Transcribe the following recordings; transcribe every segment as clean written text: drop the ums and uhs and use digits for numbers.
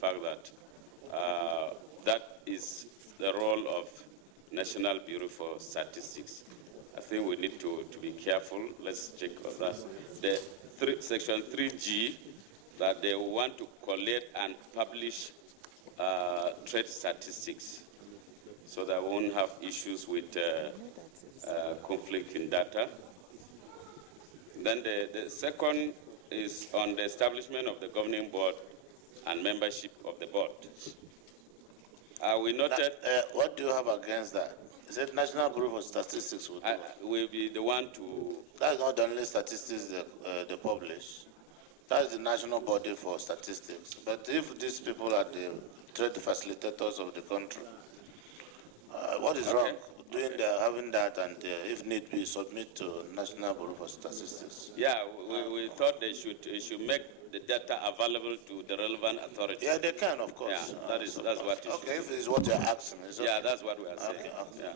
fact that that is the role of National Bureau for Statistics. I think we need to be careful. Let's check on that. Section 3G, that they want to collect and publish trade statistics so that we won't have issues with conflict in data. Then the second is on the establishment of the governing board and membership of the board. We noted... what do you have against that? Is it National Bureau for Statistics will be the one to... That's not the only statistics they publish. That's the national body for statistics. But if these people are the trade facilitators of the country, what is wrong doing having that, and if need be, submit to National Bureau for Statistics? Yeah, we thought they should make the data available to the relevant authorities. Yeah, they can, of course. Yeah, that's what it okay, if it's what you're asking. It's okay. Yeah, that's what we are saying. Okay. Yeah.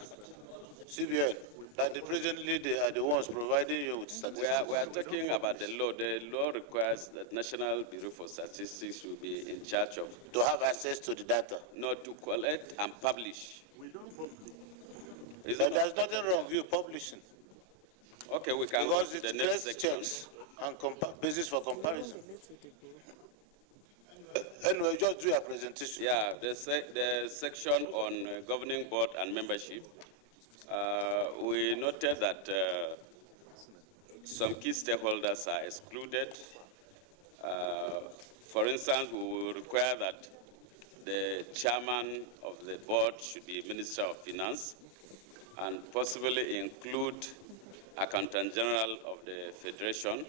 CBN, that presently they are the ones providing you with statistics. We are talking about the law. The law requires that National Bureau for Statistics will be in charge of... To have access to the data? No, to collect and publish. We don't publish. But there's nothing wrong with you publishing. Okay, we can go to the next section. Checks and basis for comparison. Anyway, just do your presentation. Yeah, the section on governing board and membership, we noted that some key stakeholders are excluded. For instance, we will require that the chairman of the board should be Minister of Finance and possibly include Accountant General of the Federation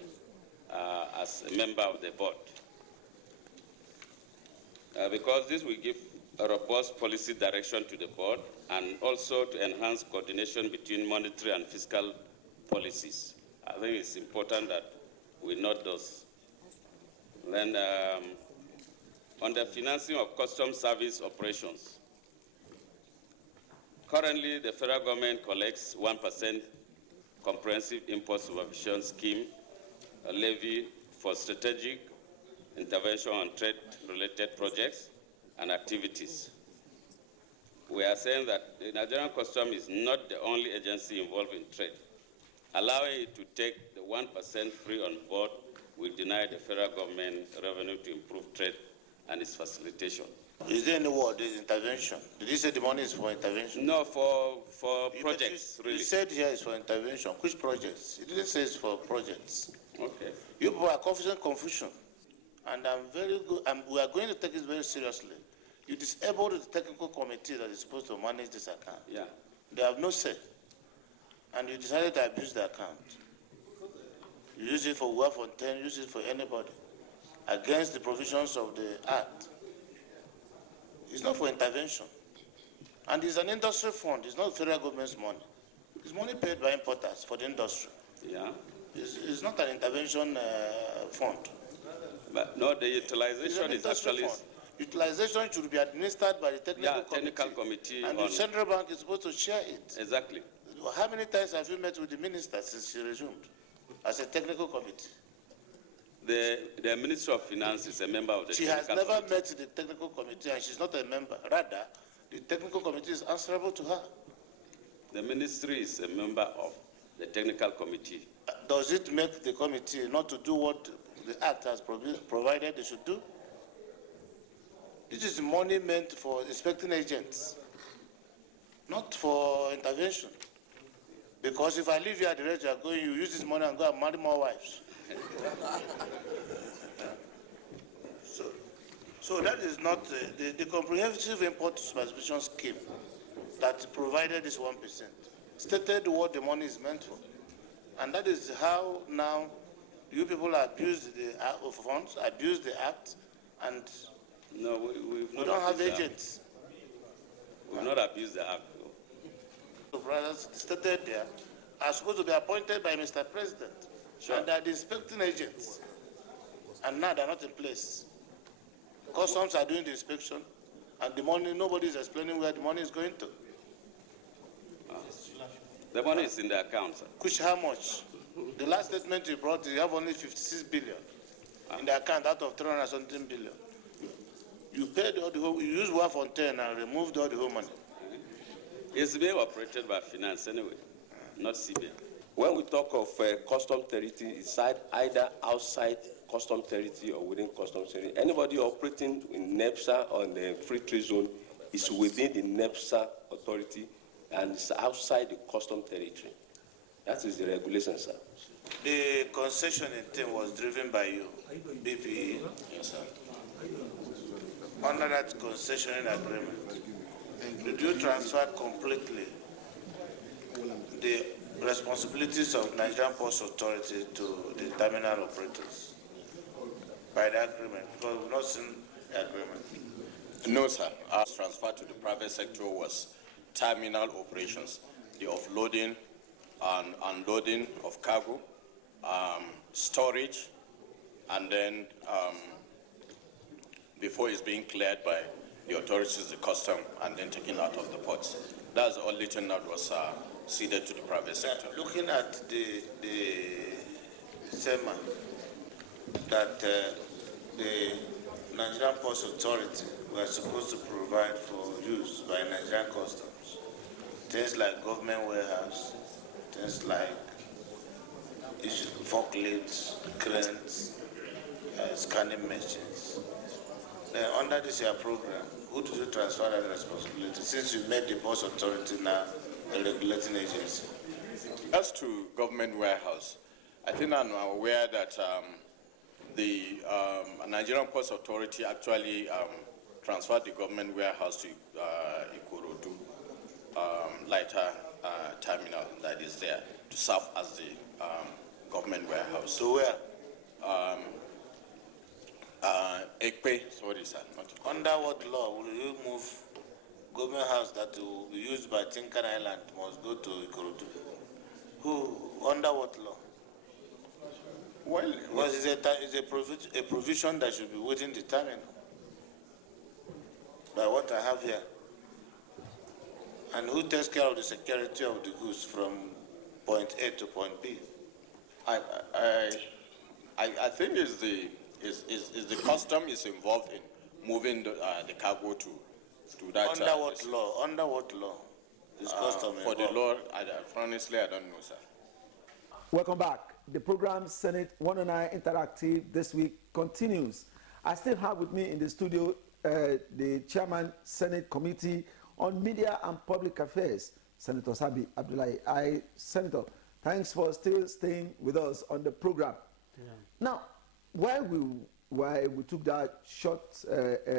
as a member of the board. Because this will give a robust policy direction to the board and also to enhance coordination between monetary and fiscal policies. I think it's important that we note those. Then on the financing of customs service operations, currently the federal government collects 1% comprehensive import supervision scheme, a levy for strategic intervention on trade-related projects and activities. We are saying that the Nigerian Customs is not the only agency involved in trade. Allowing it to take the 1% free on board will deny the federal government revenue to improve trade and its facilitation. Is there any word, there's intervention? Did you say the money is for intervention? No, for projects, really. You said here it's for intervention. Which projects? You didn't say it's for projects. Okay. You people are causing confusion. And I'm very good, we are going to take it very seriously. You disabled the technical committee that is supposed to manage this account. Yeah. They have no say. And you decided to abuse the account. You use it for Fontaine, use it for anybody, against the provisions of the Act. It's not for intervention. And it's an industry fund. It's not federal government's money. It's money paid by importers for the industry. Yeah. It's not an intervention fund. But no, the utilization is actually... Fund. Utilization should be administered by the technical committee. And the central bank is supposed to share it. Exactly. How many times have you met with the minister since she resumed as a technical committee? The Minister of Finance is a member of the technical committee. She has never met the technical committee, and she's not a member. Rather, the technical committee is answerable to her. The ministry is a member of the technical committee. Does it make the committee not to do what the Act has provided they should do? This is money meant for inspecting agents, not for intervention. Because if I leave you at the rate you are going, you use this money and go and marry more wives. So that is not the comprehensive import supervision scheme that provided this 1%, stated what the money is meant for. And that is how now you people abuse the funds, abuse the Act, and no, we don't have agents. We've not abused the Act. The brothers stated there are supposed to be appointed by Mr. President. Sure. And they are the inspecting agents. And now they're not in place. Customs are doing the inspection, and the money, nobody is explaining where the money is going to. The money is in the account, sir. Which, how much? The last statement you brought, you have only 56 billion in the account out of 300 something billion. You paid all the whole, you used Wafontaine and removed all the whole money. It's being operated by finance anyway, not CBN. When we talk of custom territory, it's either outside custom territory or within custom territory. Anybody operating in NEPSA or in the free trade zone is within the NEPSA authority and it's outside the custom territory. That is the regulation, sir. The concessioning thing was driven by you, BPE. Yes, sir. Under that concessioning agreement, did you transfer completely the responsibilities of Nigerian Ports Authority to the terminal operators by the agreement? Because we've not seen the agreement. No, sir. Our transfer to the private sector was terminal operations, the offloading and unloading of cargo, storage, and then before it's being cleared by the authorities, the custom, and then taken out of the ports. That's the only thing that was ceded to the private sector. Looking at the SEMA that the Nigerian Ports Authority were supposed to provide for use by Nigerian Customs, things like government warehouse, things like forklifts, cranes, scanning machines. Then under this year program, who did you transfer that responsibility since you made the Ports Authority now a regulating agency? As to government warehouse, I think I'm aware that the Nigerian Ports Authority actually transferred the government warehouse to Ikorodu lighter terminal that is there to serve as the government warehouse. So where? Ekpe, sorry sir. Under what law will you move government house that will be used by Tinkan Island must go to Ikorodu? Who, under what law? Well, because it's a provision that should be within the terminal by what I have here. And who takes care of the security of the goods from point A to point B? I think is the custom is involved in moving the cargo to that. Under what law? Under what law is custom for involved? the law, honestly, I don't know, sir. Welcome back. The program Senate 109 Interactive this week continues. I still have with me in the studio the Chairman Senate Committee on Media and Public Affairs, Senator Sabi Abdullahi. Senator, thanks for still staying with us on the program. Yeah. Now, while we took that short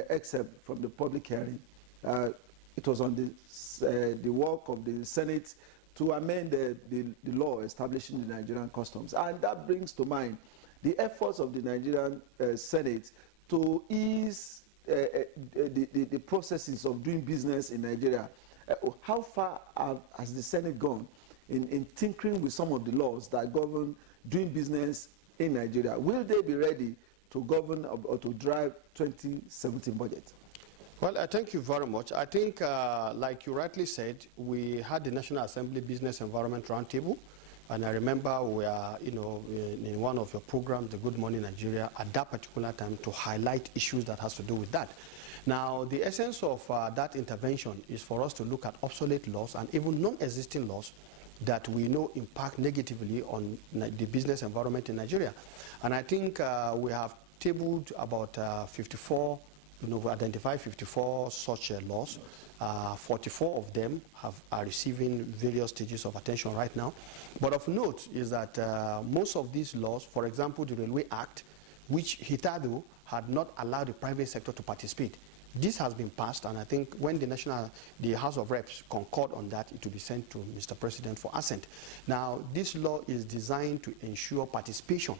excerpt from the public hearing, it was on the work of the Senate to amend the law establishing the Nigerian customs. And that brings to mind the efforts of the Nigerian Senate to ease the processes of doing business in Nigeria. How far has the Senate gone in tinkering with some of the laws that govern doing business in Nigeria? Will they be ready to govern or to drive 2017 budget? Well, thank you very much. I think, like you rightly said, we had the National Assembly Business Environment Roundtable, and I remember we are, in one of your programs, the Good Morning Nigeria, at that particular time to highlight issues that has to do with that. Now, the essence of that intervention is for us to look at obsolete laws and even non-existing laws that we know impact negatively on the business environment in Nigeria. And I think we have tabled about 54. We identified 54 such laws. 44 of them are receiving various stages of attention right now. But of note is that most of these laws, for example, the Railway Act, which hitherto had not allowed the private sector to participate, this has been passed, and I think when the House of Reps concord on that, it will be sent to Mr. President for assent. Now, this law is designed to ensure participation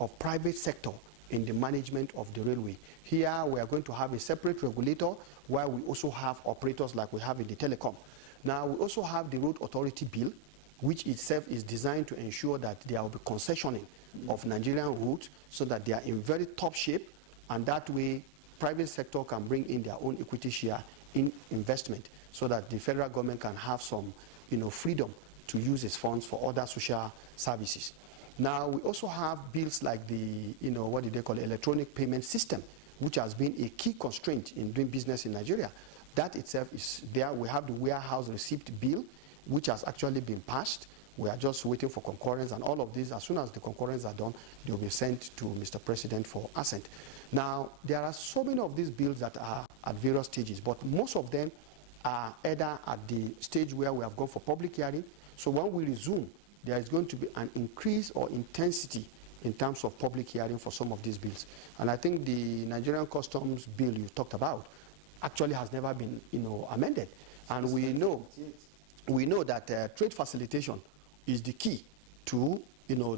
of private sector in the management of the railway. Here we are going to have a separate regulator where we also have operators like we have in the telecom. Now we also have the Road Authority Bill, which itself is designed to ensure that there will be concessioning of Nigerian roads so that they are in very top shape, and that way private sector can bring in their own equity share in investment so that the federal government can have some freedom to use its funds for other social services. Now, we also have bills like the, what do they call it, electronic payment system, which has been a key constraint in doing business in Nigeria. That itself is there. We have the warehouse receipt bill, which has actually been passed. We are just waiting for concurrence, and all of these, as soon as the concurrence are done, they will be sent to Mr. President for assent. Now, there are so many of these bills that are at various stages, but most of them are either at the stage where we have gone for public hearing. So when we resume, there is going to be an increase or intensity in terms of public hearing for some of these bills. And I think the Nigerian Customs bill you talked about actually has never been, amended. And we know that trade facilitation is the key to,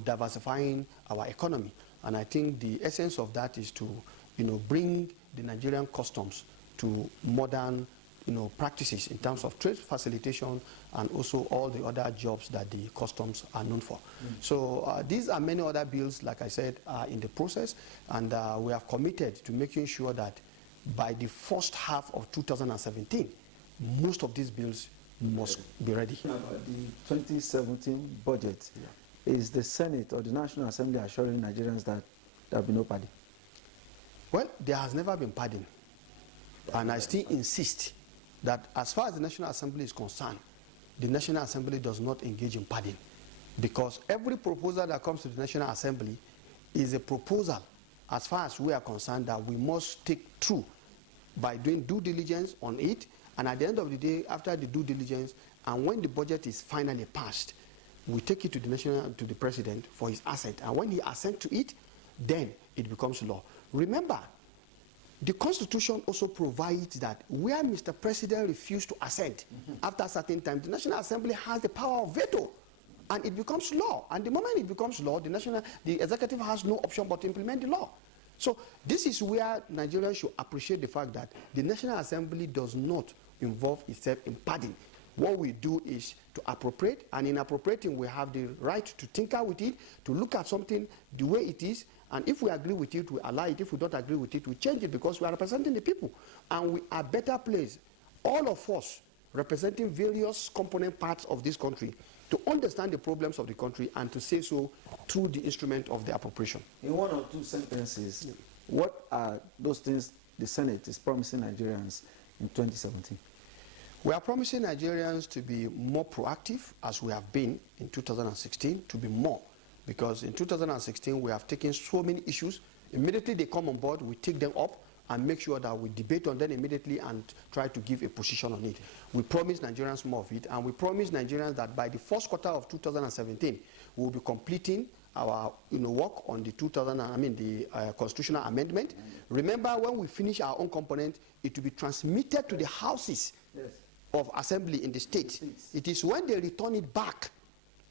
diversifying our economy. And I think the essence of that is to, bring the Nigerian customs to modern, practices in terms of trade facilitation and also all the other jobs that the customs are known for. So these are many other bills, like I said, are in the process, and we have committed to making sure that by the first half of 2017, most of these bills must be ready. About the 2017 budget, is the Senate or the National Assembly assuring Nigerians that there will be no padding? Well, there has never been padding. And I still insist that as far as the National Assembly is concerned, the National Assembly does not engage in padding. Because every proposal that comes to the National Assembly is a proposal, as far as we are concerned, that we must take through by doing due diligence on it. And at the end of the day, after the due diligence, and when the budget is finally passed, we take it to the president for his assent. And when he assents to it, then it becomes law. Remember, the Constitution also provides that where Mr. President refused to assent after a certain time, the National Assembly has the power of veto, and it becomes law. And the moment it becomes law, the executive has no option but to implement the law. So this is where Nigerians should appreciate the fact that the National Assembly does not involve itself in padding. What we do is to appropriate, and in appropriating, we have the right to tinker with it, to look at something the way it is, and if we agree with it, we allow it. If we don't agree with it, we change it, because we are representing the people. And we are better placed, all of us, representing various component parts of this country, to understand the problems of the country and to say so through the instrument of the appropriation. In one or two sentences, what are those things the Senate is promising Nigerians in 2017? We are promising Nigerians to be more proactive, as we have been in 2016, to be more. Because in 2016, we have taken so many issues. Immediately they come on board, we take them up and make sure that we debate on them immediately and try to give a position on it. We promise Nigerians more of it, and we promise Nigerians that by the first quarter of 2017, we will be completing our work on the constitutional amendment. Remember, when we finish our own component, it will be transmitted to the houses of assembly in the state. It is when they return it back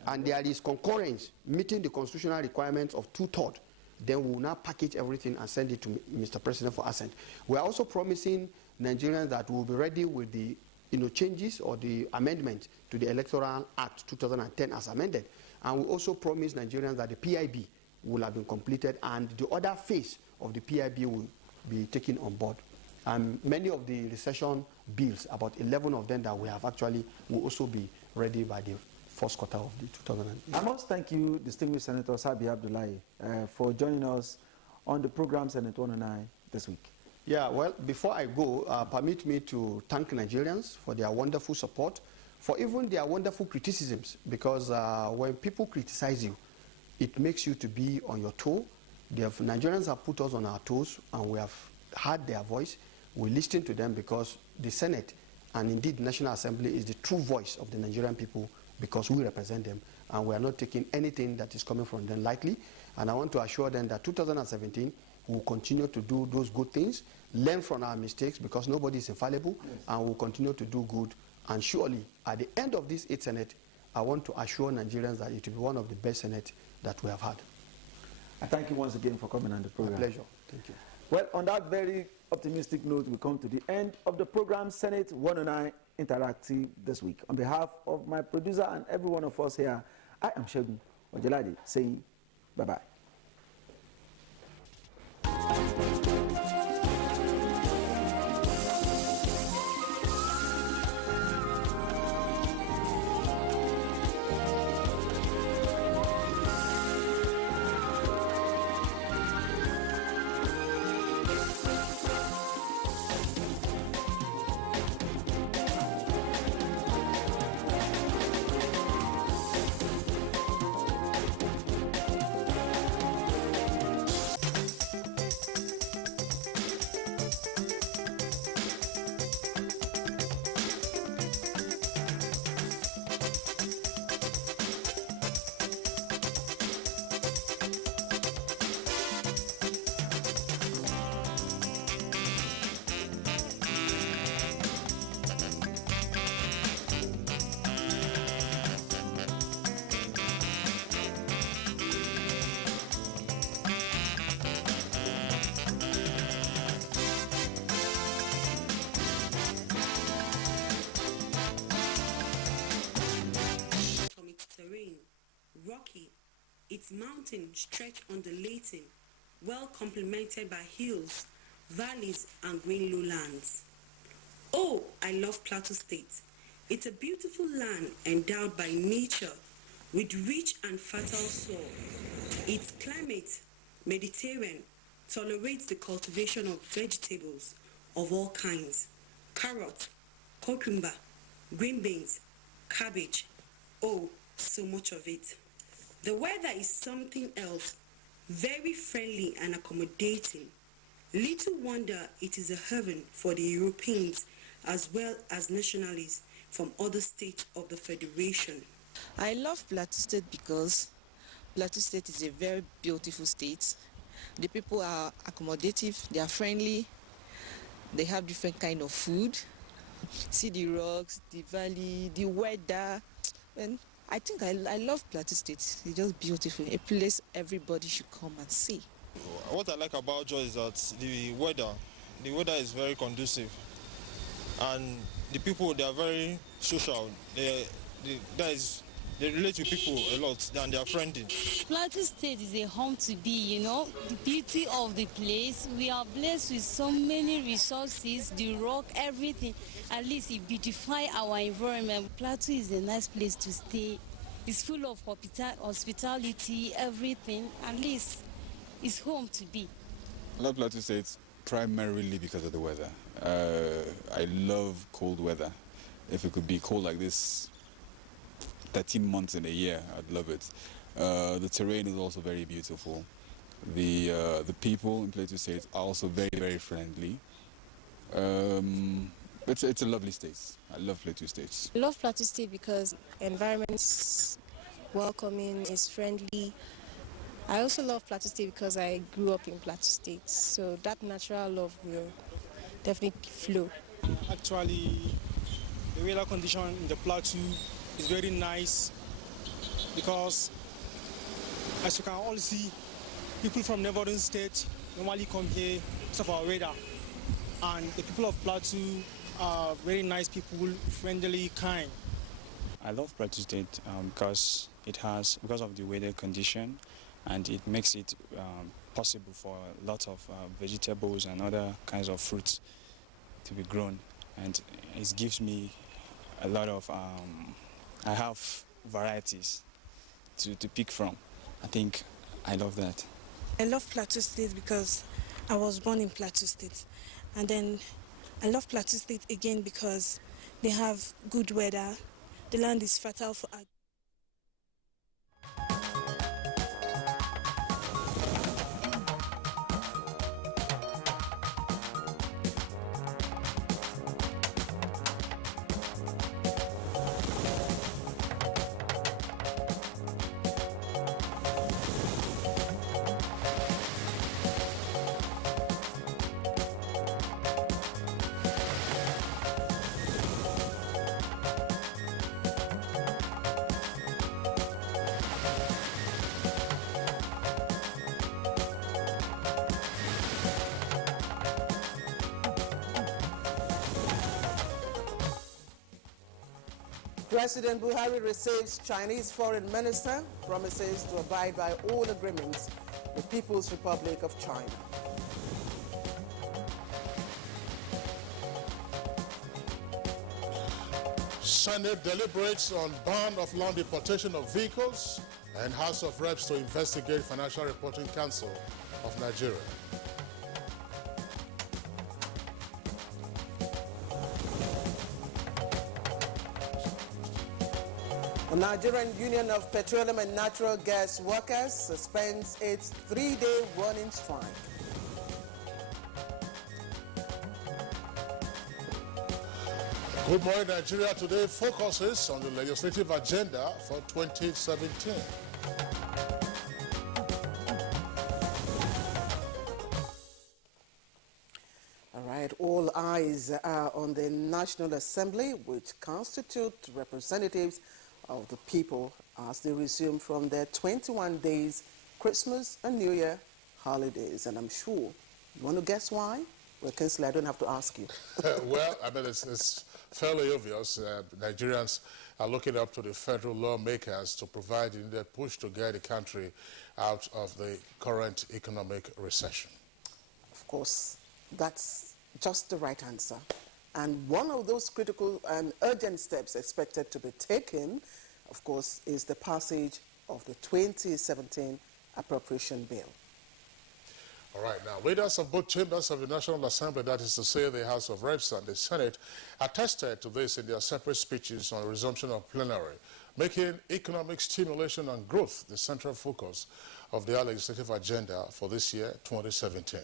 and there is concurrence meeting the constitutional requirements of 2/3, then we will now package everything and send it to Mr. President for assent. We are also promising Nigerians that we will be ready with the changes or the amendment to the Electoral Act 2010 as amended. And we also promise Nigerians that the PIB will have been completed and the other phase of the PIB will be taken on board. And many of the recession bills, about 11 of them that we have actually, will also be ready by the first quarter of the 2018. I must thank you, distinguished Senator Sabi Abdullahi, for joining us on the program Senate 109 this week. Yeah, well, before I go, permit me to thank Nigerians for their wonderful support, for even their wonderful criticisms, because when people criticize you, it makes you to be on your toe. Nigerians have put us on our toes, and we have heard their voice. We listen to them because the Senate and indeed the National Assembly is the true voice of the Nigerian people, because we represent them, and we are not taking anything that is coming from them lightly. And I want to assure them that 2017 we will continue to do those good things, learn from our mistakes, because nobody is infallible, and we'll continue to do good. And surely, at the end of this 8th Senate, I want to assure Nigerians that it will be one of the best Senate that we have had. I thank you once again for coming on the program. My pleasure. Thank you. Well, on that very optimistic note, we come to the end of the program Senate 109 Interactive this week. On behalf of my producer and every one of us here, I am Shegun Ojelade saying bye-bye. Its mountains stretch undulating, well complemented by hills, valleys, and green lowlands. Oh, I love Plateau State. It's a beautiful land endowed by nature with rich and fertile soil. Its climate, Mediterranean, tolerates the cultivation of vegetables of all kinds: carrot, cucumber, green beans, cabbage. Oh, so much of it. The weather is something else, very friendly and accommodating. Little wonder it is a heaven for the Europeans as well as nationalists from other states of the Federation. I love Plateau State because Plateau State is a very beautiful state. The people are accommodative, they are friendly, they have different kind of food. See the rocks, the valley, the weather. And I think I love Plateau State. It's just beautiful, a place everybody should come and see. What I like about Jos is that the weather is very conducive, and the people, they are very social. They relate with people a lot, and they are friendly. Plateau State is a home to be, you know, the beauty of the place. We are blessed with so many resources, the rock, everything. At least it beautifies our environment. Plateau is a nice place to stay. It's full of hospitality, everything. At least it's home to be. I love Plateau State primarily because of the weather. I love cold weather. If it could be cold like this 13 months in a year, I'd love it. The terrain is also very beautiful. The people in Plateau State are also very, very friendly. It's a lovely state. I love Plateau State. I love Plateau State because environment is welcoming, is friendly. I also love Plateau State because I grew up in Plateau State, so that natural love will definitely flow. Actually, the weather condition in the plateau is very nice because, as you can all see, people from neighboring states normally come here because of our weather. And the people of Plateau are very nice people, friendly, kind. I love Plateau State because of the weather condition, and it makes it possible for a lot of vegetables and other kinds of fruits to be grown, and it gives me a lot of I have varieties to pick from. I think I love that. I love Plateau State because I was born in Plateau State, and then I love Plateau State again because they have good weather. The land is fertile for agriculture. President Buhari receives Chinese Foreign Minister, promises to abide by all agreements with People's Republic of China. Senate deliberates on ban of land deportation of vehicles, and House of Reps to investigate Financial Reporting Council of Nigeria. The Nigerian Union of Petroleum and Natural Gas Workers suspends its 3-day running strike. Good Morning Nigeria today focuses on the legislative agenda for 2017. All right, all eyes are on the National Assembly, which constitute representatives of the people as they resume from their 21 days Christmas and New Year holidays. And I'm sure you want to guess why? Well, Kingsley, I don't have to ask you. Well, I mean, it's fairly obvious. Nigerians are looking up to the federal lawmakers to provide the needed push to get the country out of the current economic recession. Of course, that's just the right answer. And one of those critical and urgent steps expected to be taken, of course, is the passage of the 2017 appropriation bill. All right, now, leaders of both chambers of the National Assembly, that is to say the House of Reps and the Senate, attested to this in their separate speeches on the resumption of plenary, making economic stimulation and growth the central focus of their legislative agenda for this year, 2017.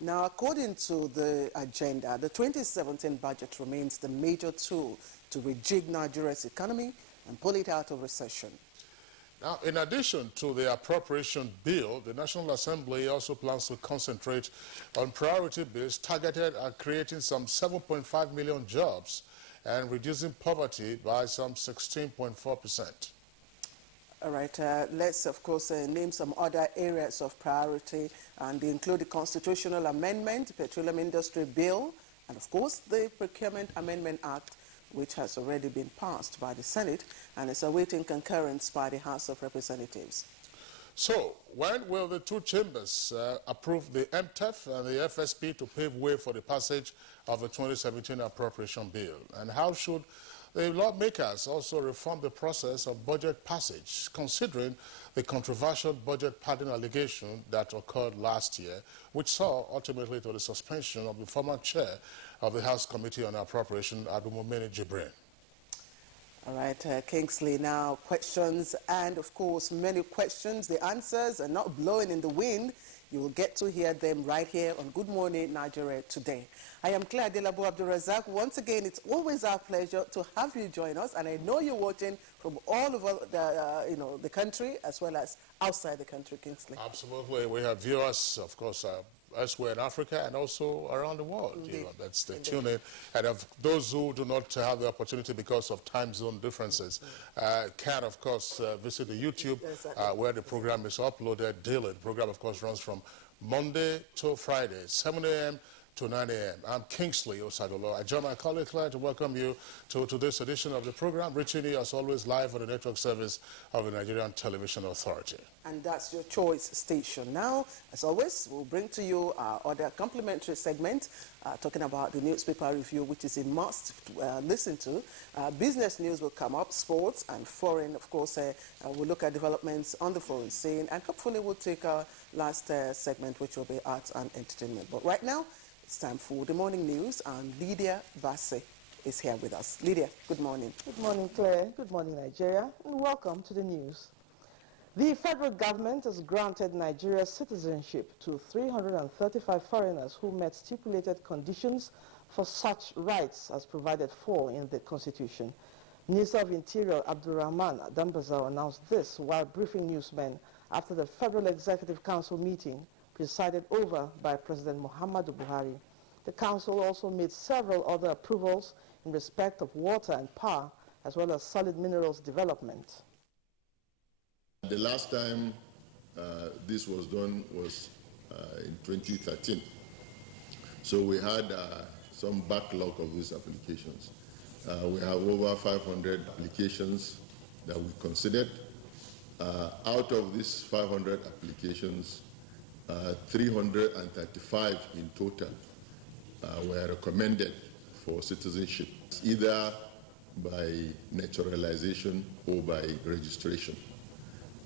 Now, according to the agenda, the 2017 budget remains the major tool to rejig Nigeria's economy and pull it out of recession. Now, in addition to the appropriation bill, the National Assembly also plans to concentrate on priority bills targeted at creating some 7.5 million jobs and reducing poverty by some 16.4%. All right, let's, of course, name some other areas of priority, and they include the constitutional amendment, petroleum industry bill, and, of course, the Procurement Amendment Act, which has already been passed by the Senate and is awaiting concurrence by the House of Representatives. So, when will the two chambers approve the MTEF and the FSP to pave way for the passage of the 2017 appropriation bill? And how should the lawmakers also reform the process of budget passage, considering the controversial budget padding allegation that occurred last year, which saw ultimately to the suspension of the former chair of the House Committee on Appropriation, Adumomeni Jibrin? All right, Kingsley, now questions, and of course many questions. The answers are not blowing in the wind. You will get to hear them right here on Good Morning Nigeria today. I am Claire Delabo Abdulrazak. Once again, it's always our pleasure to have you join us, and I know you're watching from all over the, the country as well as outside the country, Kingsley. Absolutely. We have viewers, of course, elsewhere in Africa and also around the world. You know, that's the tune in. And of those who do not have the opportunity because of time zone differences can, of course, visit the YouTube where the program is uploaded daily. The program, of course, runs from Monday to Friday, 7 a.m. to 9 a.m. I'm Kingsley Osadolo. I join my colleague Claire to welcome you to this edition of the program, reaching you as always live on the network service of the Nigerian Television Authority. And that's your choice station. Now, as always, we'll bring to you our other complimentary segment talking about the newspaper review, which is a must listen to. Business news will come up, sports and foreign, of course. We'll look at developments on the foreign scene, and hopefully we'll take our last segment, which will be arts and entertainment. But right now, it's time for the morning news, and Lydia Basse is here with us. Lydia, good morning. Good morning, Claire. Good morning, Nigeria, and welcome to the news. The federal government has granted Nigeria's citizenship to 335 foreigners who met stipulated conditions for such rights as provided for in the Constitution. Minister of Interior Abdulrahman Dambaza announced this while briefing newsmen after the Federal Executive Council meeting presided over by President Muhammadu Buhari. The Council also made several other approvals in respect of water and power, as well as solid minerals development. The last time this was done was in 2013. So we had some backlog of these applications. We have over 500 applications that we considered. Out of these 500 applications, 335 in total were recommended for citizenship, either by naturalization or by registration.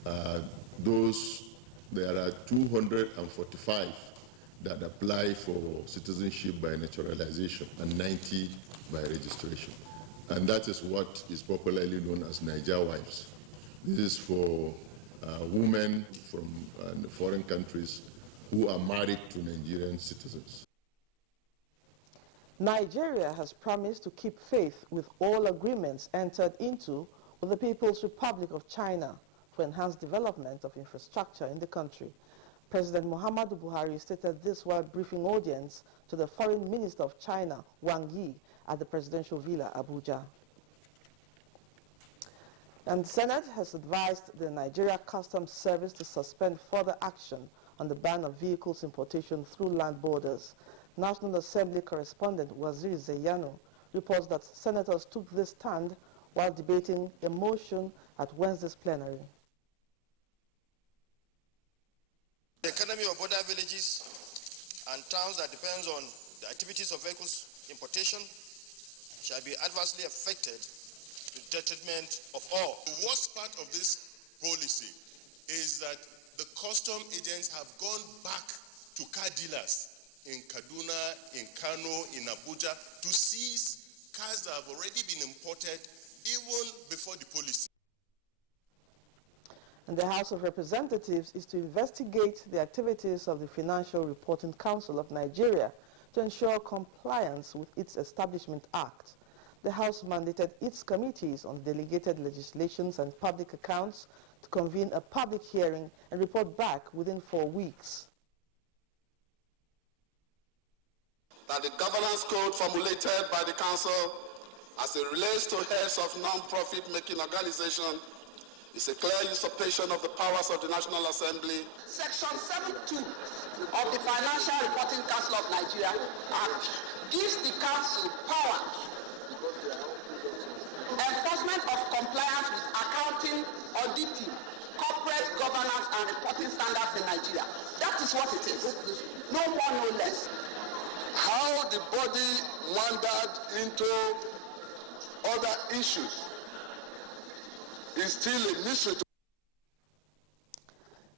There are 245 that apply for citizenship by naturalization and 90 by registration. And that is what is popularly known as Niger wives. This is for women from foreign countries who are married to Nigerian citizens. Nigeria has promised to keep faith with all agreements entered into with the People's Republic of China for enhanced development of infrastructure in the country. President Muhammadu Buhari stated this while briefing audience to the Foreign Minister of China, Wang Yi, at the Presidential Villa, Abuja. And the Senate has advised the Nigeria Customs Service to suspend further action on the ban of vehicles importation through land borders. National Assembly correspondent Waziri Zeyano reports that senators took this stand while debating a motion at Wednesday's plenary. The economy of other villages and towns that depends on the activities of vehicles importation shall be adversely affected to the detriment of all. The worst part of this policy is that the custom agents have gone back to car dealers in Kaduna, in Kano, in Abuja to seize cars that have already been imported even before the policy. And the House of Representatives is to investigate the activities of the Financial Reporting Council of Nigeria to ensure compliance with its Establishment Act. The House mandated its committees on delegated legislations and public accounts to convene a public hearing and report back within 4 weeks. That the governance code formulated by the Council as it relates to heads of non-profit making organizations is a clear usurpation of the powers of the National Assembly. Section 7.2 of the Financial Reporting Council of Nigeria Act gives the Council power, enforcement of compliance with accounting, auditing, corporate governance and reporting standards in Nigeria. That is what it is. No more, no less. How the body wandered into other issues is still a mystery.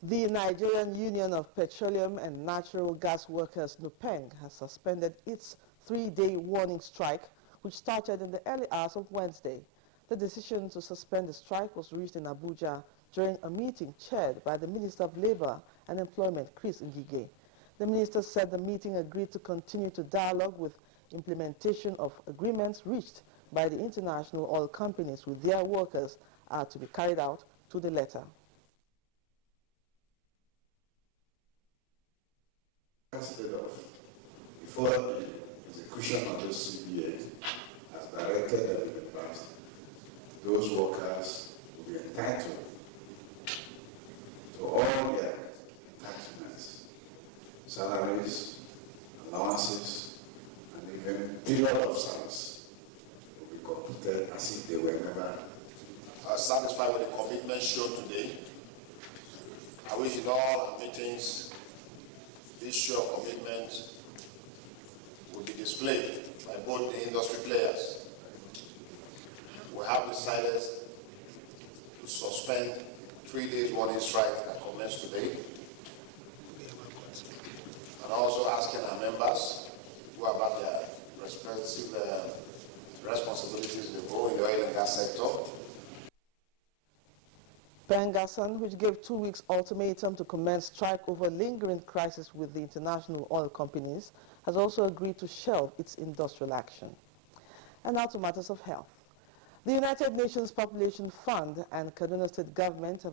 The Nigerian Union of Petroleum and Natural Gas Workers, NUPENG, has suspended its 3-day warning strike, which started in the early hours of Wednesday. The decision to suspend the strike was reached in Abuja during a meeting chaired by the Minister of Labour and Employment, Chris Ngige. The minister said the meeting agreed to continue to dialogue with implementation of agreements reached by the international oil companies with their workers are to be carried out to the letter. Before the execution of the CBA, as directed in the past, those workers will be entitled to all their entitlements, salaries, allowances, and even period of service will be computed as if they were never. Satisfied with the commitment shown today. I wish in all our meetings this show of commitment will be displayed by both the industry players. We have decided to suspend 3 days warning strike that commenced today, and also asking our members who are about their respective responsibilities in the oil and gas sector. Pengassan, which gave 2 weeks ultimatum to commence strike over lingering crisis with the international oil companies, has also agreed to shelve its industrial action. And now to matters of health. The United Nations Population Fund and Kaduna State government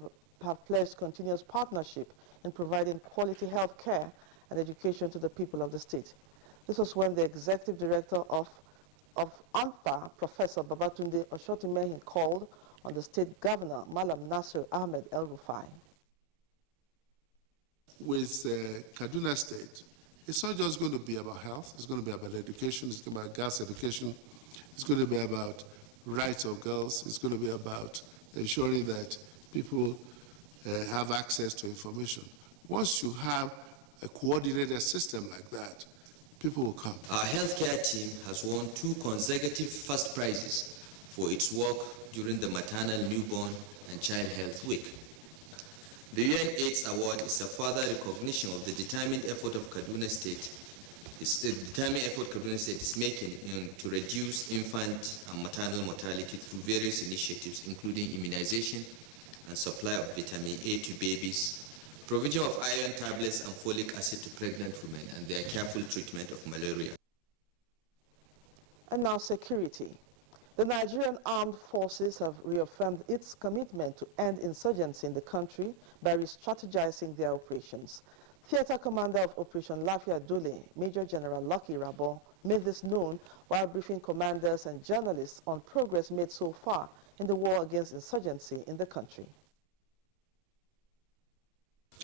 have pledged continuous partnership in providing quality health care and education to the people of the state. This was when the executive director of ANFA, Professor Babatunde Oshotimehin, called on the state governor, Malam Nasir Ahmed El-Rufai. With Kaduna State, it's not just going to be about health, it's going to be about education, it's going to be about gas education, it's going to be about rights of girls, it's going to be about ensuring that people have access to information. Once you have a coordinated system like that, people will come. Our healthcare team has won 2 consecutive first prizes for its work during the Maternal, Newborn and Child Health Week. The UN AIDS Award is a further recognition of the determined effort of Kaduna State. Kaduna State is making to reduce infant and maternal mortality through various initiatives, including immunization and supply of vitamin A to babies, provision of iron tablets and folic acid to pregnant women, and their careful treatment of malaria. And now security. The Nigerian Armed Forces have reaffirmed its commitment to end insurgency in the country by re-strategizing their operations. Theater Commander of Operation Lafia Dole, Major General Lucky Rabo, made this known while briefing commanders and journalists on progress made so far in the war against insurgency in the country.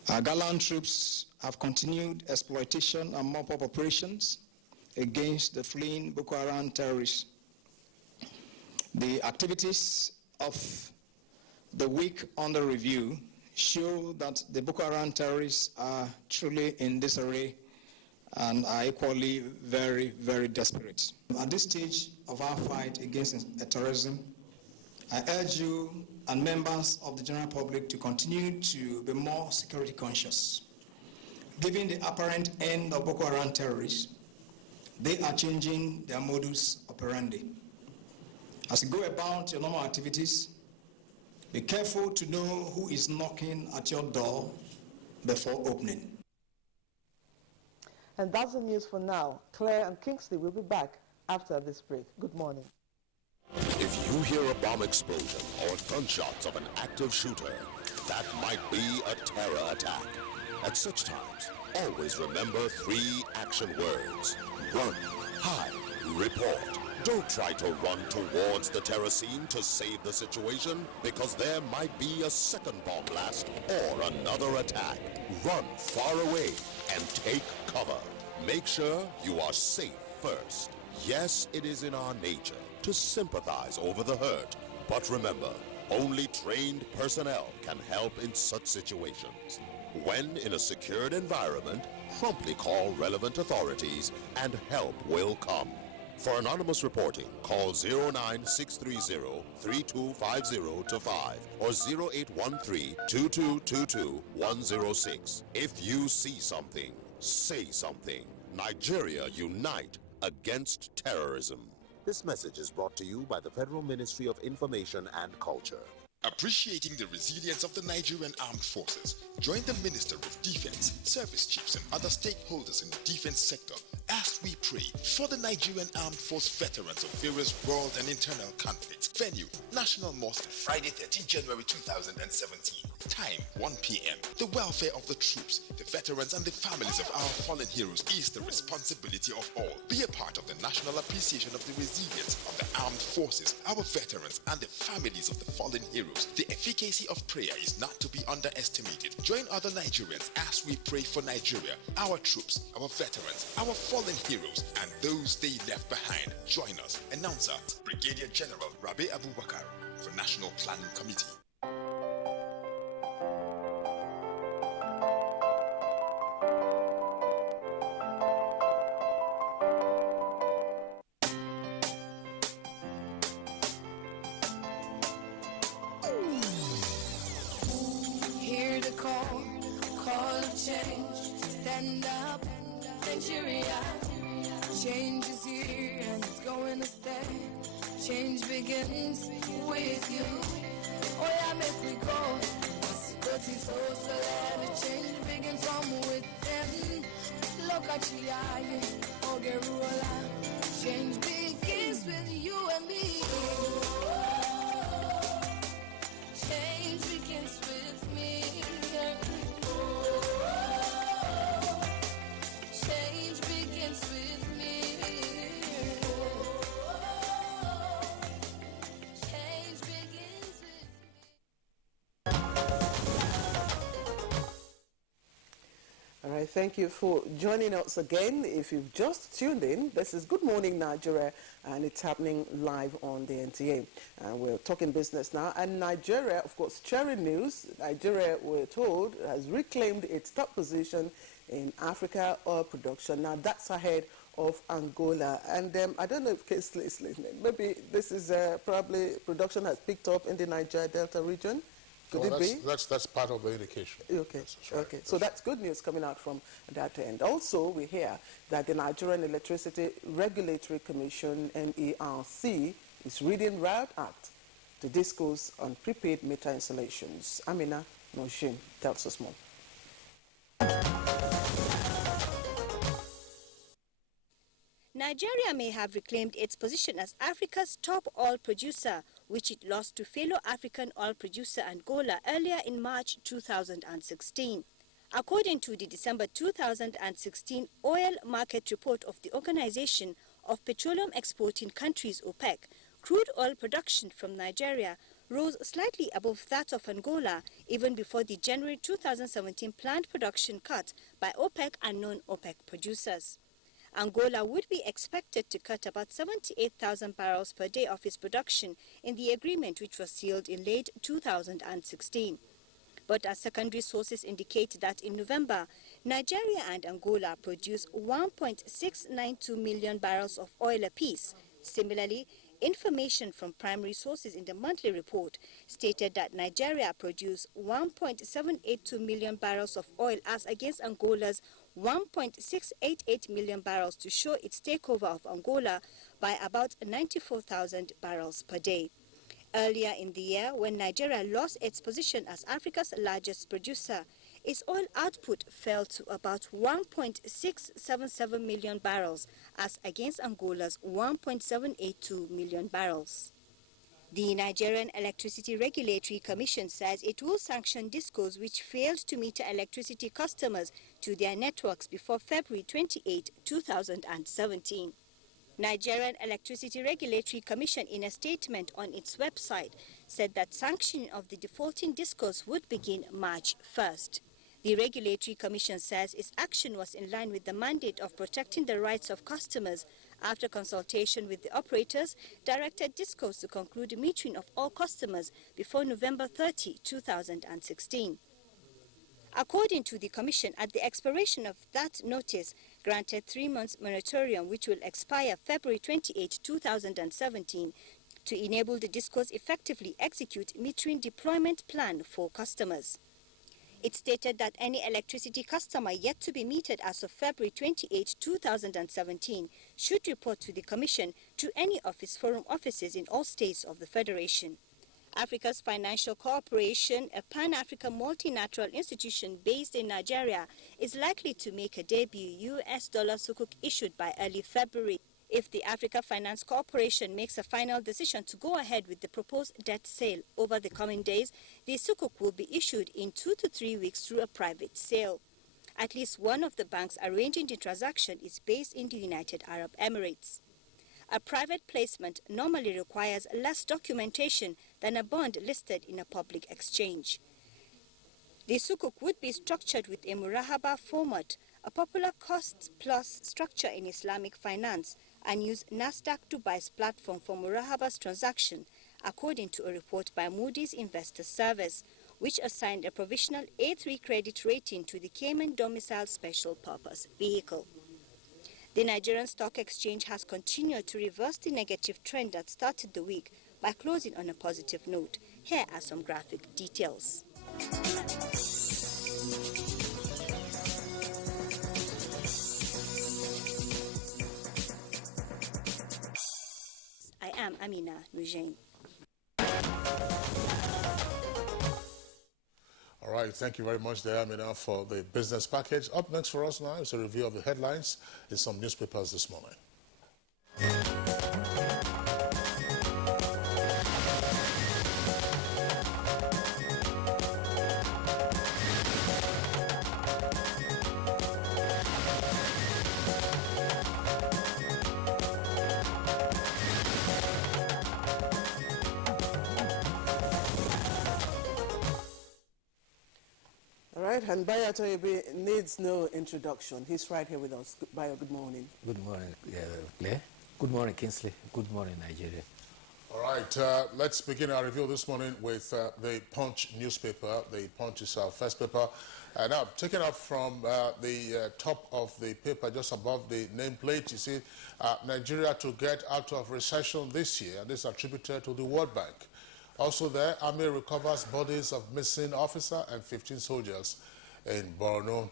Our gallant troops have continued exploitation and mop-up operations against the fleeing Boko Haram terrorists. The activities of the week under review show that the Boko Haram terrorists are truly in disarray and are equally very, very desperate. At this stage of our fight against terrorism, I urge you and members of the general public to continue to be more security conscious. Given the apparent end of Boko Haram terrorists, they are changing their modus operandi. As you go about your normal activities, be careful to know who is knocking at your door before opening. And that's the news for now. Claire and Kingsley will be back after this break. Good morning. If you hear a bomb explosion or gunshots of an active shooter, that might be a terror attack. At such times, always remember 3 action words. Run, hide, report. Don't try to run towards the terror scene to save the situation, because there might be a second bomb blast or another attack. Run far away and take cover. Make sure you are safe first. Yes, it is in our nature to sympathize over the hurt, but remember, only trained personnel can help in such situations. When in a secured environment, promptly call relevant authorities and help will come. For anonymous reporting, call 09630-3250-5 or 0813-2222-106. If you see something, say something. Nigeria unite against terrorism. This message is brought to you by the Federal Ministry of Information and Culture. Appreciating the resilience of the Nigerian Armed Forces, join the Minister of Defense, service chiefs and other stakeholders in the defense sector as we pray for the Nigerian Armed Force veterans of various world and internal conflicts. Venue, National Mosque, Friday 13 January 2017. Time, 1 p.m. The welfare of the troops, the veterans and the families of our fallen heroes is the responsibility of all. Be a part of the national appreciation of the resilience of the armed forces, our veterans and the families of the fallen heroes. The efficacy of prayer is not to be underestimated. Join other Nigerians as we pray for Nigeria, our troops, our veterans, our fallen heroes, and those they left behind. Join us. Announcer, Brigadier General Rabi Abubakar for National Planning Committee. Call of change, stand up, Nigeria. Change is here and it's going to stay. Change begins with you. Oh yeah, make we go. Dirty soul, so let the change begin from within. Look at you, oh Gerula. Change begins with you and me. Change begins with me. Change begins with me. Change begins with me. All right, thank you for joining us again. If you've just tuned in, this is Good Morning Nigeria, and it's happening live on the NTA. And we're talking business now. And Nigeria, of course, sharing news. Nigeria, we're told, has reclaimed its top position in Africa oil production. Now, that's ahead of Angola. And I don't know if Kingsley is listening. Maybe this is probably production has picked up in the Niger Delta region. Could it be? That's part of the indication. Okay, That's right. okay. So that's good news coming out from that end. Also, we hear that the Nigerian Electricity Regulatory Commission, NERC, is reading Riot Act to discourse on prepaid meter installations. Amina Noshin tells us more. Nigeria may have reclaimed its position as Africa's top oil producer, which it lost to fellow African oil producer Angola earlier in March 2016. According to the December 2016 oil market report of the Organization of Petroleum Exporting Countries, OPEC, crude oil production from Nigeria rose slightly above that of Angola even before the January 2017 planned production cut by OPEC and non-OPEC producers. Angola would be expected to cut about 78,000 barrels per day of its production in the agreement, which was sealed in late 2016. But as secondary sources indicate that in November, Nigeria and Angola produced 1.692 million barrels of oil apiece. Similarly, information from primary sources in the monthly report stated that Nigeria produced 1.782 million barrels of oil as against Angola's 1.688 million barrels, to show its takeover of Angola by about 94,000 barrels per day. Earlier in the year, when Nigeria lost its position as Africa's largest producer, its oil output fell to about 1.677 million barrels as against Angola's 1.782 million barrels. The Nigerian Electricity Regulatory Commission says it will sanction discos which failed to meter electricity customers to their networks before February 28, 2017. Nigerian Electricity Regulatory Commission, in a statement on its website, said that sanctioning of the defaulting discos would begin March 1st. The Regulatory Commission says its action was in line with the mandate of protecting the rights of customers. After consultation with the operators, directed discos to conclude metering of all customers before November 30, 2016. According to the Commission, at the expiration of that notice, granted 3 months moratorium, which will expire February 28, 2017, to enable the discos effectively execute metering deployment plan for customers. It stated that any electricity customer yet to be metered as of February 28, 2017 should report to the Commission to any of its forum offices in all states of the Federation. Africa's Financial Corporation, a Pan-African multilateral institution based in Nigeria, is likely to make a debut US dollar sukuk issued by early February. If the Africa Finance Corporation makes a final decision to go ahead with the proposed debt sale over the coming days, the sukuk will be issued in 2 to 3 weeks through a private sale. At least one of the banks arranging the transaction is based in the United Arab Emirates. A private placement normally requires less documentation than a bond listed in a public exchange. The sukuk would be structured with a murahaba format, a popular cost-plus structure in Islamic finance, and use Nasdaq Dubai's platform for murahaba's transaction, according to a report by Moody's Investor Service, which assigned a provisional A3 credit rating to the Cayman domicile special purpose vehicle. The Nigerian Stock Exchange has continued to reverse the negative trend that started the week by closing on a positive note. Here are some graphic details. I am Amina Nujain. All right, thank you very much there, Amina, for the business package. Up next for us now is a review of the headlines in some newspapers this morning. And Bayo Toyebe needs no introduction. He's right here with us. Bayo, good morning. Good morning, Claire. Good morning, Kingsley. Good morning, Nigeria. All right, let's begin our review this morning with the Punch newspaper. The Punch is our first paper. Now, taken up from the top of the paper, just above the nameplate, you see Nigeria to get out of recession this year. This is attributed to the World Bank. Also there, Army recovers bodies of missing officer and 15 soldiers in Borno.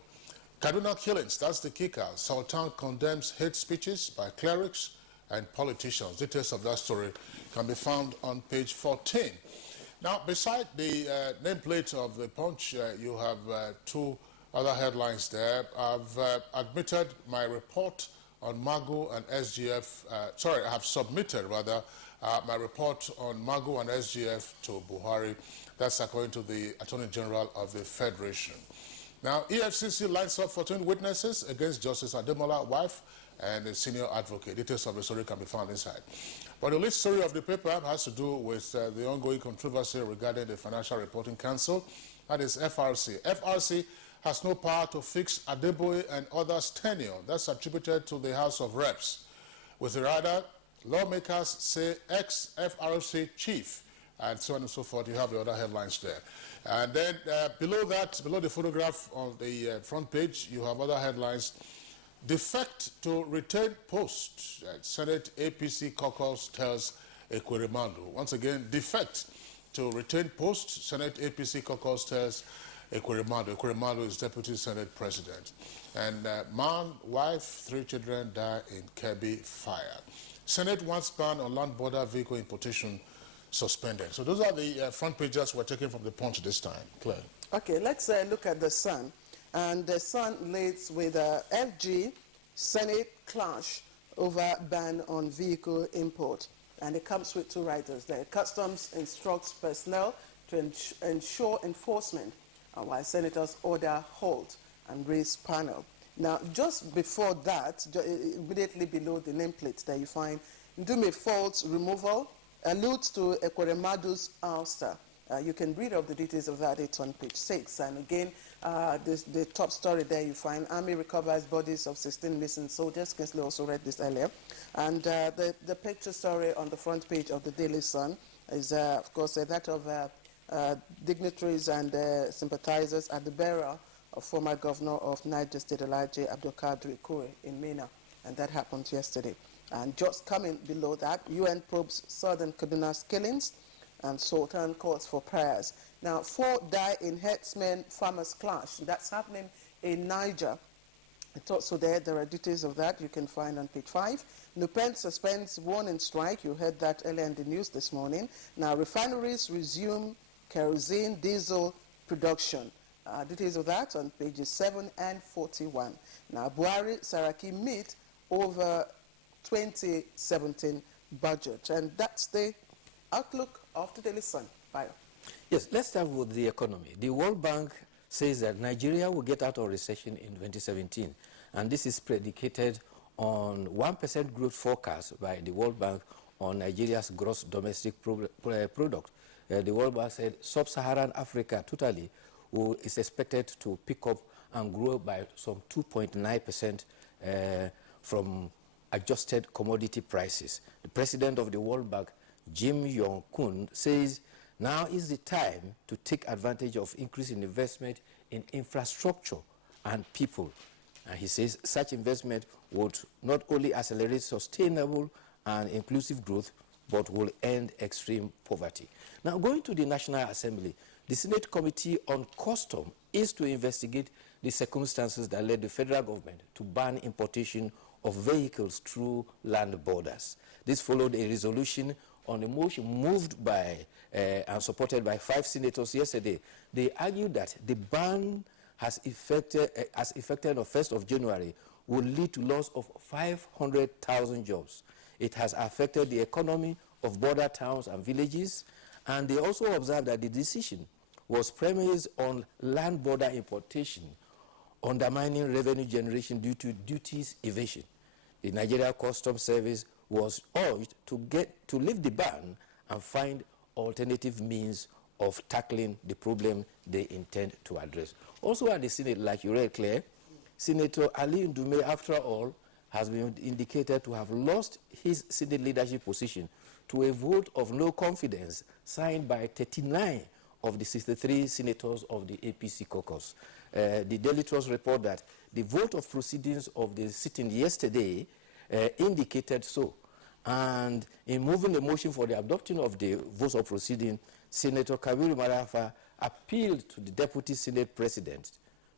Kaduna killings, that's the kicker. Sultan condemns hate speeches by clerics and politicians. Details of that story can be found on page 14. Now, beside the nameplate of the Punch, you have two other headlines there. I've admitted my report on Magu and SGF, I have submitted rather my report on Magu and SGF to Buhari. That's according to the Attorney General of the Federation. Now, EFCC lines up 14 witnesses against Justice Ademola's wife and a senior advocate. Details of the story can be found inside. But the lead story of the paper has to do with the ongoing controversy regarding the Financial Reporting Council, that is FRC. FRC has no power to fix Adeboye and others' tenure. That's attributed to the House of Reps. With the rider, lawmakers say ex-FRC chief, and so on and so forth. You have the other headlines there. And then below that, below the photograph on the front page, you have other headlines. Defect to retain post. Senate APC caucus tells Ekweremadu. Once again, defect to retain post. Senate APC caucus tells Ekweremadu. Ekweremadu is Deputy Senate President. And man, wife, 3 children die in Kebbi fire. Senate wants ban on land border vehicle importation suspended. So those are the front pages we're taking from the Punch this time. Claire. Okay, let's look at the Sun. And the Sun leads with FG Senate clash over ban on vehicle import. And it comes with 2 writers there. Customs instructs personnel to ensure enforcement, while senators order halt and raise panel. Now, just before that, immediately below the nameplate there, you find Ndume faults removal, alludes to Ekweremadu's ouster. You can read up the details of that. It's on page 6. And again, the top story there, you find Army recovers bodies of 16 missing soldiers. Kingsley also read this earlier. And the picture story on the front page of the Daily Sun is, of course, that of dignitaries and sympathizers at the burial of former governor of Niger State, Elijah Abdulkadir Ikure in Mina. And that happened yesterday. And just coming below that, UN probes southern Kaduna killings, and Sultan calls for prayers. Now, 4 die in herdsmen farmers clash. That's happening in Niger. It's also there are details of that you can find on page 5. Nupen suspends warning strike. You heard that earlier in the news this morning. Now, refineries resume kerosene diesel production. Details of that on pages 7 and 41. Now, Buhari, Saraki meet over 2017 budget. And that's the outlook of the Daily Sun. Bayo. Yes, let's start with the economy. The World Bank says that Nigeria will get out of recession in 2017. And this is predicated on 1% growth forecast by the World Bank on Nigeria's gross domestic product. The World Bank said sub-Saharan Africa totally is expected to pick up and grow by some 2.9% from adjusted commodity prices. The president of the World Bank, Jim Yong-kun, says now is the time to take advantage of increasing investment in infrastructure and people. And he says such investment would not only accelerate sustainable and inclusive growth, but will end extreme poverty. Now, going to the National Assembly, the Senate Committee on Custom is to investigate the circumstances that led the federal government to ban importation of vehicles through land borders. This followed a resolution on a motion moved by and supported by 5 senators yesterday. They argued that the ban has effected on 1st of January will lead to loss of 500,000 jobs. It has affected the economy of border towns and villages, and they also observed that the decision was premised on land border importation, undermining revenue generation due to duties evasion. The Nigeria Customs Service was urged to lift the ban and find alternative means of tackling the problem they intend to address. Also at the Senate, like you read, Claire, Senator Ali Ndume, after all, has been indicated to have lost his Senate leadership position to a vote of no confidence signed by 39 of the 63 senators of the APC caucus. The Daily Trust report that the vote of proceedings of the sitting yesterday indicated so. And in moving the motion for the adoption of the vote of proceeding, Senator Kabiru Marafa appealed to the Deputy Senate President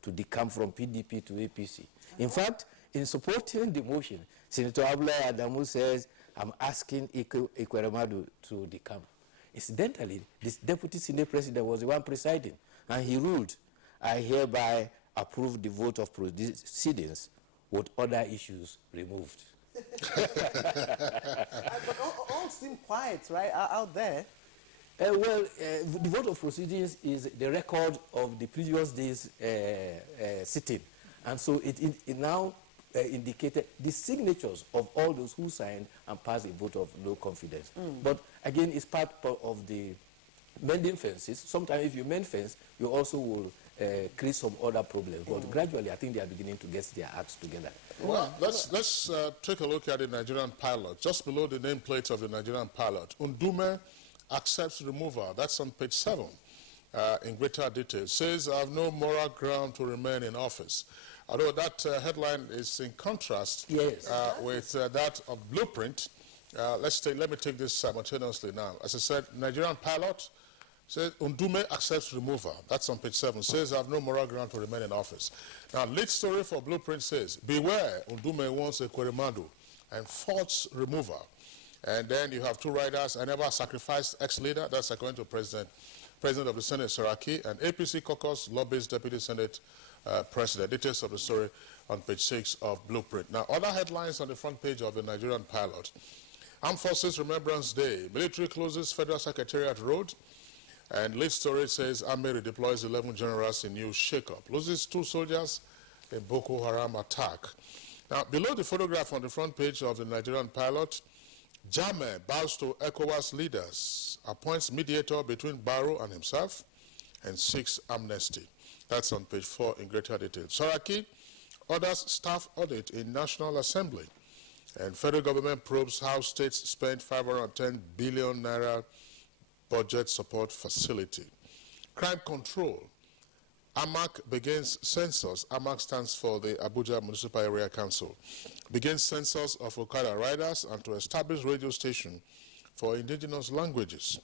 to decamp from PDP to APC. In fact, in supporting the motion, Senator Abdullahi Adamu says, I'm asking Ekweremadu to decamp. Incidentally, this Deputy Senate President was the one presiding, and he ruled, I hereby approve the vote of proceedings with other issues removed. But all seem quiet, right, out there. The vote of proceedings is the record of the previous day's sitting. And so it now indicated the signatures of all those who signed and passed a vote of no confidence. But again, it's part of the mending fences. Sometimes if you mend fence, you also will create some other problems. But gradually, I think they are beginning to get their acts together. Well, let's take a look at the Nigerian pilot. Just below the nameplate of the Nigerian pilot, Undume accepts removal. That's on page 7 in greater detail. Says, I have no moral ground to remain in office. Although that headline is in contrast with that of Blueprint. Let me take this simultaneously now. As I said, Nigerian pilot says Undume accepts removal. That's on page 7. Says I have no moral ground to remain in office. Now, lead story for Blueprint says, beware, Undume wants a Kwerimadu and force removal. And then you have two writers, I never sacrificed ex-leader, that's according to President of the Senate, Saraki, and APC caucus lobbies Deputy Senate President. Details of the story on page 6 of Blueprint. Now, other headlines on the front page of the Nigerian pilot. Armed Forces Remembrance Day. Military closes Federal Secretariat Road. And lead story says Army redeploys 11 generals in new shakeup. Loses 2 soldiers in Boko Haram attack. Now, below the photograph on the front page of the Nigerian pilot, Jame bows to ECOWAS leaders, appoints mediator between Barrow and himself, and seeks amnesty. That's on page 4 in greater detail. Saraki orders staff audit in National Assembly. And federal government probes how states spent 510 billion naira budget support facility. Crime control. AMAC begins census. AMAC stands for the Abuja Municipal Area Council. Begins census of Okada riders and to establish radio station for indigenous languages.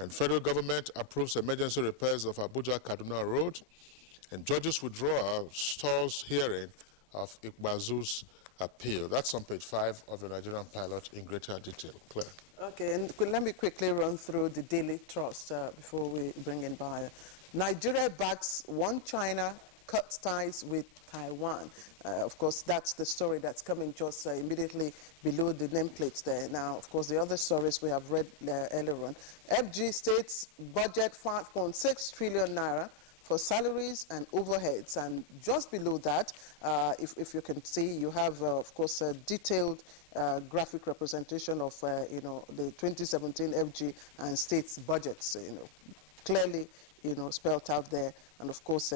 And federal government approves emergency repairs of Abuja-Kaduna Road. And judges withdrawal stalls hearing of Ikbazu's appeal. That's on page 5 of the Nigerian pilot in greater detail. Claire. Okay, and let me quickly run through the Daily Trust before we bring in Bayo. Nigeria backs One China, cuts ties with Taiwan. Of course, that's the story that's coming just immediately below the nameplates there. Now, of course, the other stories we have read earlier on. FG states budget 5.6 trillion naira for salaries and overheads. And just below that, if you can see, you have, of course, a detailed graphic representation of, the 2017 FG and states budgets, clearly, spelled out there. And, of course,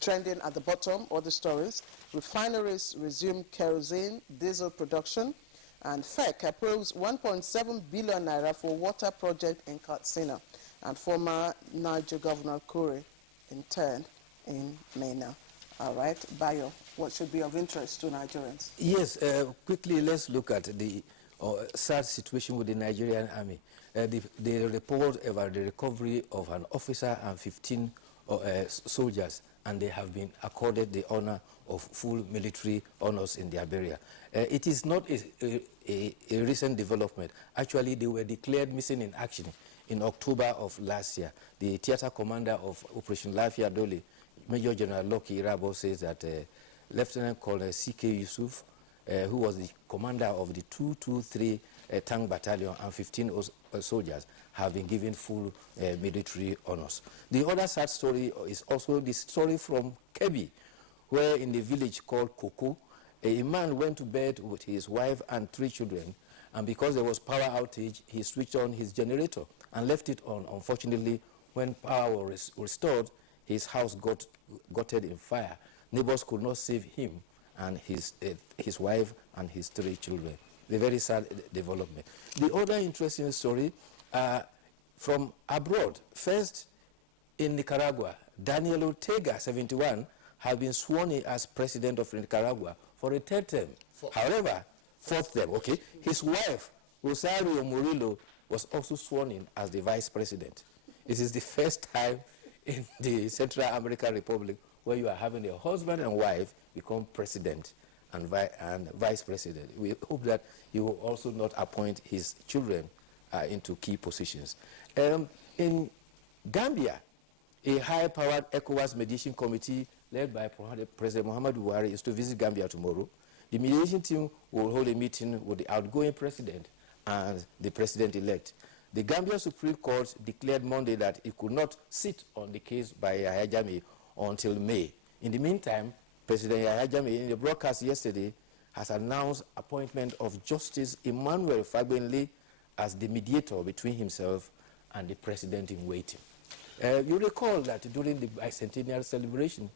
trending at the bottom, all the stories. Refineries resume kerosene, diesel production. And FEC approves 1.7 billion naira for water project in Katsina. And former Niger Governor Kure interned in MENA. All right, Bayo, what should be of interest to Nigerians? Yes, quickly let's look at the sad situation with the Nigerian army. The report about the recovery of an officer and 15 soldiers, and they have been accorded the honor of full military honors in their burial. It is not a recent development. Actually, they were declared missing in action in October of last year. The theater commander of Operation Lafia Dole, Major General Loki Irabo, says that Lieutenant Colonel C.K. Yusuf, who was the commander of the 223 tank battalion and 15 soldiers, have been given full military honors. The other sad story is also the story from Kebbi, where in the village called Koko, a man went to bed with his wife and 3 children, and because there was power outage, he switched on his generator and left it on. Unfortunately, when power was restored, his house got gutted in fire. Neighbors could not save him and his wife and his 3 children. A very sad development. The other interesting story from abroad. First, in Nicaragua, Daniel Ortega, 71, has been sworn in as president of Nicaragua for a 3rd term. However, 4th term, okay. His wife, Rosario Murillo, was also sworn in as the vice president. It is the first time in the Central American Republic where you are having a husband and wife become president and vice president. We hope that he will also not appoint his children into key positions. In Gambia, a high-powered ECOWAS mediation committee led by President Muhammadu Buhari is to visit Gambia tomorrow. The mediation team will hold a meeting with the outgoing president and the president-elect. The Gambia Supreme Court declared Monday that it could not sit on the case by Yahya Jammeh until May. In the meantime, President Yahya Jammeh, in the broadcast yesterday, has announced appointment of Justice Emmanuel Fagbenle as the mediator between himself and the president in waiting. You recall that during the bicentennial celebration,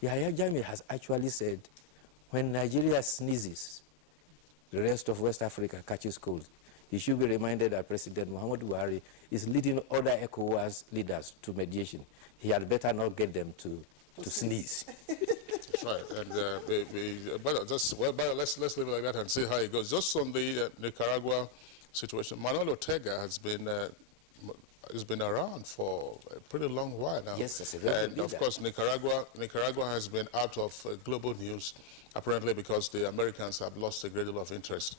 Yahya Jammeh has actually said, when Nigeria sneezes, the rest of West Africa catches cold. He should be reminded that President Muhammadu Buhari is leading other ECOWAS leaders to mediation. He had better not get them to sneeze. That's right. And let's leave it like that and see how it goes. Just on the Nicaragua situation, Manuel Ortega has been around for a pretty long while now. Yes, that's a very And of course, Nicaragua has been out of global news, apparently because the Americans have lost a great deal of interest.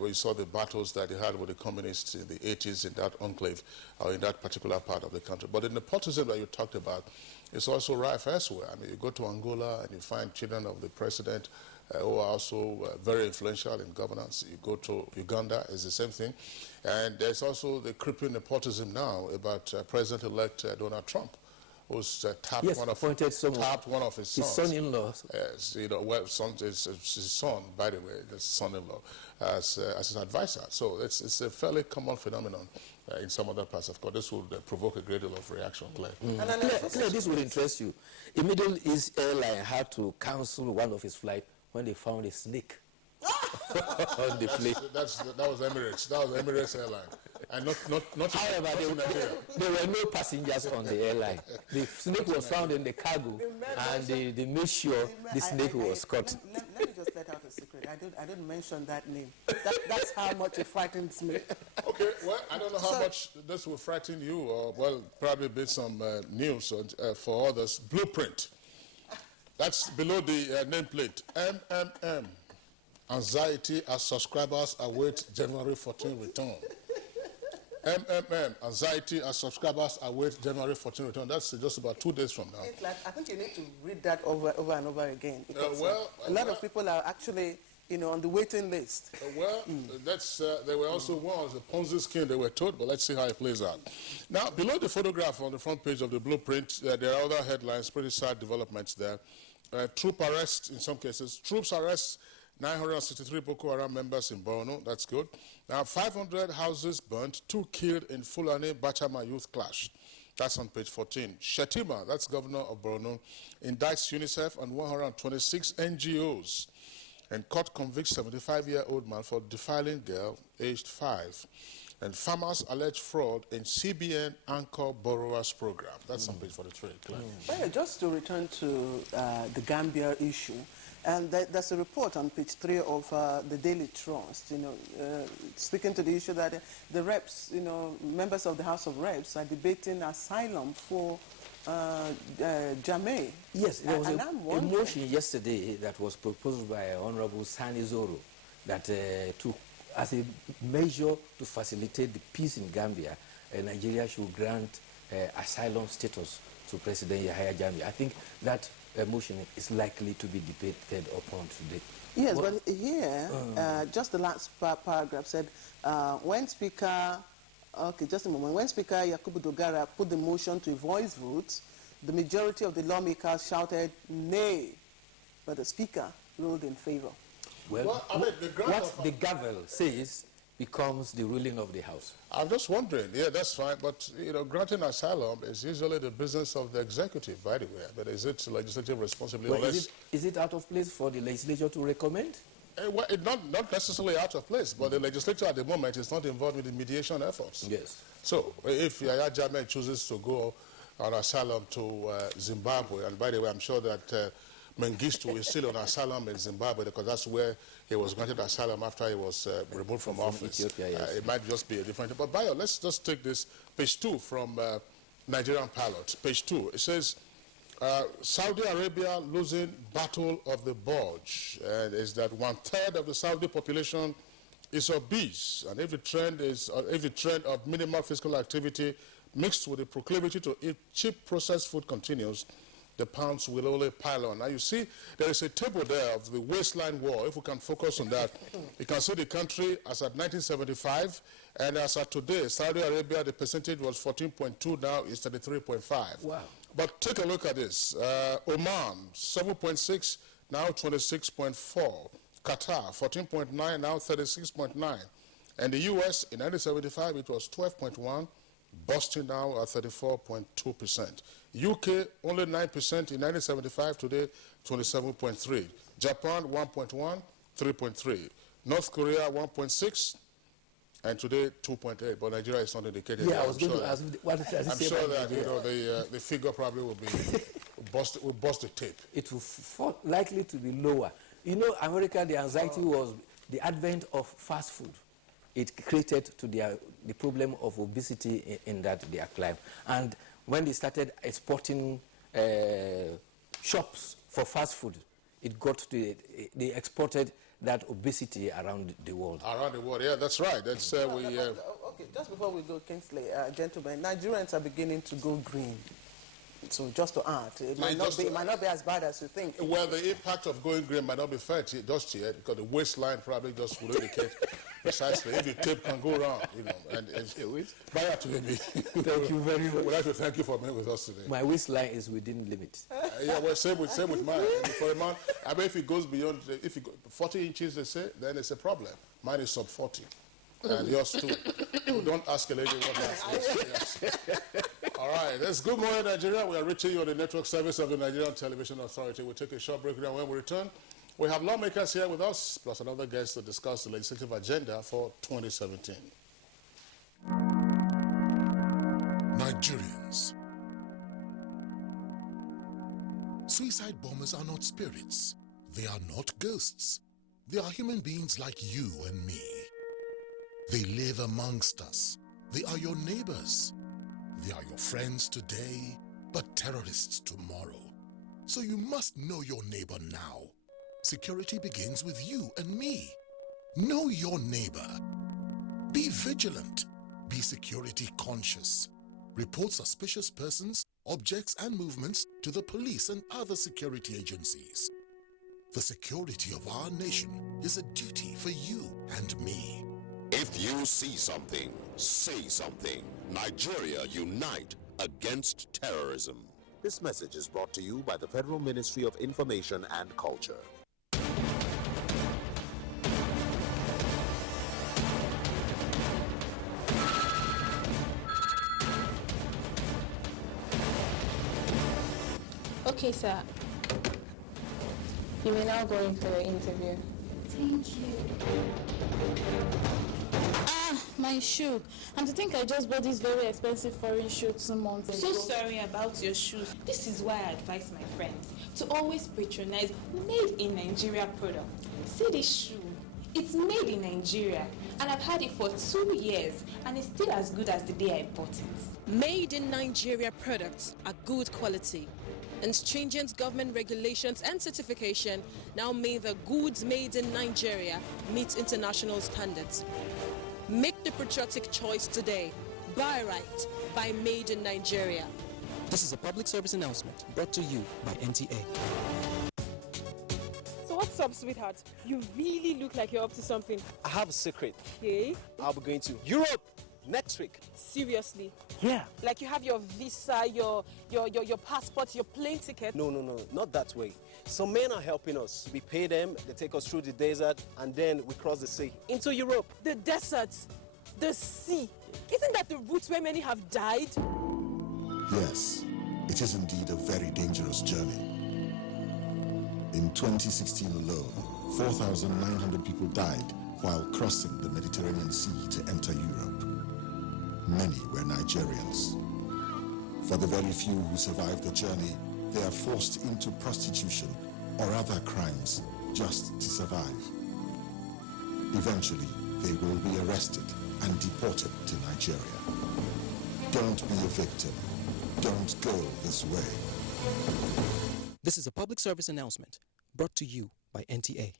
We saw the battles that they had with the communists in the 80s in that enclave, or in that particular part of the country. But the nepotism that you talked about is also rife elsewhere. I mean, you go to Angola and you find children of the president who are also very influential in governance. You go to Uganda, it's the same thing. And there's also the creeping nepotism now about President-elect Donald Trump, who's tapped one of his sons. His son-in-law. Yes, you know, well, it's his son, by the way, his son-in-law, as his advisor. So it's a fairly common phenomenon in some other parts. Of course, this would provoke a great deal of reaction, Claire. Claire, this will interest you. A Middle East airline had to cancel one of his flights when they found a snake on the plane. That was Emirates. That was Emirates airline. And not However, there were no passengers on the airline. The snake was found in the cargo, and they made sure the snake was caught. Let me just let out a secret. I didn't mention that name. That's how much it frightens me. Okay, well, I don't know how much this will frighten you, or, well, probably be some news for others. Blueprint. That's below the nameplate. MMM. Anxiety as subscribers await January 14 return. MMM. Anxiety as subscribers await January 14 return. That's just about 2 days from now. It's like, I think you need to read that over and over again. Because a lot of people are actually, on the waiting list. There were also ones, a Ponzi scheme they were told, but let's see how it plays out. Now, below the photograph on the front page of the blueprint, there are other headlines, pretty sad developments there. Troop arrest, in some cases. Troops arrest 963 Boko Haram members in Borno. That's good. Now, 500 houses burnt, 2 killed in Fulani Bachama youth clash. That's on page 14. Shetima, that's governor of Borno, indicts UNICEF and 126 NGOs. And court convicts 75-year-old man for defiling girl aged 5. And farmers allege fraud in CBN Anchor Borrowers Program. That's on page 43. Well, just to return to the Gambia issue, and there's a report on page 3 of the Daily Trust, speaking to the issue that the reps, members of the House of Reps are debating asylum for Jammeh. Yes, there was a motion yesterday that was proposed by Honorable Sani Zoro that took as a measure to facilitate the peace in Gambia, Nigeria should grant asylum status to President Yahya Jammeh. I think that motion is likely to be debated upon today. Yes, but here, just the last paragraph said, when Speaker Yakubu Dogara put the motion to a voice vote, the majority of the lawmakers shouted nay, but the Speaker ruled in favor. Well, what the gavel says becomes the ruling of the House. I'm just wondering, yeah, that's fine, but, granting asylum is usually the business of the executive, by the way. But is it legislative responsibility? Well, is it out of place for the legislature to recommend? Well, not necessarily out of place, but the legislature at the moment is not involved with the mediation efforts. Yes. So if Yahya Jammeh chooses to go on asylum to Zimbabwe, and by the way, I'm sure that Mengistu is still on asylum in Zimbabwe because that's where he was granted asylum after he was removed from office. Ethiopia, yes. It might just be a different... But Bayo, let's just take this, page 2 from Nigerian Pilot. Page 2, it says, Saudi Arabia losing battle of the Bulge. And is that 1/3 of the Saudi population is obese. And if the trend of minimal physical activity mixed with the proclivity to eat cheap processed food continues, the pounds will only pile on. Now you see, there is a table there of the waistline war. If we can focus on that, you can see the country as at 1975, and as at today, Saudi Arabia, the percentage was 14.2, now it's 33.5. Wow. But take a look at this. Oman, 7.6, now 26.4. Qatar, 14.9, now 36.9. And the U.S., in 1975, it was 12.1. busting now at 34.2%. UK, only 9% in 1975, today 27.3. Japan, 1.1, 3.3. North Korea, 1.6, and today 2.8. But Nigeria is not indicated. Yeah, I was going to ask, what does it I'm say sure about that the figure probably will be will bust the tape. It will likely to be lower. You know, America, the anxiety was the advent of fast food. It created to the problem of obesity in that their climate. And when they started exporting shops for fast food, it got to they exported that obesity around the world. Around the world, yeah, that's right. That's Okay, just before we go, Kingsley, gentlemen, Nigerians are beginning to go green. So just to add, it might not be as bad as you think. Well, the impact of going green might not be felt just yet, because the waistline probably just will indicate precisely if the tape can go around, you know. And prior to me, thank you very much. We'd like to thank you for being with us today. My waistline is within limits. Yeah, well, same with mine. For a man, I mean, if it goes beyond, if it 40 inches, they say, then it's a problem. Mine is sub 40. And yours too. So don't ask a lady what that's. Yes. All right, that's Good Morning Nigeria. We are reaching you on the network service of the Nigerian Television Authority. We'll take a short break now. When we return, we have lawmakers here with us, plus another guest to discuss the legislative agenda for 2017. Nigerians. Suicide bombers are not spirits. They are not ghosts. They are human beings like you and me. They live amongst us. They are your neighbors. They are your friends today, but terrorists tomorrow. So you must know your neighbor now. Security begins with you and me. Know your neighbor. Be vigilant. Be security conscious. Report suspicious persons, objects, and movements to the police and other security agencies. The security of our nation is a duty for you and me. If you see something, say something. Nigeria unite against terrorism. This message is brought to you by the Federal Ministry of Information and Culture. Okay, sir. You may now go in for your interview. Thank you. My shoe. And to think I just bought this very expensive foreign shoe 2 months ago. So sorry about your shoes. This is why I advise my friends to always patronize made in Nigeria products. See this shoe. It's made in Nigeria and I've had it for 2 years and it's still as good as the day I bought it. Made in Nigeria products are good quality, and stringent government regulations and certification now mean the goods made in Nigeria meet international standards. Make the patriotic choice today. Buy right. Buy Made in Nigeria. This is a public service announcement brought to you by NTA. So what's up, sweetheart? You really look like you're up to something. I have a secret. Okay. I'll be going to Europe next week. Seriously? Yeah. Like you have your visa, your passport, your plane ticket? No, not that way. Some men are helping us. We pay them, they take us through the desert, and then we cross the sea into Europe. The desert, the sea. Isn't that the route where many have died? Yes, it is indeed a very dangerous journey. In 2016 alone, 4,900 people died while crossing the Mediterranean Sea to enter Europe. Many were Nigerians. For the very few who survived the journey, they are forced into prostitution or other crimes just to survive. Eventually, they will be arrested and deported to Nigeria. Don't be a victim. Don't go this way. This is a public service announcement brought to you by NTA.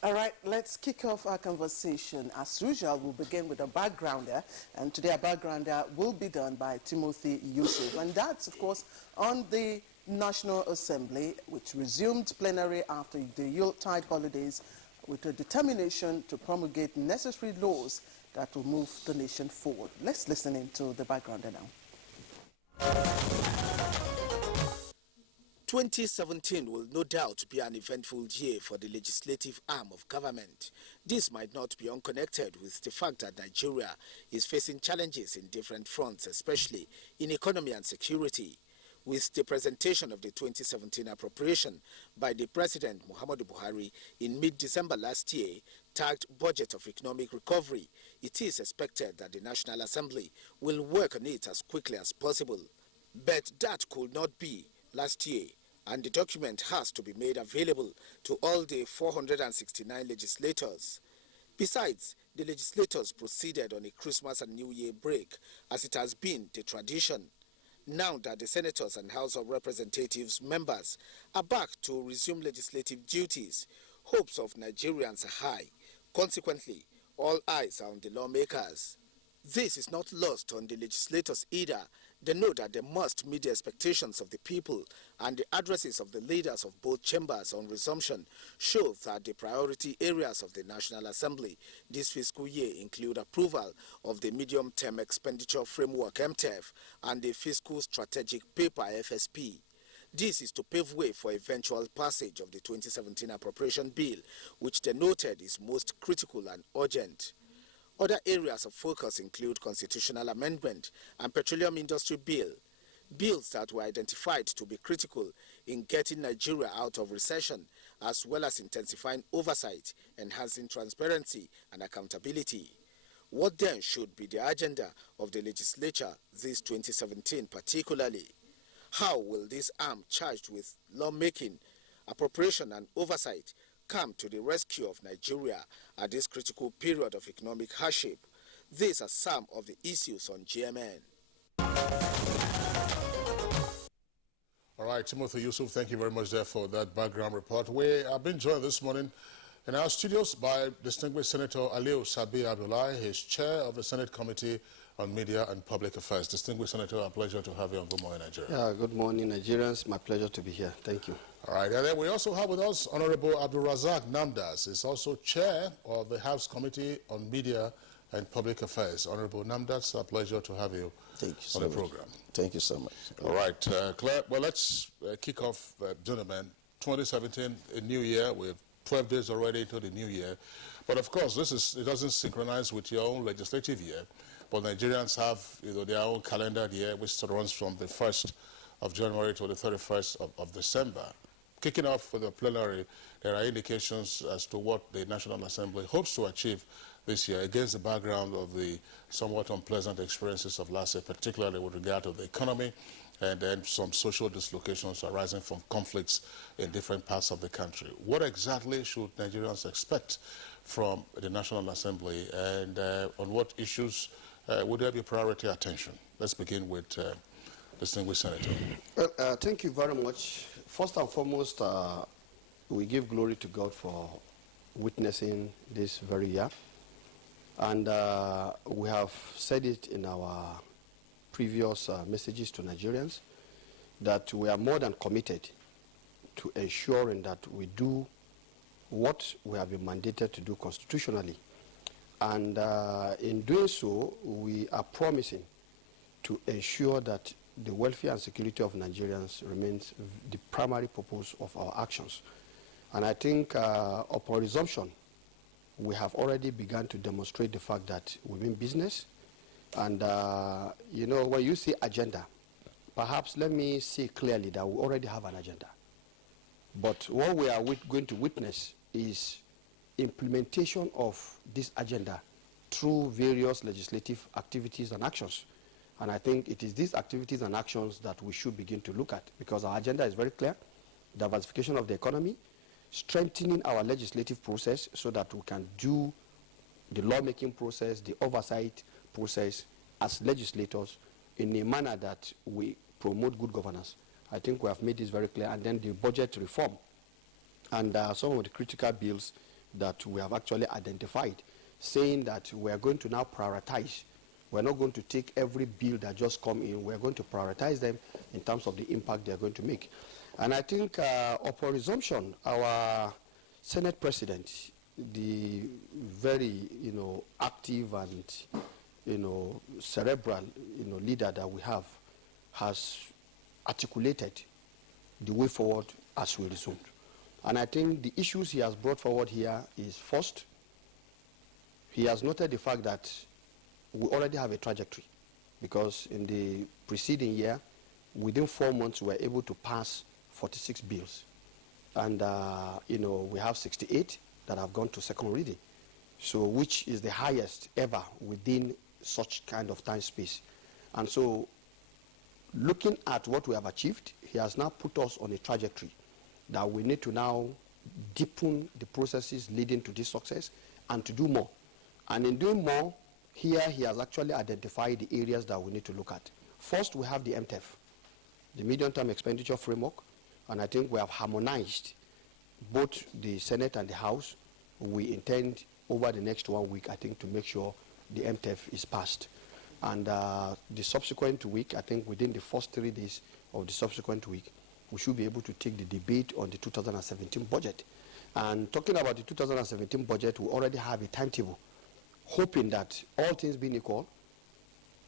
All right, let's kick off our conversation. As usual, we'll begin with a backgrounder, and today our backgrounder will be done by Timothy Yusuf, and that's, of course, on the National Assembly, which resumed plenary after the Yuletide holidays with a determination to promulgate necessary laws that will move the nation forward. Let's listen into the backgrounder now. 2017 will no doubt be an eventful year for the legislative arm of government. This might not be unconnected with the fact that Nigeria is facing challenges in different fronts, especially in economy and security. With the presentation of the 2017 appropriation by the President Muhammadu Buhari in mid-December last year, tagged Budget of Economic Recovery, it is expected that the National Assembly will work on it as quickly as possible. But that could not be last year, and the document has to be made available to all the 469 legislators. Besides, the legislators proceeded on a Christmas and New Year break, as it has been the tradition. Now that the Senators and House of Representatives members are back to resume legislative duties, hopes of Nigerians are high. Consequently, all eyes are on the lawmakers. This is not lost on the legislators either. They know that they must meet the expectations of the people, and the addresses of the leaders of both chambers on resumption show that the priority areas of the National Assembly this fiscal year include approval of the Medium-Term Expenditure Framework (MTEF) and the Fiscal Strategic Paper (FSP). This is to pave way for eventual passage of the 2017 appropriation bill, which they noted is most critical and urgent. Other areas of focus include constitutional amendment and petroleum industry bill, bills that were identified to be critical in getting Nigeria out of recession, as well as intensifying oversight, enhancing transparency and accountability. What then should be the agenda of the legislature this 2017 particularly? How will this arm charged with lawmaking, appropriation and oversight come to the rescue of Nigeria at this critical period of economic hardship? These are some of the issues on GMN. All right, Timothy Yusuf, thank you very much there for that background report. We have been joined this morning in our studios by distinguished Senator Aliu Sabi Abdullahi. He's chair of the Senate Committee on Media and Public Affairs. Distinguished Senator, a pleasure to have you on Good Morning Nigeria. Yeah, good morning, Nigerians. My pleasure to be here. Thank you. All right, and then we also have with us Honorable Abdul Razak Namdas. He's also chair of the House Committee on Media and Public Affairs. Honorable Namdas, a pleasure to have you on the program. Thank you so much. All right, Claire, well, let's kick off, gentlemen. 2017, a new year. We're 12 days already into the new year. But of course, it doesn't synchronize with your own legislative year. But Nigerians have their own calendar year, which runs from the 1st of January to the 31st of December. Kicking off with the plenary, there are indications as to what the National Assembly hopes to achieve this year against the background of the somewhat unpleasant experiences of last year, particularly with regard to the economy and then some social dislocations arising from conflicts in different parts of the country. What exactly should Nigerians expect from the National Assembly, and on what issues would there be priority attention? Let's begin with distinguished Senator. Well, thank you very much. First and foremost, we give glory to God for witnessing this very year. And we have said it in our previous messages to Nigerians that we are more than committed to ensuring that we do what we have been mandated to do constitutionally. And in doing so, we are promising to ensure that the welfare and security of Nigerians remains the primary purpose of our actions. And I think upon resumption, we have already begun to demonstrate the fact that we mean business. And, when you say agenda, perhaps let me say clearly that we already have an agenda. But what we are going to witness is implementation of this agenda through various legislative activities and actions. And I think it is these activities and actions that we should begin to look at, because our agenda is very clear: diversification of the economy, strengthening our legislative process so that we can do the lawmaking process, the oversight process as legislators in a manner that we promote good governance. I think we have made this very clear. And then the budget reform and some of the critical bills that we have actually identified, saying that we are going to now prioritize. We're not going to take every bill that just come in. We're going to prioritize them in terms of the impact they're going to make. And I think upon resumption, our Senate President, the very, active and, cerebral, leader that we have, has articulated the way forward as we resumed. And I think the issues he has brought forward here is, first, he has noted the fact that we already have a trajectory, because in the preceding year, within 4 months, we were able to pass 46 bills. And, you know, we have 68 that have gone to second reading, so which is the highest ever within such kind of time space. And so, looking at what we have achieved, he has now put us on a trajectory that we need to now deepen the processes leading to this success and to do more. And in doing more, here he has actually identified the areas that we need to look at. First, we have the MTEF, the Medium-Term Expenditure Framework, and I think we have harmonized both the Senate and the House. We intend over the next 1 week, I think, to make sure the MTEF is passed. And the subsequent week, I think within the first 3 days of the subsequent week, we should be able to take the debate on the 2017 budget. And talking about the 2017 budget, we already have a timetable, hoping that all things being equal,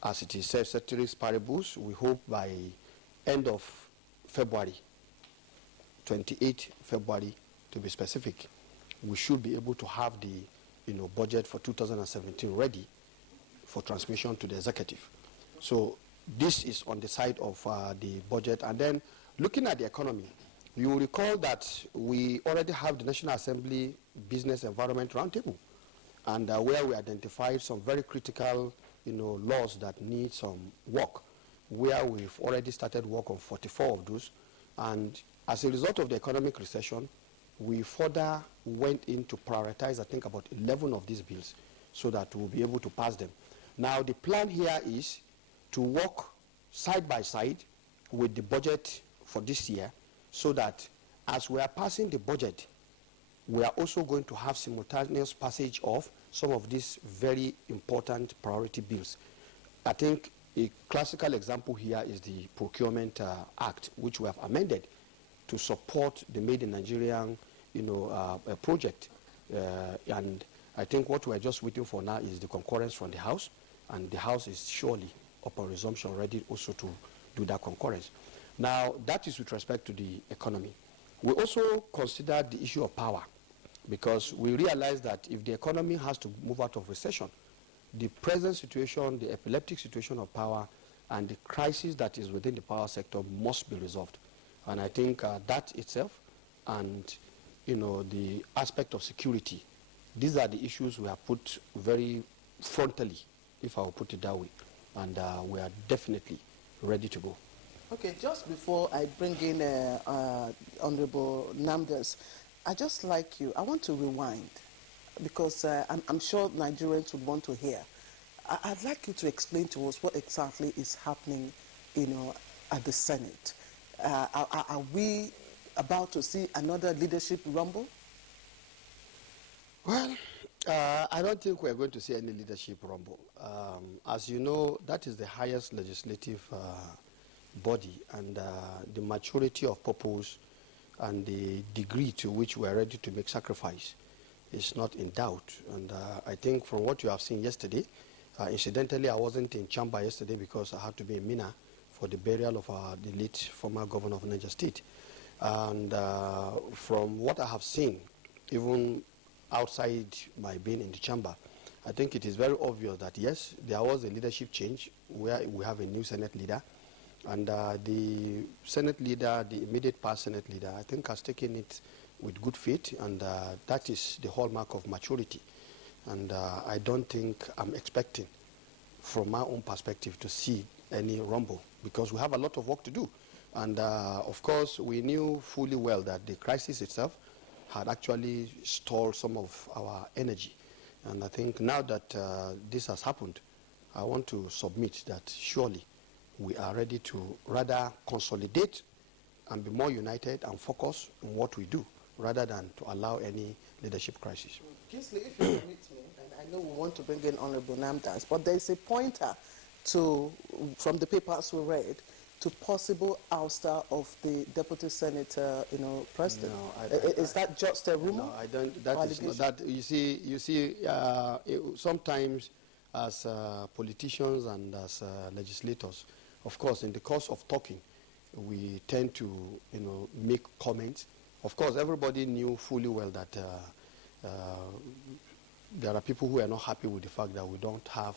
as it is said, ceteris paribus, we hope by end of February, 28 February to be specific, we should be able to have the budget for 2017 ready for transmission to the executive. So this is on the side of the budget. And then looking at the economy, you will recall that we already have the National Assembly Business Environment Roundtable, and where we identified some very critical laws that need some work, where we've already started work on 44 of those. And as a result of the economic recession, we further went in to prioritize, I think, about 11 of these bills so that we'll be able to pass them. Now, the plan here is to work side by side with the budget for this year, so that as we are passing the budget, we are also going to have simultaneous passage of some of these very important priority bills. I think a classical example here is the Procurement Act, which we have amended to support the Made in Nigeria project. And I think what we're just waiting for now is the concurrence from the House, and the House is surely upon resumption ready also to do that concurrence. Now, that is with respect to the economy. We also consider the issue of power, because we realize that if the economy has to move out of recession, the present situation, the epileptic situation of power, and the crisis that is within the power sector must be resolved. And I think that itself, and the aspect of security, these are the issues we have put very frontally, if I will put it that way, and we are definitely ready to go. Okay, just before I bring in Honorable Namdas, I want to rewind, because I'm sure Nigerians would want to hear. I'd like you to explain to us what exactly is happening, at the Senate. Are we about to see another leadership rumble? Well, I don't think we're going to see any leadership rumble. As you know, that is the highest legislative body, and the maturity of purpose and the degree to which we are ready to make sacrifice is not in doubt. And I think from what you have seen yesterday, incidentally, I wasn't in Chamba yesterday because I had to be in Mina for the burial of the late former governor of Niger State. And from what I have seen, even outside my being in the chamber, I think it is very obvious that, yes, there was a leadership change where we have a new Senate leader. And the Senate leader, the immediate past Senate leader, I think has taken it with good faith, and that is the hallmark of maturity. And I don't think I'm expecting, from my own perspective, to see any rumble, because we have a lot of work to do. And of course, we knew fully well that the crisis itself had actually stalled some of our energy. And I think now that this has happened, I want to submit that surely we are ready to rather consolidate and be more united and focus on what we do, rather than to allow any leadership crisis. Kingsley, if you permit me, and I know we want to bring in Honorable Namdas, but there is a pointer from the papers we read, to possible ouster of the deputy senator, president. No, is that just a rumor? No, I don't. That is not that. You see, sometimes as politicians and as legislators, of course, in the course of talking, we tend to, make comments. Of course, everybody knew fully well that there are people who are not happy with the fact that we don't have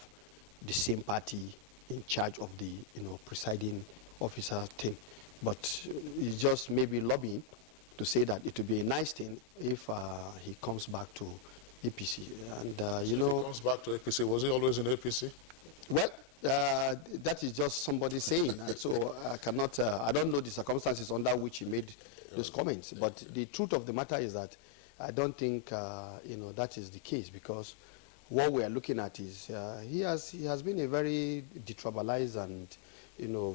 the same party in charge of the, presiding officer thing. But it's just maybe lobbying to say that it would be a nice thing if he comes back to APC. And, so if he comes back to APC, was he always in APC? Well, that is just somebody saying. And so I cannot, I don't know the circumstances under which he made those comments. But the truth of the matter is that I don't think, that is the case, because what we are looking at is he has been a very detribalized and,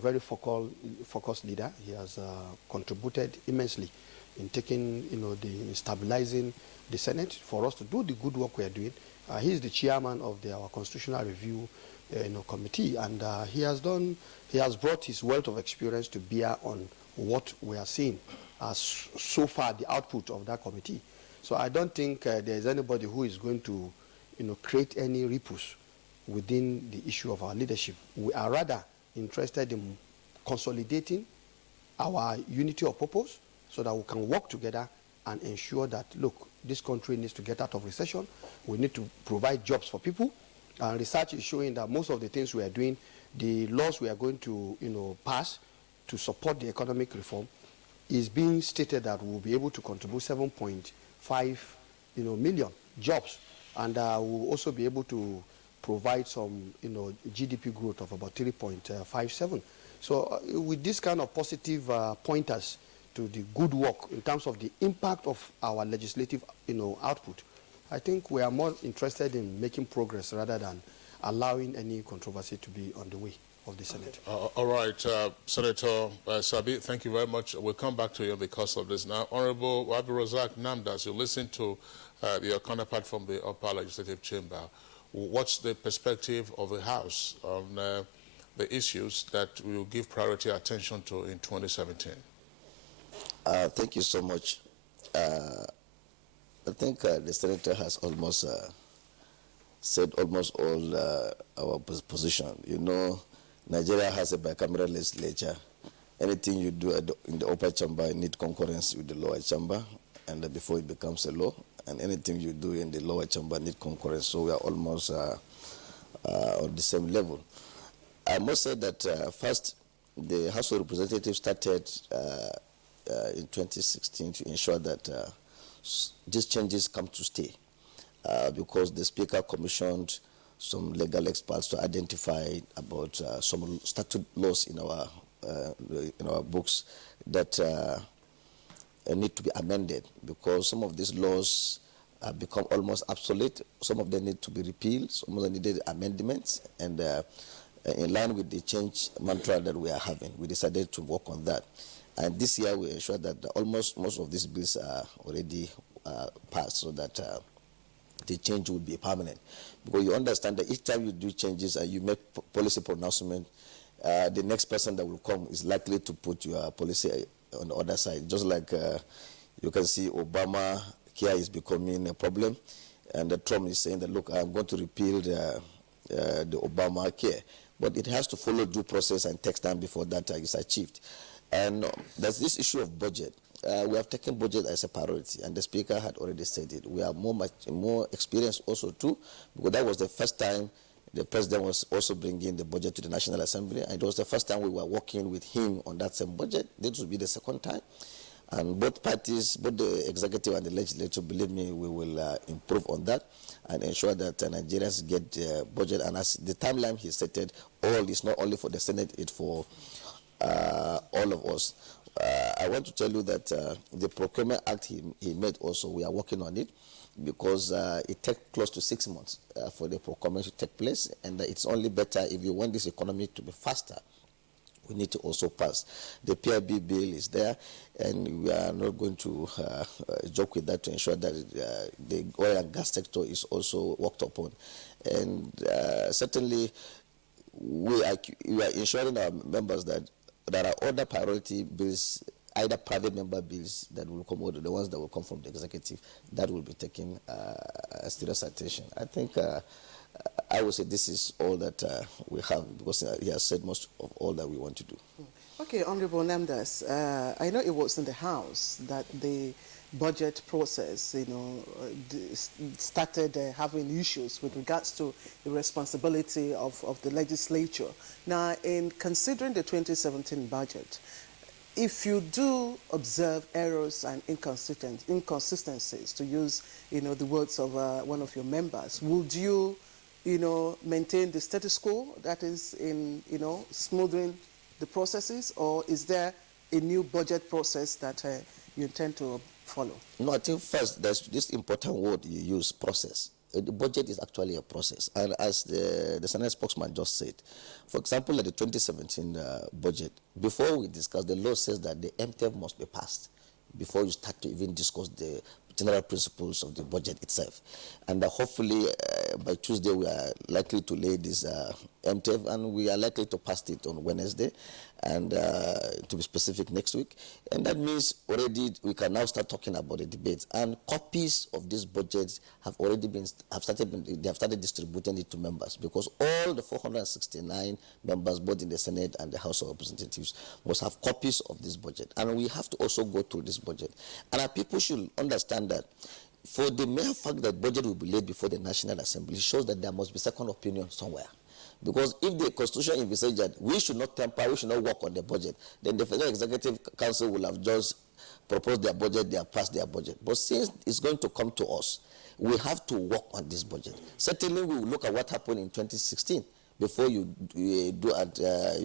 very focused leader. He has contributed immensely in taking, the stabilizing the Senate for us to do the good work we are doing. He is the chairman of our Constitutional Review committee, and he has brought his wealth of experience to bear on what we are seeing as so far the output of that committee. So I don't think there is anybody who is going to, create any ripples within the issue of our leadership. We are rather interested in consolidating our unity of purpose so that we can work together and ensure that, look, this country needs to get out of recession. We need to provide jobs for people. And research is showing that most of the things we are doing, the laws we are going to, pass to support the economic reform, is being stated that we will be able to contribute 7.5, million jobs, and we'll also be able to provide some, GDP growth of about 3.57. So with this kind of positive pointers to the good work in terms of the impact of our legislative, output, I think we are more interested in making progress rather than allowing any controversy to be on the way of the Senate. All right, Senator Sabi, thank you very much. We'll come back to you because of this now. Honorable Wabi Razak Namdas, you listen to your counterpart from the upper legislative chamber. What's the perspective of the House on the issues that we will give priority attention to in 2017? Thank you so much. I think the Senator has almost said almost all our position. Nigeria has a bicameral legislature. Anything you do in the upper chamber need concurrence with the lower chamber, and before it becomes a law. And anything you do in the lower chamber need concurrence. So we are almost on the same level. I must say that first, the House of Representatives started in 2016 to ensure that these changes come to stay, because the Speaker commissioned some legal experts to identify about some statute laws in our books that need to be amended, because some of these laws have become almost obsolete. Some of them need to be repealed. Some of them needed amendments, and in line with the change mantra that we are having, we decided to work on that. And this year we ensured that almost most of these bills are already passed, so that the change will be permanent. Because you understand that each time you do changes and you make policy pronouncement, the next person that will come is likely to put your policy on the other side. Just like you can see Obama care is becoming a problem, and Trump is saying that, look, I'm going to repeal the Obama care. But it has to follow due process and takes time before that is achieved. And there's this issue of budget. We have taken budget as a priority, and the Speaker had already said it. We are more experienced also too, because that was the first time the President was also bringing the budget to the National Assembly, and it was the first time we were working with him on that same budget. This will be the second time. And both parties, both the executive and the legislature, believe me, we will improve on that and ensure that Nigerians get the budget. And as the timeline he stated, all is not only for the Senate, it's for all of us. I want to tell you that the Procurement Act he made also, we are working on it, because it takes close to 6 months for the procurement to take place, and it's only better if you want this economy to be faster. We need to also pass. The PIB bill is there, and we are not going to joke with that to ensure that the oil and gas sector is also worked upon. And certainly, we are ensuring our members that there are other priority bills, either private member bills that will come, or the ones that will come from the executive, that will be taken serious attention. I think I would say this is all that we have, because he has said most of all that we want to do. Okay. Okay, Honorable Namdas, I know it was in the House that the budget process, started having issues with regards to the responsibility of the legislature. Now, in considering the 2017 budget, if you do observe errors and inconsistencies, to use, the words of one of your members, would you, maintain the status quo that is in, smoothing the processes, or is there a new budget process that you intend to follow? No, I think first there's this important word you use, process. The budget is actually a process. And as the Senate spokesman just said, for example, at the 2017 budget, before we discuss, the law says that the MTF must be passed before you start to even discuss the general principles of the budget itself. And hopefully by Tuesday we are likely to lay this MTF, and we are likely to pass it on Wednesday, and to be specific, next week. And that means already we can now start talking about the debates. And copies of these budgets have already started distributing it to members, because all the 469 members, both in the Senate and the House of Representatives, must have copies of this budget. And we have to also go through this budget. And our people should understand that for the mere fact that budget will be laid before the National Assembly shows that there must be second opinion somewhere. Because if the Constitution envisages that we should not tamper, we should not work on the budget, then the Federal Executive Council will have just proposed their budget, they have passed their budget. But since it's going to come to us, we have to work on this budget. Certainly, we will look at what happened in 2016 before you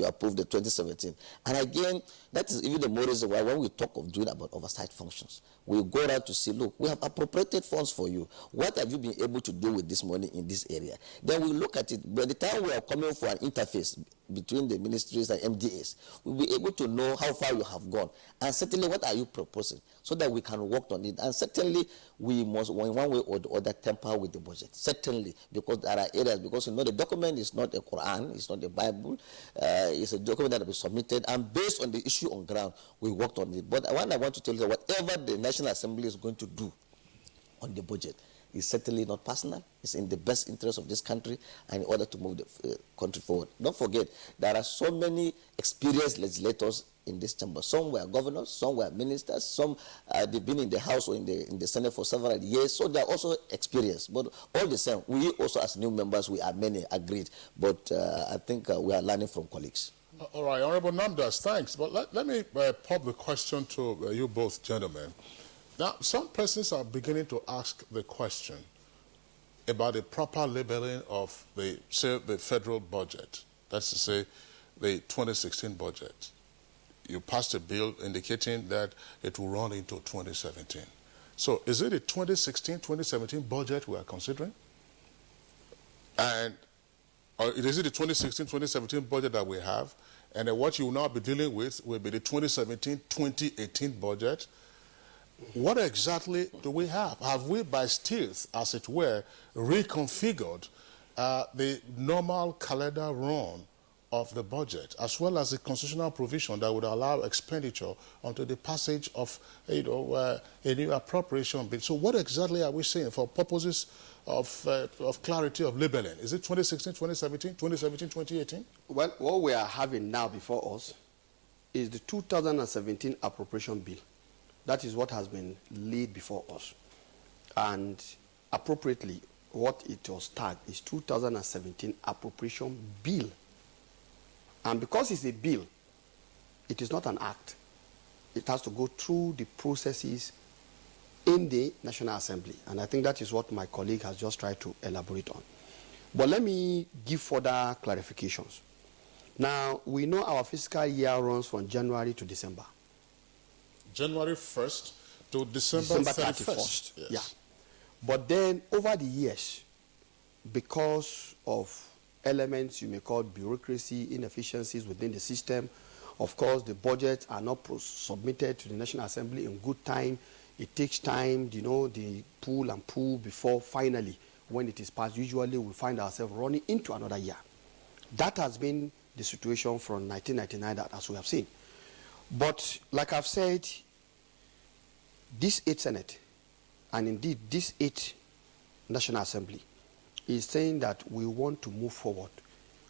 approve the 2017. And again, that is even the more reason why when we talk of doing about oversight functions, we go around to see, look, we have appropriated funds for you. What have you been able to do with this money in this area? Then we look at it. By the time we are coming for an interface between the ministries and MDAs, we'll be able to know how far you have gone. And certainly, what are you proposing, so that we can work on it. And certainly, we must, in one way or the other, tamper with the budget. Certainly, because there are areas, because the document is not a Quran, it's not a Bible, it's a document that will be submitted, and based on the issue on ground, we worked on it. But what I want to tell you, that whatever the National Assembly is going to do on the budget is certainly not personal. It's in the best interest of this country and in order to move the country forward. Don't forget, there are so many experienced legislators in this chamber. Some were governors, some were ministers, some they've been in the House or in the Senate for several years, so they're also experienced. But all the same, we also as new members, we are many agreed, but I think we are learning from colleagues. All right, Honorable Namdas, thanks. But let me pop the question to you both gentlemen. Now, some persons are beginning to ask the question about the proper labeling of the federal budget. That's to say, the 2016 budget. You passed a bill indicating that it will run into 2017. So is it a 2016-2017 budget we are considering? And or is it the 2016-2017 budget that we have? And then what you will now be dealing with will be the 2017-2018 budget. What exactly do we have? Have we, by stealth, as it were, reconfigured the normal calendar run of the budget, as well as the constitutional provision that would allow expenditure until the passage of, a new appropriation bill? So what exactly are we saying for purposes of clarity of labeling? Is it 2016, 2017, 2017, 2018? Well, what we are having now before us is the 2017 appropriation bill. That is what has been laid before us. And appropriately, what it was tagged is 2017 appropriation bill. And because it's a bill, it is not an act. It has to go through the processes in the National Assembly. And I think that is what my colleague has just tried to elaborate on. But let me give further clarifications. Now, we know our fiscal year runs from January to December. January 1st to December 31st. Yes. Yeah. But then over the years, because of elements you may call bureaucracy, inefficiencies within the system, of course, the budgets are not submitted to the National Assembly in good time. It takes time, the pull and pull before finally, when it is passed, usually we find ourselves running into another year. That has been the situation from 1999, as we have seen. But like I've said, this 8th Senate, and indeed this 8th National Assembly, is saying that we want to move forward.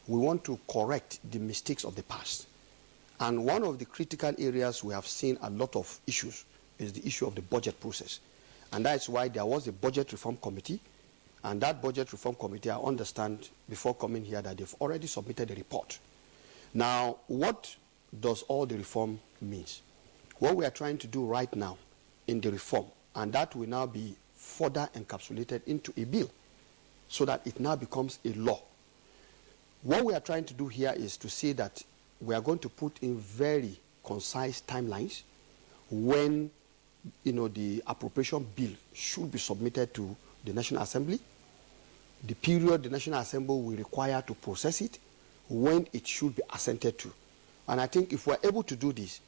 We want to correct the mistakes of the past. And one of the critical areas we have seen a lot of issues is the issue of the budget process. And that's why there was a budget reform committee. And that budget reform committee, I understand before coming here that they've already submitted a report. Now, what does all the reform mean? What we are trying to do right now in the reform, and that will now be further encapsulated into a bill so that it now becomes a law. What we are trying to do here is to say that we are going to put in very concise timelines when the appropriation bill should be submitted to the National Assembly, the period the National Assembly will require to process it, when it should be assented to. And I think if we're able to do this,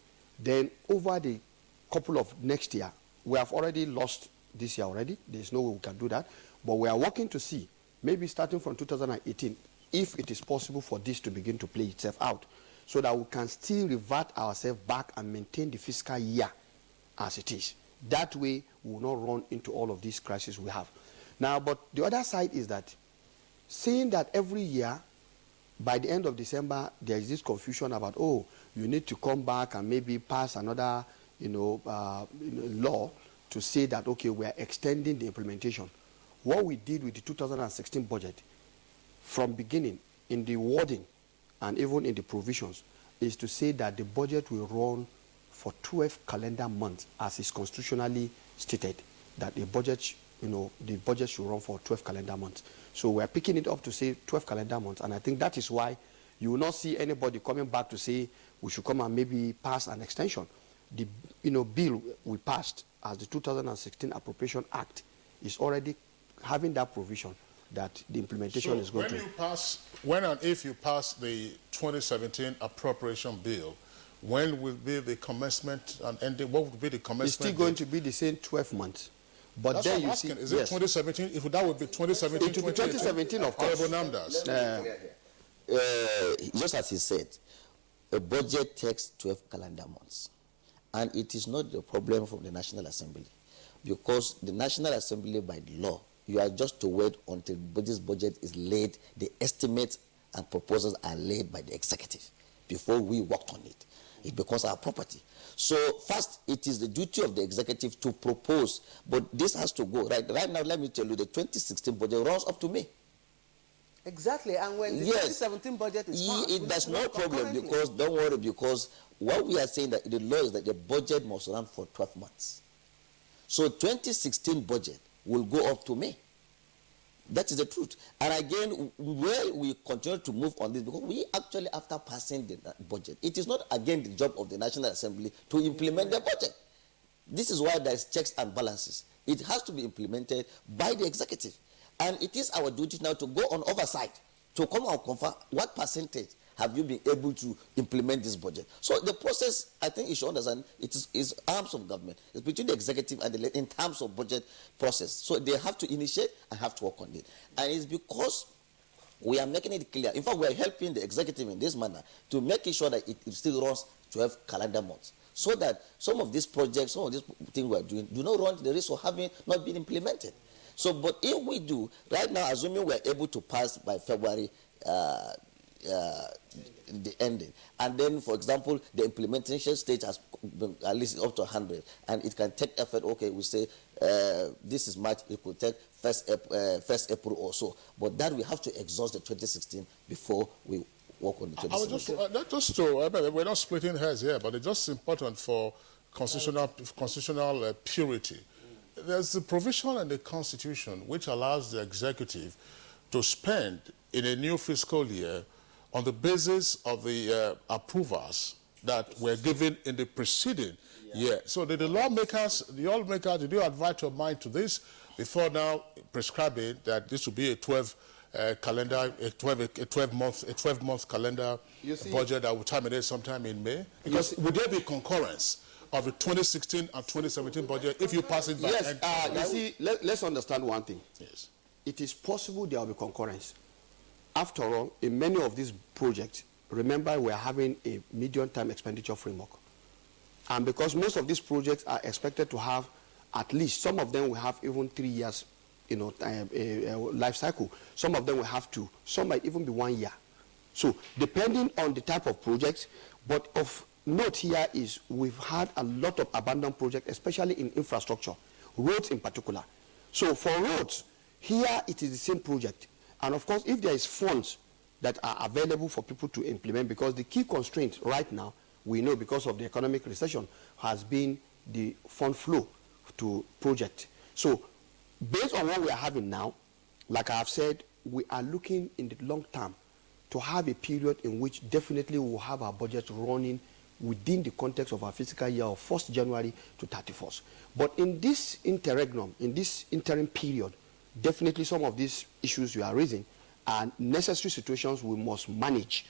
then over the couple of next year, we have already lost this year already. There's no way we can do that. But we are working to see, maybe starting from 2018, if it is possible for this to begin to play itself out, so that we can still revert ourselves back and maintain the fiscal year as it is. That way, we will not run into all of these crises we have. Now, but the other side is that, seeing that every year, by the end of December, there is this confusion about, oh, you need to come back and maybe pass another, law to say that, okay, we are extending the implementation. What we did with the 2016 budget, from beginning, in the wording and even in the provisions, is to say that the budget will run for 12 calendar months, as is constitutionally stated, that the budget should run for 12 calendar months. So we're picking it up to say 12 calendar months, and I think that is why you will not see anybody coming back to say we should come and maybe pass an extension. The bill we passed as the 2016 Appropriation Act is already having that provision that the implementation is going to. When and if you pass the 2017 appropriation bill, when will be the commencement and ending? What would be the commencement? It's still going to be the same 12 months. But that's then what I'm asking. Is it 2017? If that would be 2017, it would be 2017, of course. Just as he said, a budget takes 12 calendar months. And it is not the problem from the National Assembly, because the National Assembly, by the law, you are just to wait until this budget is laid, the estimates and proposals are laid by the executive before we work on it. It becomes our property. So first, it is the duty of the executive to propose, but this has to go. Right now, let me tell you, the 2016 budget runs up to May. Exactly, and when the 2017 budget is passed, that's no problem, because don't worry, because what we are saying that the law is that the budget must run for 12 months. So 2016 budget will go up to May. That is the truth. And again, where we continue to move on this, because we actually, after passing the budget, it is not again the job of the National Assembly to implement the budget. This is why there is checks and balances. It has to be implemented by the executive. And it is our duty now to go on oversight, to come and confirm what percentage have you been able to implement this budget. So the process, I think you should understand, it is arms of government. It's between the executive and the in terms of budget process. So they have to initiate and have to work on it. And it's because we are making it clear. In fact, we are helping the executive in this manner to make sure that it still runs 12 calendar months, so that some of these projects, some of these things we are doing, do not run the risk of having not been implemented. So, but if we do, right now, assuming we are able to pass by February, the ending, and then, for example, the implementation stage has been at least up to 100, and it can take effort. Okay, we say this is March, it could take 1st April or so, but that we have to exhaust the 2016 before we work on the 2017. We're not splitting hairs here, but it's just important for constitutional purity. There's a provision in the Constitution which allows the executive to spend in a new fiscal year on the basis of the approvals that were given in the preceding year. So did the lawmakers, did you advise your mind to this before now prescribing that this will be a 12 month calendar budget that will terminate sometime in May? Because would there be concurrence of the 2016 and 2017 budget if you pass it by? Yes, let's understand one thing. Yes. It is possible there will be concurrence. After all, in many of these projects, remember we are having a medium-term expenditure framework. And because most of these projects are expected to have, at least some of them will have even 3 years, life cycle. Some of them will have 2. Some might even be 1 year. So depending on the type of projects, But of note here is we've had a lot of abandoned projects, especially in infrastructure, roads in particular. So for roads, here it is the same project. And of course, if there is funds that are available for people to implement, because the key constraint right now, we know because of the economic recession, has been the fund flow to project. So based on what we are having now, like I have said, we are looking in the long term to have a period in which definitely we will have our budget running within the context of our fiscal year of 1st January to 31st. But in this interregnum, in this interim period, definitely some of these issues you are raising are necessary situations we must manage.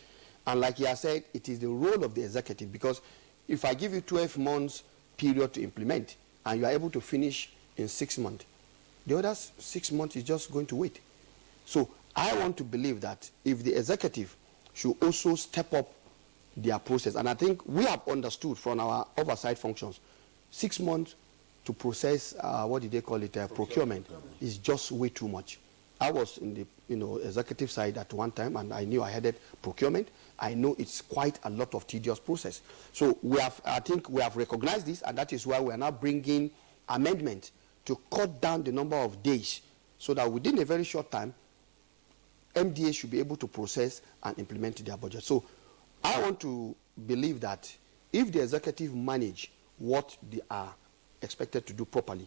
And like you have said, it is the role of the executive, because if I give you 12 months period to implement and you are able to finish in 6 months, the other 6 months is just going to wait. So I want to believe that if the executive should also step up their process, and I think we have understood from our oversight functions, 6 months to process, what did they call it, procurement, is just way too much. I was in the executive side at one time, and I knew I headed procurement. I know it's quite a lot of tedious process. So I think we have recognized this, and that is why we are now bringing amendment to cut down the number of days so that within a very short time, MDA should be able to process and implement their budget. So I want to believe that if the executive manage what they are expected to do properly,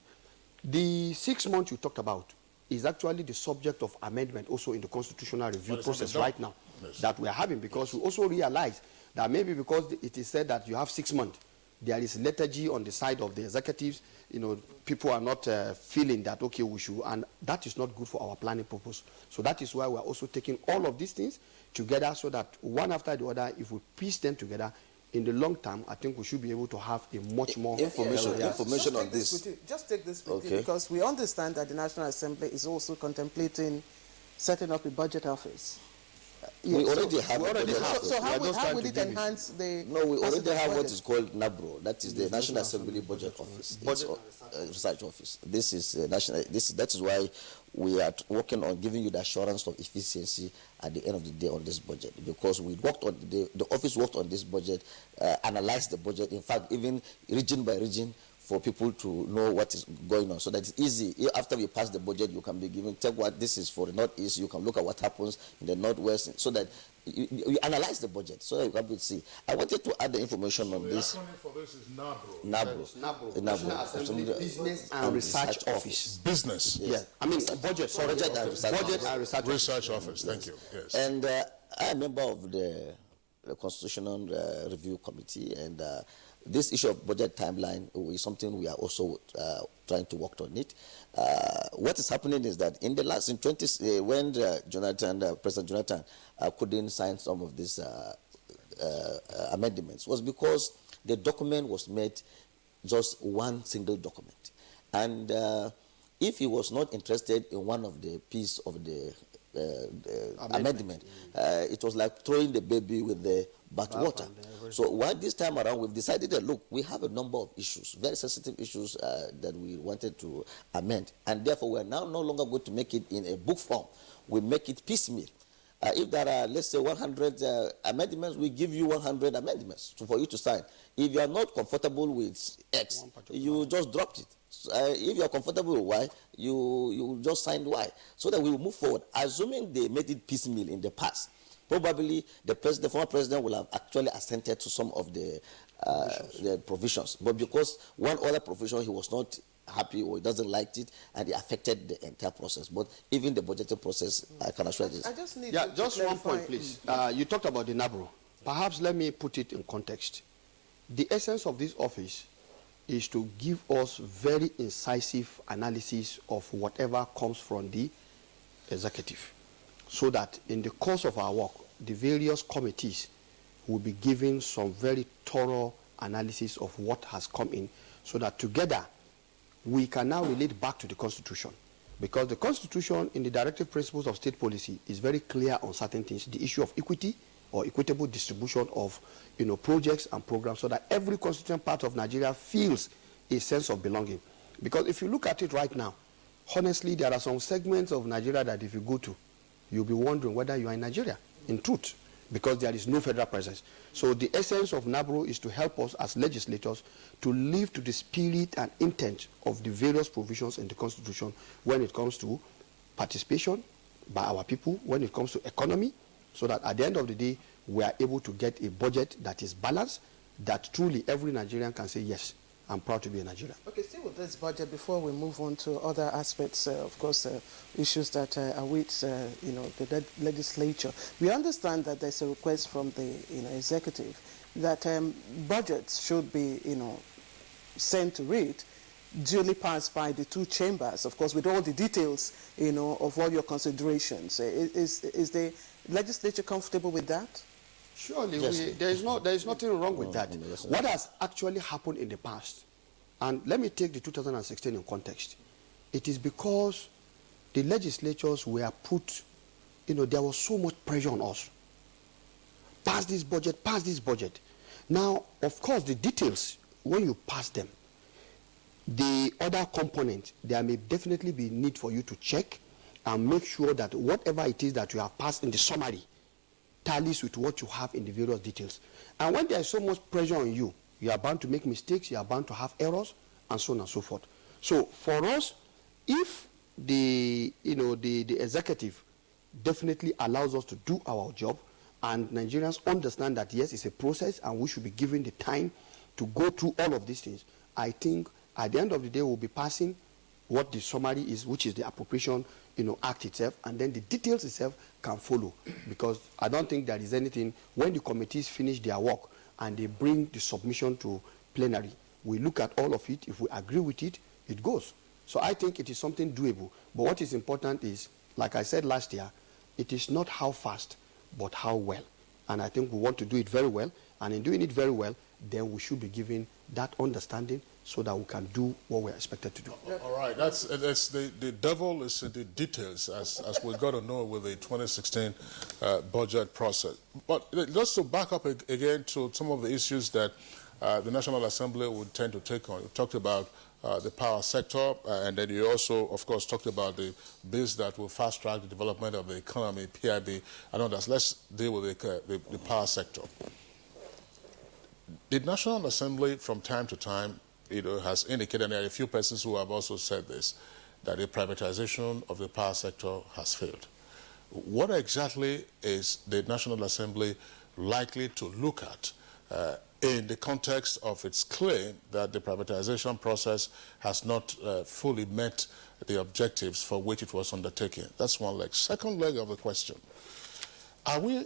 the 6 months you talked about is actually the subject of amendment also in the constitutional review process right now that we are having, because we also realize that maybe because it is said that you have 6 months, there is lethargy on the side of the executives. People are not feeling that, okay, we should, and that is not good for our planning purpose. So that is why we are also taking all of these things together so that one after the other, if we piece them together, in the long term, I think we should be able to have a much more information on this. Just take this with you, because we understand that the National Assembly is also contemplating setting up a budget office. We already have it. So how would it enhance the... No, we already have what is called NABRO. That is the National Assembly Budget Office. Research Office. This is national. That is why we are working on giving you the assurance of efficiency at the end of the day on this budget, because we worked on the office worked on this budget, analyzed the budget. In fact, even region by region, for people to know what is going on, so that it's easy. After we pass the budget, you can be given, take what this is for the Northeast, you can look at what happens in the Northwest, so that you analyze the budget, so that you can be see. I wanted to add the information on this. The acronym for this is NABRO. NABRO. Business and Research Office. Business. Yeah. I mean, budget. Sorry, Budget and Research Office. Thank you. Yes. And I'm a member of the Constitutional Review Committee, and this issue of budget timeline is something we are also trying to work on it. What is happening is that in the last, when President Jonathan couldn't sign some of these amendments, was because the document was made just one single document. And if he was not interested in one of the piece of the amendment, it was like throwing the baby with the bathwater. So why this time around we've decided that, look, we have a number of issues, very sensitive issues that we wanted to amend, and therefore we are now no longer going to make it in a book form. We make it piecemeal. If there are, let's say, 100 amendments, we give you 100 amendments for you to sign. If you are not comfortable with X, you just dropped it. If you are comfortable with Y, you just sign Y, so that we will move forward. Assuming they made it piecemeal in the past, probably the former president will have actually assented to some of the provisions. But because one other provision he was not happy or he doesn't like it, and it affected the entire process. But even the budgeting process, I can assure this. I just need just one point, please. You talked about the NABRO. Perhaps let me put it in context. The essence of this office is to give us very incisive analysis of whatever comes from the executive, so that in the course of our work, the various committees will be given some very thorough analysis of what has come in, so that together we can now relate back to the Constitution. Because the Constitution, in the directive principles of state policy, is very clear on certain things. The issue of equity or equitable distribution of projects and programs, so that every constituent part of Nigeria feels a sense of belonging. Because if you look at it right now, honestly, there are some segments of Nigeria that if you go to, you'll be wondering whether you are in Nigeria, in truth. because there is no federal presence. So the essence of NABRO is to help us as legislators to live to the spirit and intent of the various provisions in the Constitution when it comes to participation by our people, when it comes to economy, so that at the end of the day, we are able to get a budget that is balanced, that truly every Nigerian can say, yes, I'm proud to be a Nigerian. Okay, still with this budget, before we move on to other aspects, of course, issues that await, the legislature, we understand that there's a request from the, executive that budgets should be, sent to read, duly passed by the two chambers, of course, with all the details, of all your considerations. Is the legislature comfortable with that? Surely, yes. There is nothing wrong with that. What has actually happened in the past, and let me take the 2016 in context, it is because the legislatures were put, there was so much pressure on us. Pass this budget, pass this budget. Now, of course, the details, when you pass them, the other component, there may definitely be need for you to check and make sure that whatever it is that you have passed in the summary tallies with what you have in the various details. And when there is so much pressure on you, you are bound to make mistakes, you are bound to have errors, and so on and so forth. So for us, if the executive definitely allows us to do our job, and Nigerians understand that yes, it's a process and we should be given the time to go through all of these things, I think at the end of the day we'll be passing what the summary is, which is the appropriation act itself, and then the details itself can follow, because I don't think there is anything, when the committees finish their work and they bring the submission to plenary, we look at all of it. If we agree with it, it goes. So I think it is something doable. But what is important is, like I said last year, it is not how fast, but how well. And I think we want to do it very well, and in doing it very well, then we should be given that understanding so that we can do what we're expected to do. All right, that's the devil is in the details, as we got to know with the 2016 budget process. But just to back up again to some of the issues that the National Assembly would tend to take on. You talked about the power sector, and then you also, of course, talked about the bills that will fast-track the development of the economy, PIB, and others. Let's deal with the power sector. The National Assembly, from time to time, has indicated, and there are a few persons who have also said this, that the privatization of the power sector has failed. What exactly is the National Assembly likely to look at in the context of its claim that the privatization process has not fully met the objectives for which it was undertaken? That's one leg. Second leg of the question, are we,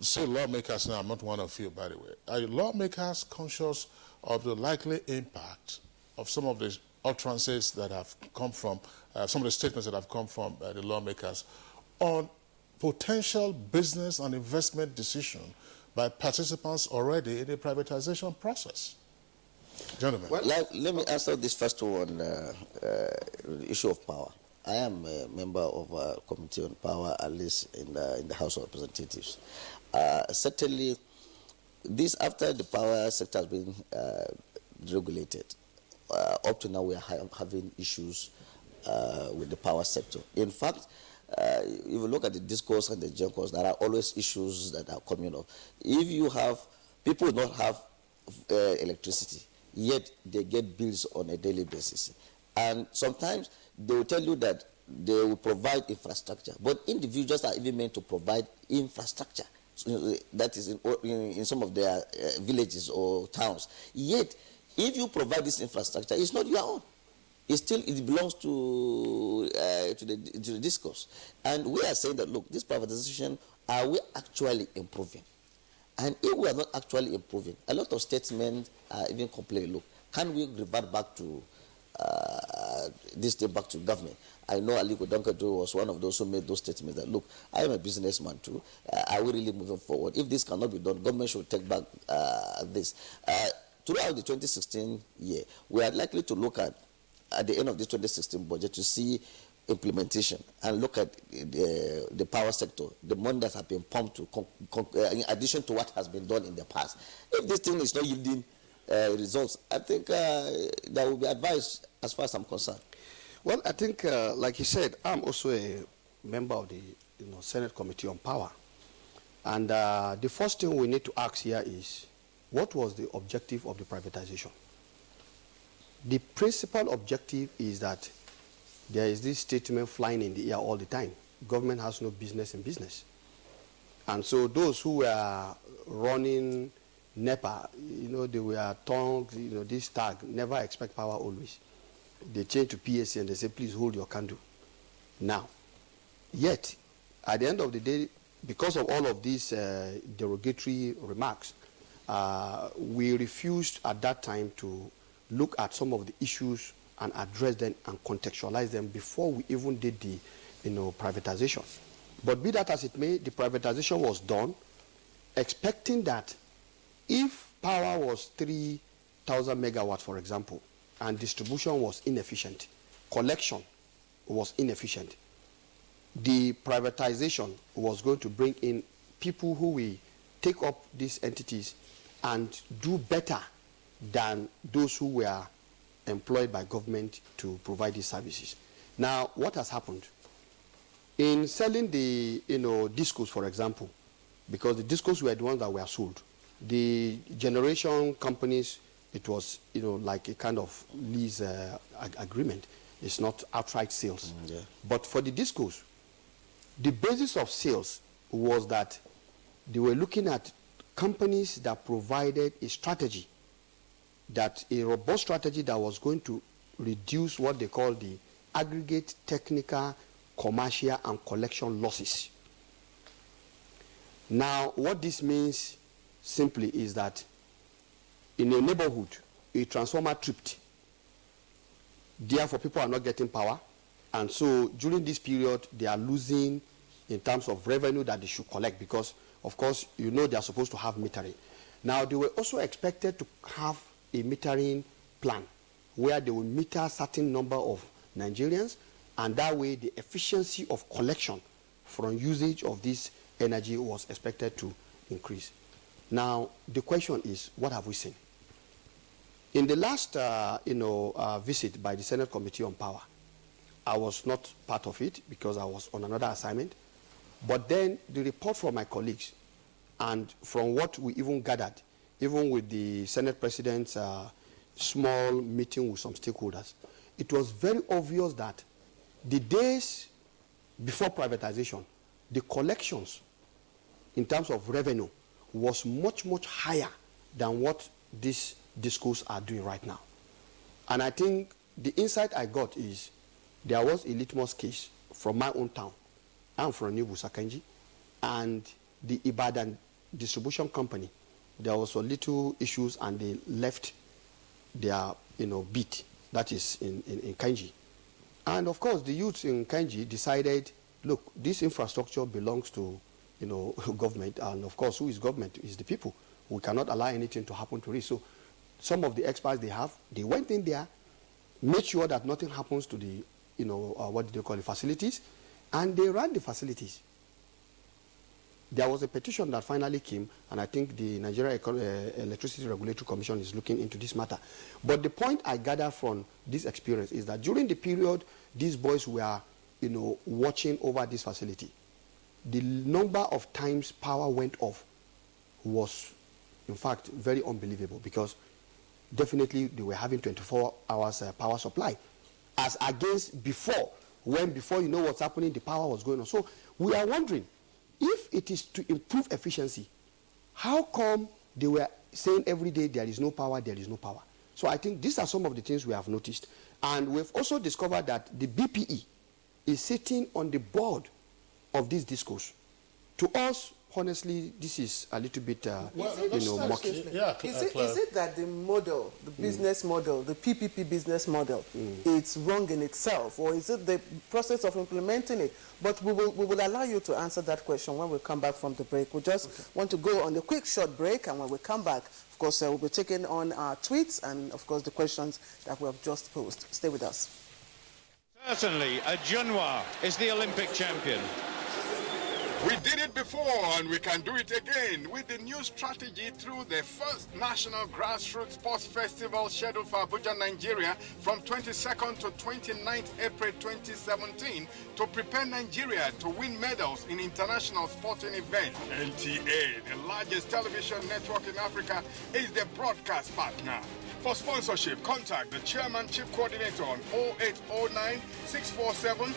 say lawmakers now, I'm not one of you, by the way, are lawmakers conscious of the likely impact of some of the utterances that have come from, some of the statements that have come from the lawmakers on potential business and investment decision by participants already in the privatization process? Gentlemen. Well, let me answer this first one, the issue of power. I am a member of a committee on power, at least in the House of Representatives. Certainly, this, after the power sector has been regulated, up to now we are having issues with the power sector. In fact, if you look at the discourse and the discourse, there are always issues that are coming up. If you have, people do not have electricity, yet they get bills on a daily basis. And sometimes they will tell you that they will provide infrastructure, but individuals are even meant to provide infrastructure. So that is in some of their villages or towns. Yet, if you provide this infrastructure, it's not your own. It belongs to the discourse. And we are saying that, look, this privatization, are we actually improving? And if we are not actually improving, a lot of statesmen are even complaining, look, can we revert back to this thing back to government? I know Aliko Dankato was one of those who made those statements that, look, I am a businessman too. Are we really moving forward? If this cannot be done, government should take back this. Throughout the 2016 year, we are likely to look at the end of this 2016 budget to see implementation and look at the power sector, the money that has been pumped to in addition to what has been done in the past. If this thing is not yielding results, I think that will be advised as far as I'm concerned. Well, I think, like he said, I'm also a member of the Senate Committee on Power. And the first thing we need to ask here is, what was the objective of the privatization? The principal objective is that there is this statement flying in the air all the time: government has no business in business. And so those who were running NEPA, they were tongues, this tag, never expect power always. They change to PSC and they say, please hold your candle. Now, yet, at the end of the day, because of all of these derogatory remarks, we refused at that time to look at some of the issues and address them and contextualize them before we even did the privatization. But be that as it may, the privatization was done expecting that if power was 3,000 megawatts, for example, and distribution was inefficient, collection was inefficient, the privatization was going to bring in people who will take up these entities and do better than those who were employed by government to provide these services. Now, what has happened? In selling the discos, for example, because the discos were the ones that were sold, the generation companies, it was like a kind of lease agreement. It's not outright sales. Yeah. But for the discos, the basis of sales was that they were looking at companies that provided a strategy, that a robust strategy that was going to reduce what they call the aggregate technical, commercial, and collection losses. Now, what this means simply is that in a neighborhood, a transformer tripped. Therefore, people are not getting power. And so during this period, they are losing in terms of revenue that they should collect because, of course, they are supposed to have metering. Now, they were also expected to have a metering plan where they will meter a certain number of Nigerians, and that way the efficiency of collection from usage of this energy was expected to increase. Now, the question is, what have we seen? In the last visit by the Senate Committee on Power, I was not part of it because I was on another assignment. But then the report from my colleagues and from what we even gathered, even with the Senate President's small meeting with some stakeholders, it was very obvious that the days before privatization, the collections in terms of revenue was much, much higher than what these discos are doing right now. And I think the insight I got is there was a litmus case from my own town. I'm from New Busakanji, and the Ibadan distribution company, there was a little issues and they left their beat, that is in Kanji. And of course the youths in Kanji decided, look, this infrastructure belongs to government, and of course who is government is the people. We cannot allow anything to happen to it. So some of the experts they went in there, made sure that nothing happens to the what do they call it, facilities, and they ran the facilities. There was a petition that finally came, and I think the Nigeria Electricity Regulatory Commission is looking into this matter. But the point I gather from this experience is that during the period these boys were watching over this facility, the number of times power went off was in fact very unbelievable, because definitely they were having 24 hours power supply, as against before, when before what's happening, the power was going on. So we are wondering, if it is to improve efficiency, how come they were saying every day there is no power, there is no power? So I think these are some of the things we have noticed. And we've also discovered that the BPE is sitting on the board of this discourse. To us, honestly, this is a little bit, murky. Yeah, is it that the model, the business model, the PPP business model, it's wrong in itself, or is it the process of implementing it? But we will allow you to answer that question when we come back from the break. We just want to go on a quick short break, and when we come back, of course, we'll be taking on our tweets and, of course, the questions that we have just posed. Stay with us. Certainly, Ajunwa is the Olympic champion. We did it before and we can do it again with the new strategy through the first National Grassroots Sports Festival scheduled for Abuja, Nigeria from 22nd to 29th April 2017 to prepare Nigeria to win medals in international sporting events. NTA, the largest television network in Africa, is the broadcast partner. For sponsorship, contact the Chairman Chief Coordinator on 0809 647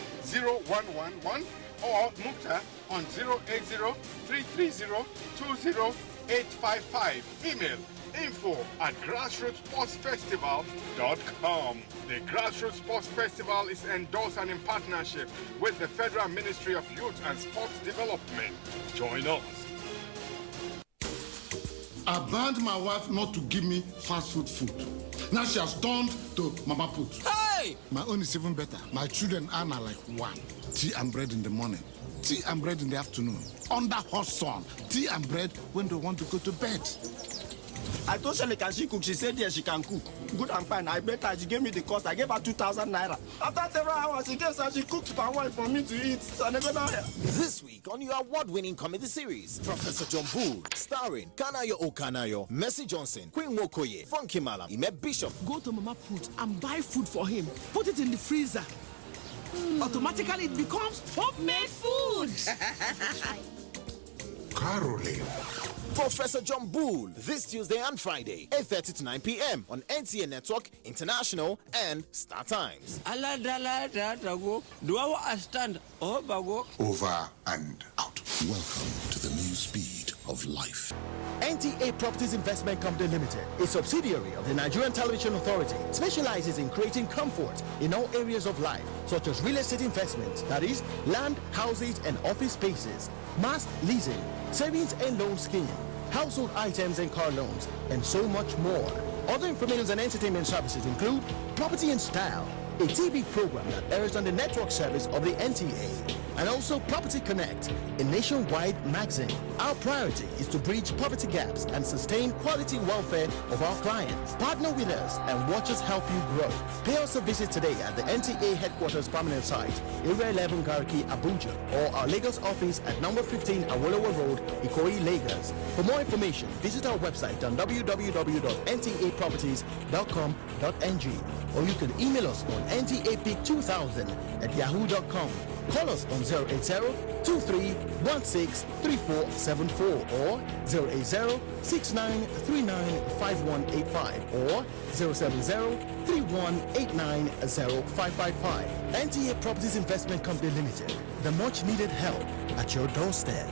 0111 or Mukta on 080-330-20855. Email info@grassrootssportsfestival.com. The Grassroots Sports Festival is endorsed and in partnership with the Federal Ministry of Youth and Sports Development. Join us. I banned my wife not to give me fast food. Now she has turned to Mama Put. Hey! My own is even better. My children are like one. Tea and bread in the morning. Tea and bread in the afternoon. Under hot sun. Tea and bread when they want to go to bed. I told Shirley, can she cook? She said yes, she can cook. Good and fine. I bet her. She gave me the cost. I gave her 2,000 naira. After several hours, she gave her. She cooked palm wine for me to eat. So I never know. This week on your award-winning comedy series, Professor John Bull, starring Kanayo Okanayo, Mercy Johnson, Queen Wokoye, Funky Malam, Ime Bishop. Go to Mama Put and buy food for him. Put it in the freezer. Automatically, it becomes homemade food. Caroline. Professor John Bull, this Tuesday and Friday, 8:30 to 9 p.m. on NTA Network, International, and Star Times. Over and out. Welcome to the new speed of life. NTA Properties Investment Company Limited, a subsidiary of the Nigerian Television Authority, specializes in creating comfort in all areas of life, such as real estate investments, that is, land, houses, and office spaces, mass leasing, savings and loan scheme, household items and car loans, and so much more. Other information and entertainment services include Property in Style, a TV program that airs on the network service of the NTA, and also Property Connect, a nationwide magazine. Our priority is to bridge poverty gaps and sustain quality welfare of our clients. Partner with us and watch us help you grow. Pay us a visit today at the NTA headquarters permanent site, Area 11 Garki, Abuja, or our Lagos office at number 15 Awolowo Road, Ikoyi, Lagos. For more information, visit our website on www.ntaproperties.com.ng, or you can email us on ntapeak2000@yahoo.com. Call us on 080-2316-3474 or 080-6939-5185 or 070-3189-0555. NTA Properties Investment Company Limited, the much needed help at your doorstep.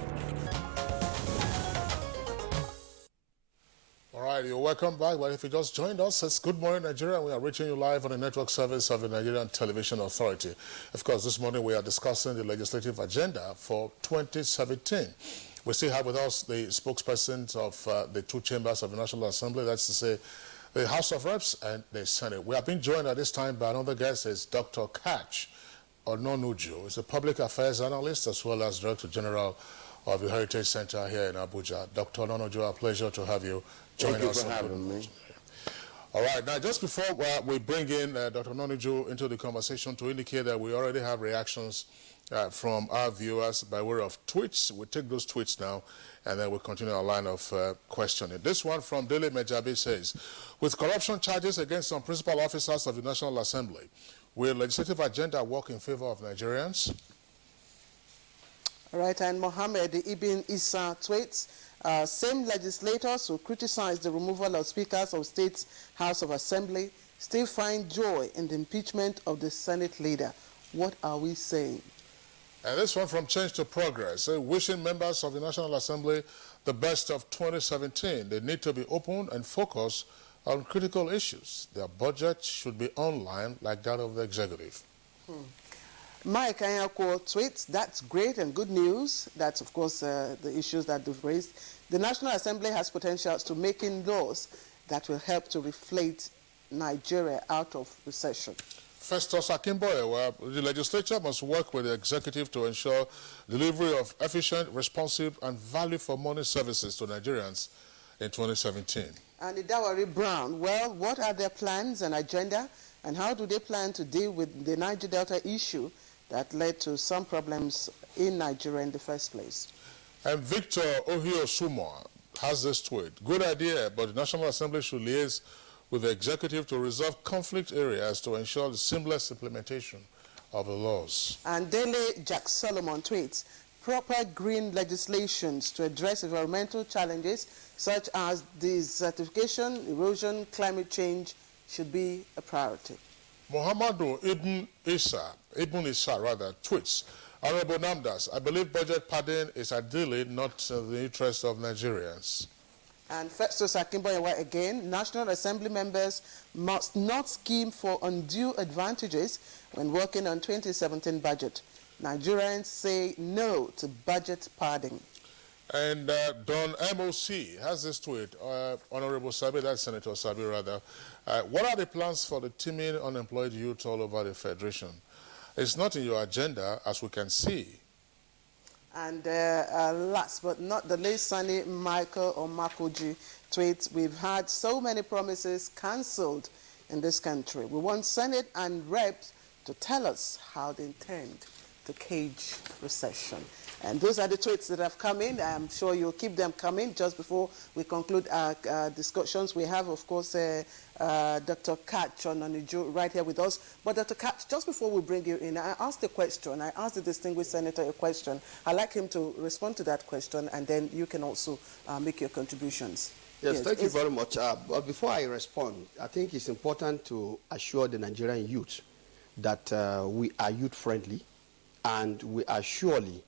All right, you're welcome back. But if you just joined us, it's Good Morning Nigeria. We are reaching you live on the network service of the Nigerian Television Authority. Of course, this morning we are discussing the legislative agenda for 2017. We still have with us the spokespersons of the two chambers of the National Assembly, that's to say the House of Reps and the Senate. We have been joined at this time by another guest, is Dr. Catch Ononuju. He's a public affairs analyst as well as Director General of the Heritage Center here in Abuja. Dr. Ononuju, a pleasure to have you join us. Thank you for having me. All right, now just before we bring in Dr. Ononuju into the conversation, to indicate that we already have reactions from our viewers by way of tweets. We'll take those tweets now, and then we'll continue our line of questioning. This one from Dele Mejabi says, with corruption charges against some principal officers of the National Assembly, will legislative agenda work in favor of Nigerians? All right, and Mohammed Ibn Issa tweets, same legislators who criticize the removal of speakers of State's House of Assembly still find joy in the impeachment of the Senate leader. What are we saying? And this one from Change to Progress, wishing members of the National Assembly the best of 2017. They need to be open and focus on critical issues. Their budget should be online like that of the executive. Mike Anyako tweets, that's great and good news. That's, of course, the issues that they've raised. The National Assembly has potentials to making laws that will help to reflate Nigeria out of recession. Festus Akimboye, the legislature must work with the executive to ensure delivery of efficient, responsive, and value-for-money services to Nigerians in 2017. And Idawari Brown, well, what are their plans and agenda, and how do they plan to deal with the Niger Delta issue that led to some problems in Nigeria in the first place. And Victor Ohio-Sumo has this tweet. Good idea, but the National Assembly should liaise with the executive to resolve conflict areas to ensure the seamless implementation of the laws. And Dele Jack Solomon tweets, proper green legislations to address environmental challenges such as desertification, erosion, climate change should be a priority. Muhammadu Ibn Isa tweets, Honorable Namdas, I believe budget padding is ideally not in the interest of Nigerians. And Festus Akimboyewa again, National Assembly members must not scheme for undue advantages when working on 2017 budget. Nigerians say no to budget padding. And Don MOC has this tweet, Honorable Sabi, that's Senator Sabi rather, what are the plans for the teeming unemployed youth all over the Federation? It's not in your agenda, as we can see. And last but not the least, Sunny Michael Omakoji tweets, we've had so many promises cancelled in this country. We want Senate and reps to tell us how they intend to cage recession. And those are the tweets that have come in. I'm sure you'll keep them coming. Just before we conclude our discussions, we have, of course, Dr. Katch Ononiju right here with us. But Dr. Katch, just before we bring you in, I asked a question. I asked the distinguished senator a question. I'd like him to respond to that question, and then you can also make your contributions. Yes, thank you very much. But before I respond, I think it's important to assure the Nigerian youth that we are youth-friendly, and we are surely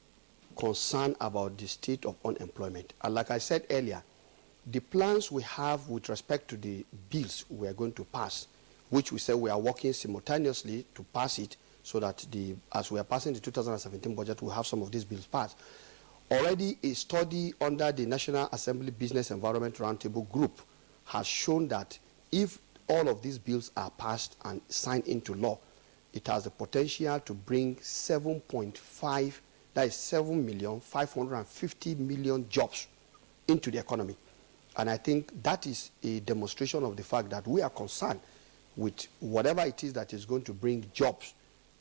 concerned about the state of unemployment. And like I said earlier, the plans we have with respect to the bills we are going to pass, which we say we are working simultaneously to pass it so that as we are passing the 2017 budget, we'll have some of these bills passed. Already a study under the National Assembly Business Environment Roundtable Group has shown that if all of these bills are passed and signed into law, it has the potential to bring 7.5, that is 7,550,000 jobs into the economy. And I think that is a demonstration of the fact that we are concerned with whatever it is that is going to bring jobs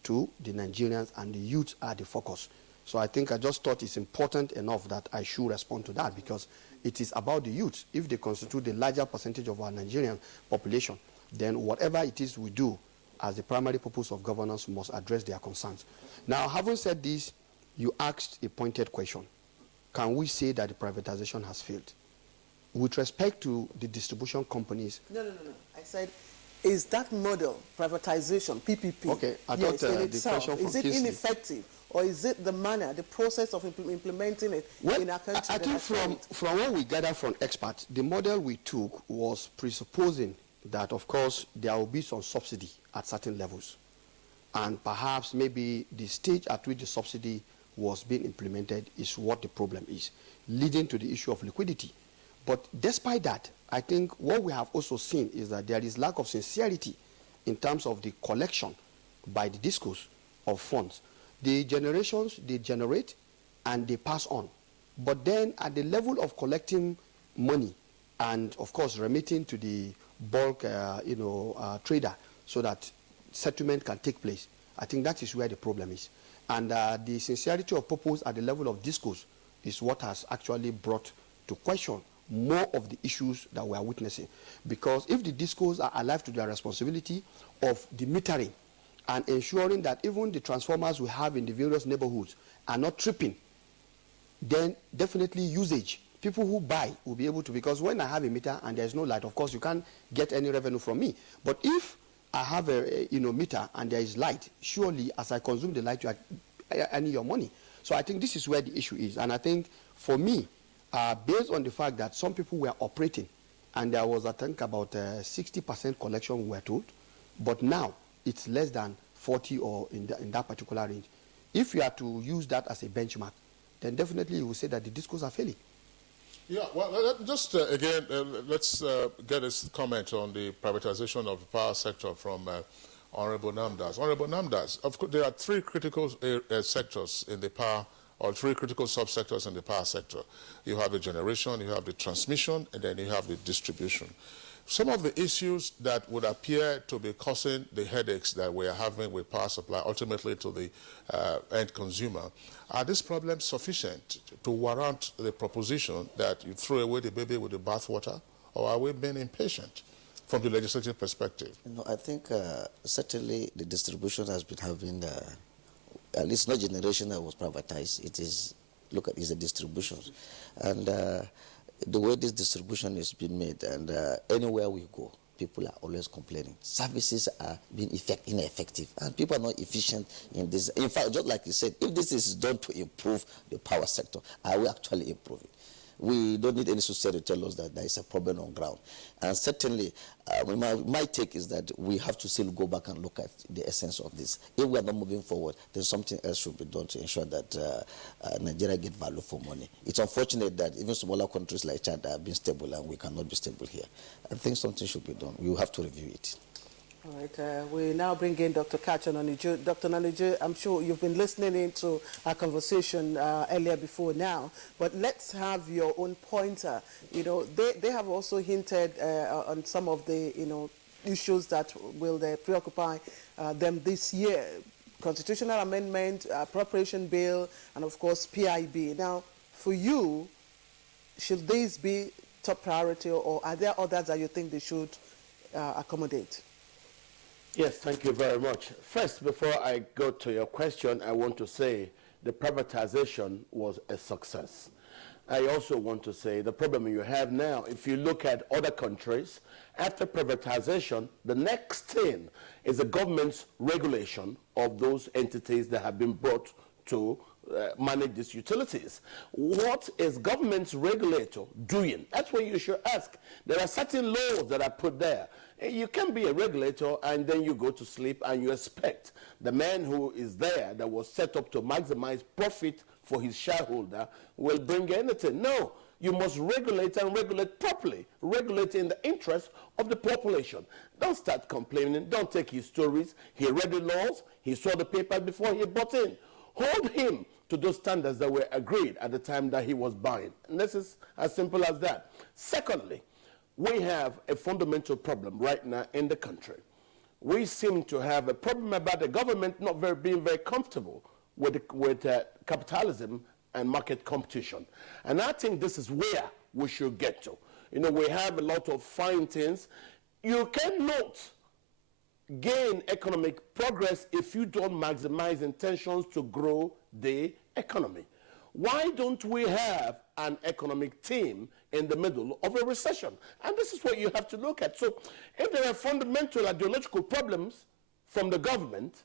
to the Nigerians, and the youth are the focus. So I think I just thought it's important enough that I should respond to that, because it is about the youth. If they constitute the larger percentage of our Nigerian population, then whatever it is we do as the primary purpose of governance must address their concerns. Now, having said this, you asked a pointed question. Can we say that the privatization has failed? With respect to the distribution companies... No. I said, is that model, privatization, PPP, okay, I thought, in itself, the question is it Kingsley. Ineffective? Or is it the manner, the process of implementing it in our country? I think from what we gather from experts, the model we took was presupposing that, of course, there will be some subsidy at certain levels. And perhaps maybe the stage at which the subsidy was being implemented is what the problem is, leading to the issue of liquidity. But despite that, I think what we have also seen is that there is lack of sincerity in terms of the collection by the discos of funds. The generations, they generate and they pass on. But then at the level of collecting money and, of course, remitting to the bulk trader so that settlement can take place, I think that is where the problem is. And the sincerity of purpose at the level of discourse is what has actually brought to question more of the issues that we are witnessing. Because if the discourse are alive to their responsibility of the metering and ensuring that even the transformers we have in the various neighborhoods are not tripping, then definitely usage. People who buy will be able to, because when I have a meter and there's no light, of course you can't get any revenue from me. But if I have a meter and there is light, surely as I consume the light, you are earning your money. So I think this is where the issue is. And I think for me, based on the fact that some people were operating, and there was, I think, about 60% collection, we were told, but now it's less than 40 or in that particular range. If you are to use that as a benchmark, then definitely you will say that the discourse are failing. Yeah, well, just again, let's get a comment on the privatization of the power sector from Honorable Namdas. Honorable Namdas, of course, there are three critical sectors in the power, or three critical subsectors in the power sector. You have the generation, you have the transmission, and then you have the distribution. some of the issues that would appear to be causing the headaches that we are having with power supply, ultimately to the end consumer, are these problems sufficient to warrant the proposition that you throw away the baby with the bathwater, or are we being impatient from the legislative perspective? I think certainly the distribution has been having, at least no generation that was privatized. It is, look at, it's a distribution. And the way this distribution is being made, and anywhere we go, people are always complaining. Services are being ineffective, and people are not efficient in this. In fact, just like you said, if this is done to improve the power sector, are we actually improving? We don't need any society to tell us that there is a problem on ground. And certainly, my take is that we have to still go back and look at the essence of this. If we are not moving forward, then something else should be done to ensure that Nigeria get value for money. It's unfortunate that even smaller countries like Chad have been stable and we cannot be stable here. I think something should be done. We will have to review it. All right, we now bring in Dr. Kacha Noniju. Dr. Noniju, I'm sure you've been listening into our conversation earlier before now, but let's have your own pointer. You know, they have also hinted on some of the, issues that will preoccupy them this year. Constitutional amendment, appropriation bill, and of course PIB. Now, for you, should these be top priority, or are there others that you think they should accommodate? Yes, thank you very much. First, before I go to your question, I want to say the privatization was a success. I also want to say the problem you have now, if you look at other countries, after privatization, the next thing is the government's regulation of those entities that have been brought to manage these utilities. What is government's regulator doing? That's what you should ask. There are certain laws that are put there. You can be a regulator and then you go to sleep and you expect the man who is there that was set up to maximize profit for his shareholder will bring anything. No, you must regulate and regulate properly. Regulate in the interest of the population. Don't start complaining. Don't take his stories. He read the laws. He saw the papers before he bought in. Hold him to those standards that were agreed at the time that he was buying. And this is as simple as that. Secondly, we have a fundamental problem right now in the country. We seem to have a problem about the government not being very comfortable with capitalism and market competition. And I think this is where we should get to. We have a lot of fine things. You cannot gain economic progress if you don't maximize intentions to grow the economy. Why don't we have an economic team in the middle of a recession? And this is what you have to look at. So if there are fundamental ideological problems from the government,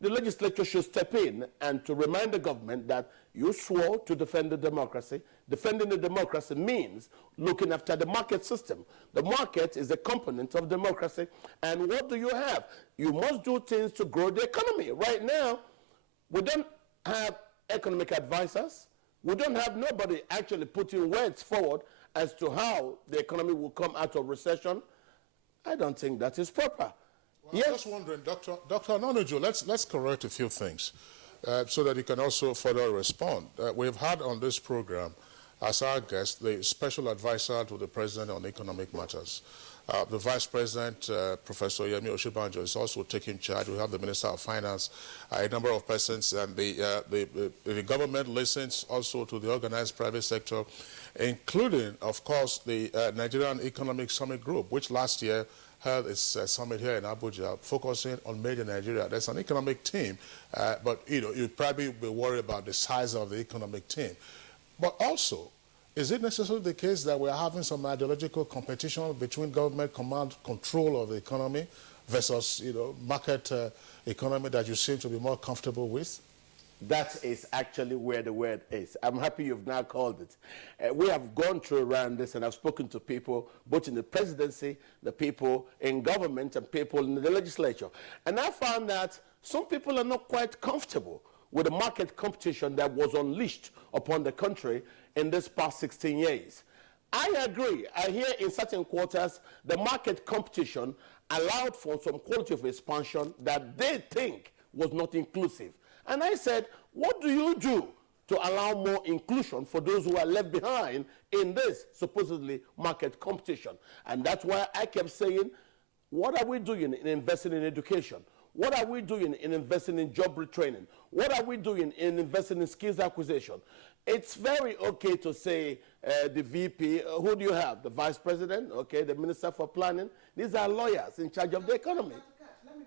the legislature should step in and to remind the government that you swore to defend the democracy. Defending the democracy means looking after the market system. The market is a component of democracy. And what do you have? You must do things to grow the economy. Right now, we don't have economic advisors. We don't have nobody actually putting words forward as to how the economy will come out of recession. I don't think that is proper. Well, yes. I'm just wondering, Dr. Noniju, let's correct a few things so that you can also further respond. We've had on this program as our guest the special advisor to the president on economic matters. The Vice President, Professor Yemi Oshibanjo, is also taking charge. We have the Minister of Finance, a number of persons, and the government listens also to the organized private sector, including, of course, the Nigerian Economic Summit Group, which last year held its summit here in Abuja, focusing on made in Nigeria. There's an economic team, but you'd probably be worried about the size of the economic team. But also, is it necessarily the case that we're having some ideological competition between government command control of the economy versus, market economy that you seem to be more comfortable with? That is actually where the word is. I'm happy you've now called it. We have gone through around this, and I've spoken to people, both in the presidency, the people in government, and people in the legislature. And I found that some people are not quite comfortable with the market competition that was unleashed upon the country in this past 16 years. I agree. I hear in certain quarters the market competition allowed for some quality of expansion that they think was not inclusive. And I said, what do you do to allow more inclusion for those who are left behind in this supposedly market competition. And that's why I kept saying, what are we doing in investing in education? What are we doing in investing in job retraining? What are we doing in investing in skills acquisition? It's very okay to say the VP, who do you have? The Vice President, okay, the Minister for Planning. These are lawyers in charge of the economy. Let me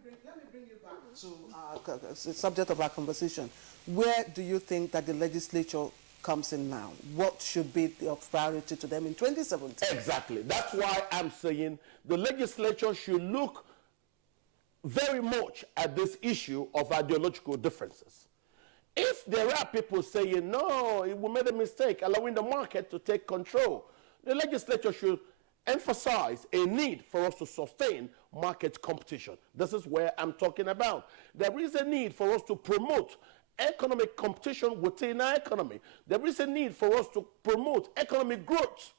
bring you back to the subject of our conversation. Where do you think that the legislature comes in now? What should be of priority to them in 2017? Exactly. That's why I'm saying the legislature should look very much at this issue of ideological differences. If there are people saying, no, we made a mistake allowing the market to take control, the legislature should emphasize a need for us to sustain market competition. This is where I'm talking about. There is a need for us to promote economic competition within our economy. There is a need for us to promote economic growth.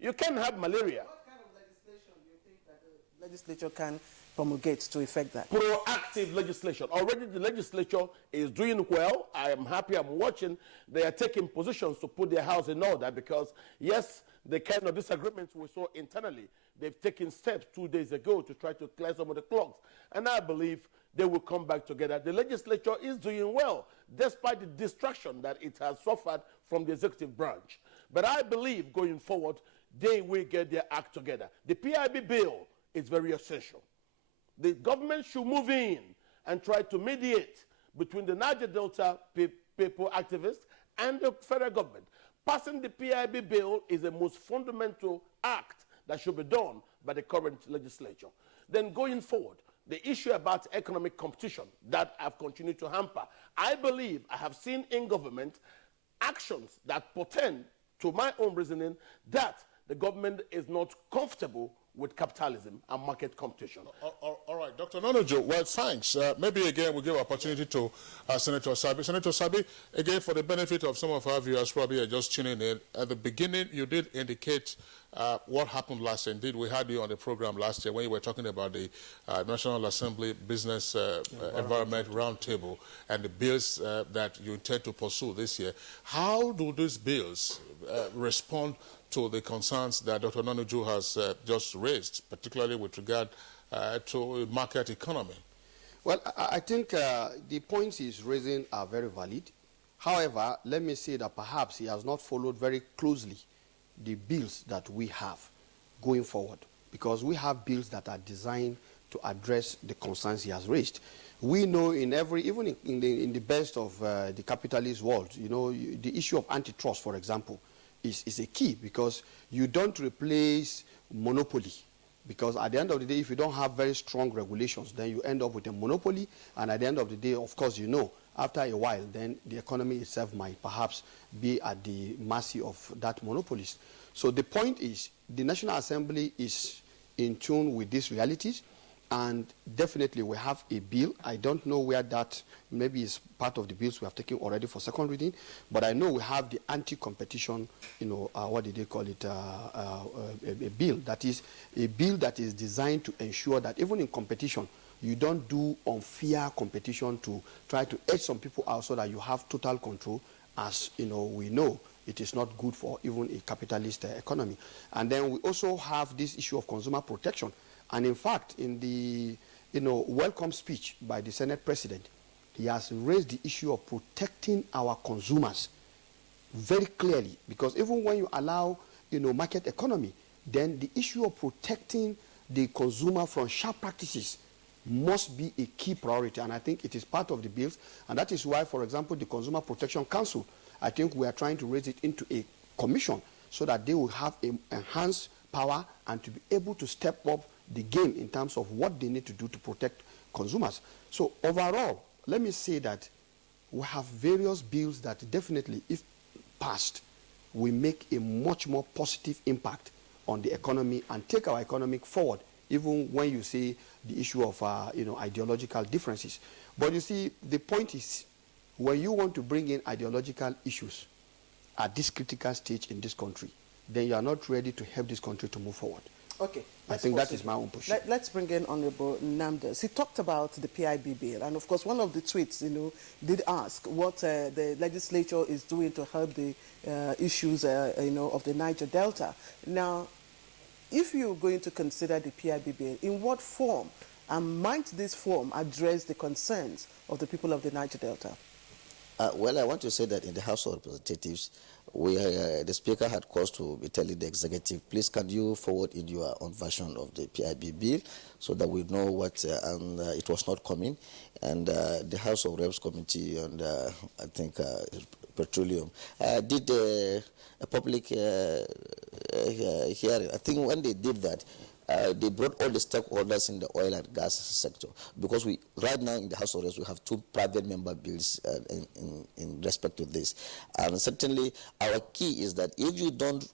You can't have malaria. What kind of legislation do you think that the legislature can promulgate to effect that? Proactive legislation. Already the legislature is doing well. I am happy. I'm watching. They are taking positions to put their house in order because, yes, the kind of disagreements we saw internally, they've taken steps 2 days ago to try to clear some of the clogs. And I believe they will come back together. The legislature is doing well, despite the distraction that it has suffered from the executive branch. But I believe going forward, they will get their act together. The PIB bill is very essential. The government should move in and try to mediate between the Niger Delta people, activists, and the federal government. Passing the PIB bill is the most fundamental act that should be done by the current legislature. Then going forward, the issue about economic competition that have continued to hamper. I believe I have seen in government actions that portend to my own reasoning that the government is not comfortable with capitalism and market competition. All right, Dr. Nonojo, well, thanks. Maybe again we'll give opportunity to Senator Sabi. Senator Sabi, again, for the benefit of some of our viewers probably are just tuning in, at the beginning you did indicate what happened last year. Indeed, we had you on the program last year when you were talking about the National Assembly Business Environment Roundtable and the bills that you intend to pursue this year. How do these bills respond to the concerns that Dr. Nonojo has just raised, particularly with regard to market economy? Well, I think the points he's raising are very valid. However, let me say that perhaps he has not followed very closely the bills that we have going forward, because we have bills that are designed to address the concerns he has raised. We know in every, even in the best of the capitalist world, you know, the issue of antitrust, for example, is a key, because you don't replace monopoly. Because at the end of the day, if you don't have very strong regulations, then you end up with a monopoly. And at the end of the day, of course, you know, after a while, then the economy itself might perhaps be at the mercy of that monopolist. So the point is, the National Assembly is in tune with these realities. And definitely we have a bill. I don't know where that maybe is part of the bills we have taken already for second reading, but I know we have the anti-competition, you know, what did they call it, a bill. That is a bill that is designed to ensure that even in competition, you don't do unfair competition to try to edge some people out so that you have total control. As you know, we know it is not good for even a capitalist economy. And then we also have this issue of consumer protection. And in fact, in the welcome speech by the Senate President, he has raised the issue of protecting our consumers very clearly. Because even when you allow market economy, then the issue of protecting the consumer from sharp practices must be a key priority. And I think it is part of the bills. And that is why, for example, the Consumer Protection Council, I think we are trying to raise it into a commission so that they will have enhanced power and to be able to step up the game in terms of what they need to do to protect consumers. So overall, let me say that we have various bills that definitely, if passed, will make a much more positive impact on the economy and take our economy forward, even when you see the issue of ideological differences. But you see, the point is, when you want to bring in ideological issues at this critical stage in this country, then you are not ready to help this country to move forward. Okay. I think that is my own position. Let's bring in Honorable Namdas. He talked about the PIB bill, and of course, one of the tweets, did ask what the legislature is doing to help the issues, of the Niger Delta. Now, if you're going to consider the PIB bill, in what form, and might this form address the concerns of the people of the Niger Delta? Well, I want to say that in the House of Representatives, the Speaker had cause to be telling the executive, please can you forward in your own version of the PIB bill so that we know what, and it was not coming. And the House of Reps Committee and I think Petroleum did a public hearing. I think when they did that, they brought all the stakeholders in the oil and gas sector, because right now in the House of Reps we have 2 private member bills in respect to this. And certainly our key is that if you don't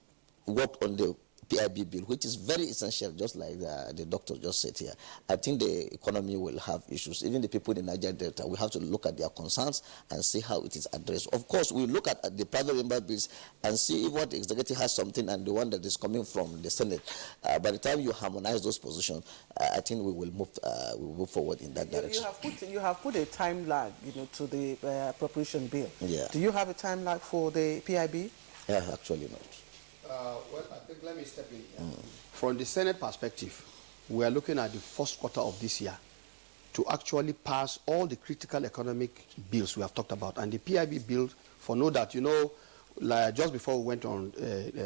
work on the PIB bill, which is very essential, just like the doctor just said here, I think the economy will have issues. Even the people in the Niger Delta, we have to look at their concerns and see how it is addressed. Of course, we look at the private member bills and see if what the executive has something and the one that is coming from the Senate. By the time you harmonize those positions, I think we will move forward in that direction. You have put a time lag, to the appropriation bill. Yeah. Do you have a time lag for the PIB? Yeah, actually not. Well, I think let me step in here. From the Senate perspective, we are looking at the first quarter of this year to actually pass all the critical economic bills we have talked about. And the PIB bill, for know that, like just before we went on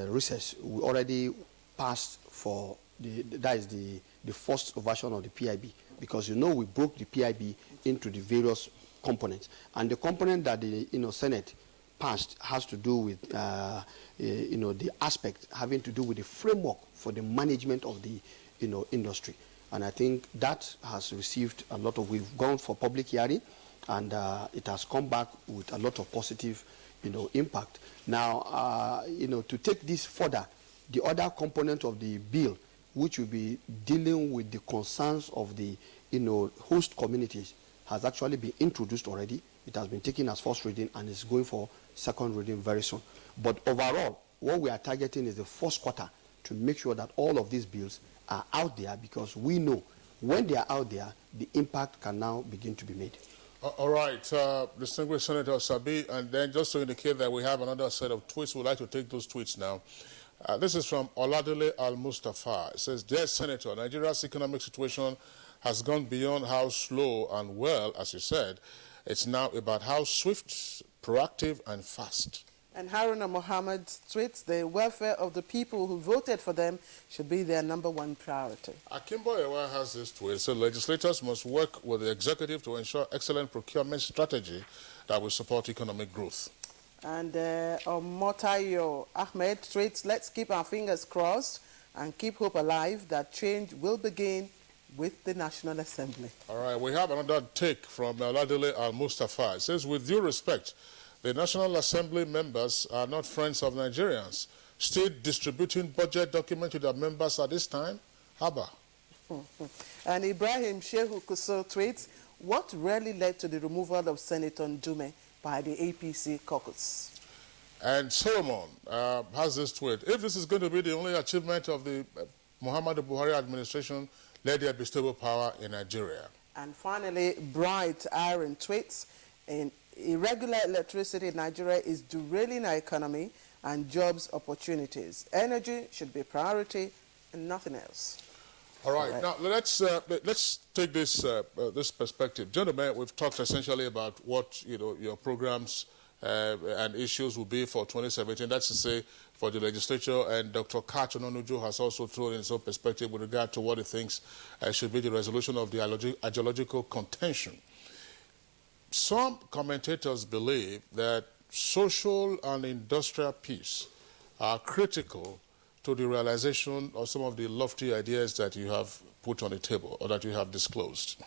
recess, we already passed for that is the first version of the PIB, because we broke the PIB into the various components. And the component that the Senate passed has to do with the aspect having to do with the framework for the management of the industry. And I think that has received a lot of, we've gone for public hearing, and it has come back with a lot of positive impact. Now, to take this further, the other component of the bill, which will be dealing with the concerns of the host communities, has actually been introduced already. It has been taken as first reading and is going for second reading very soon. But overall, what we are targeting is the first quarter to make sure that all of these bills are out there, because we know when they are out there, the impact can now begin to be made. All right, distinguished Senator Sabi, and then just to indicate that we have another set of tweets, we'd like to take those tweets now. This is from Oladele Al-Mustafa. It says, dear Senator, Nigeria's economic situation has gone beyond how slow and well, as you said. It's now about how swift, proactive, and fast. And Haruna Mohammed tweets, the welfare of the people who voted for them should be their #1 priority. Akimbo Ewa has this tweet. So legislators must work with the executive to ensure excellent procurement strategy that will support economic growth. And Motayo Ahmed tweets, let's keep our fingers crossed and keep hope alive that change will begin with the National Assembly. All right, we have another take from Oladele Al-Mustafa. It says, with due respect, the National Assembly members are not friends of Nigerians. Still distributing budget documents to their members at this time? Haba. And Ibrahim Shehu Kuso tweets, what really led to the removal of Senator Ndume by the APC caucus? And Solomon has this tweet. If this is going to be the only achievement of the Muhammadu Buhari administration, let there be stable power in Nigeria. And finally, Bright Aaron tweets, irregular electricity in Nigeria is derailing our economy and jobs opportunities. Energy should be a priority and nothing else. All right, now let's take this this perspective. Gentlemen, we've talked essentially about what your programs and issues will be for 2017. That's to say, for the legislature, and Dr. Kacho Nonuju has also thrown in his own perspective with regard to what he thinks should be the resolution of the ideological contention. Some commentators believe that social and industrial peace are critical to the realization of some of the lofty ideas that you have put on the table or that you have disclosed.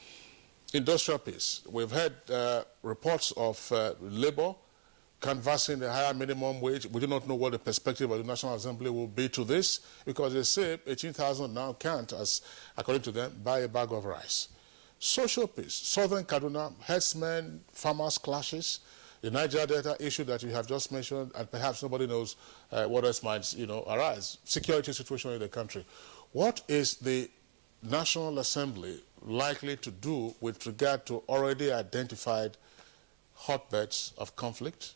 Industrial peace. We've had reports of labor canvassing the higher minimum wage. We do not know what the perspective of the National Assembly will be to this, because they say 18,000 now can't, as according to them, buy a bag of rice. Social peace. Southern Kaduna, herdsmen, farmers clashes, the Niger Delta issue that you have just mentioned, and perhaps nobody knows what else might arise. Security situation in the country. What is the National Assembly likely to do with regard to already identified hotbeds of conflict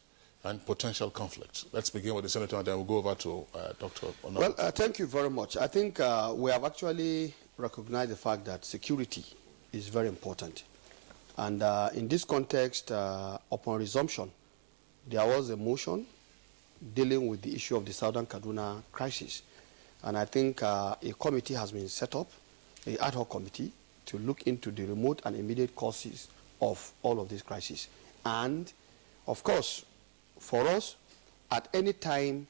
and potential conflict? Let's begin with the Senator, and then we'll go over to Dr. Onam. Well, thank you very much. I think we have actually recognized the fact that security is very important. And in this context, upon resumption, there was a motion dealing with the issue of the Southern Kaduna crisis. And I think a committee has been set up, an ad hoc committee, to look into the remote and immediate causes of all of these crises. And, of course, for us, at any time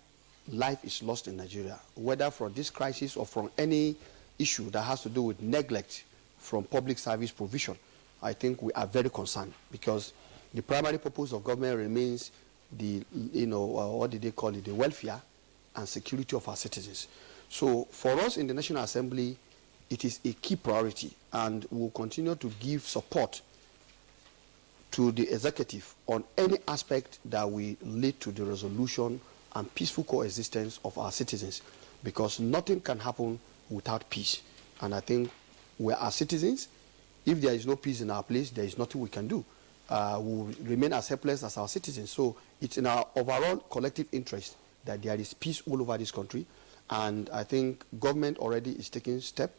life is lost in Nigeria, whether from this crisis or from any issue that has to do with neglect from public service provision, I think we are very concerned, because the primary purpose of government remains the, what did they call it, the welfare and security of our citizens. So for us in the National Assembly, it is a key priority, and we'll continue to give support to the executive on any aspect that will lead to the resolution and peaceful coexistence of our citizens, because nothing can happen without peace. And I think we are citizens. If there is no peace in our place, there is nothing we can do. We will remain as helpless as our citizens. So it's in our overall collective interest that there is peace all over this country. And I think government already is taking steps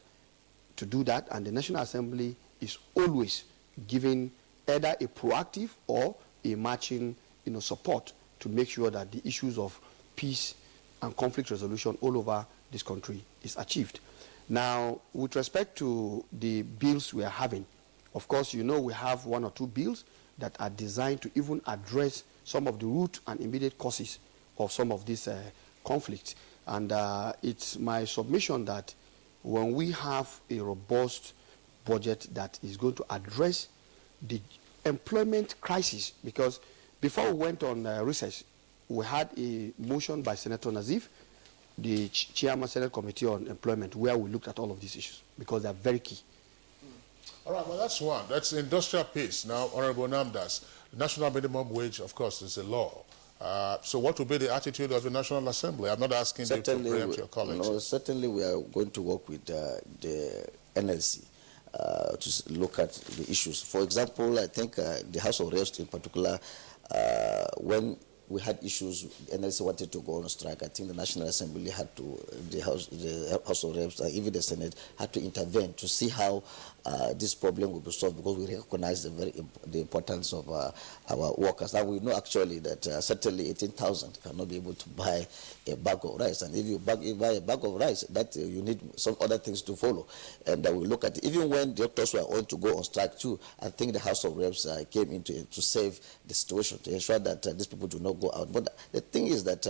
to do that, and the National Assembly is always giving either a proactive or a matching support to make sure that the issues of peace and conflict resolution all over this country is achieved. Now, with respect to the bills we are having, of course, we have one or two bills that are designed to even address some of the root and immediate causes of some of these conflicts. And it's my submission that when we have a robust budget that is going to address the employment crisis, because before we went on recess, we had a motion by Senator Nazif, the Chairman Senate Committee on Employment, where we looked at all of these issues, because they are very key. All right, well, that's one. That's industrial peace. Now, Honorable Namdas, the national minimum wage, of course, is a law. So what will be the attitude of the National Assembly? I'm not asking you to preempt your colleagues. No, certainly we are going to work with the NLC to look at the issues. For example, I think the House of Reps in particular, when we had issues, the NLC wanted to go on strike, I think the National Assembly had to, the House of Reps, even the Senate, had to intervene to see how this problem will be solved, because we recognize the importance of our workers. And we know actually that certainly 18,000 cannot be able to buy a bag of rice. And if you buy a bag of rice, that you need some other things to follow. And we look at it. Even when doctors were on to go on strike too, I think the House of Reps came into it to save the situation, to ensure that these people do not go out. But the thing is that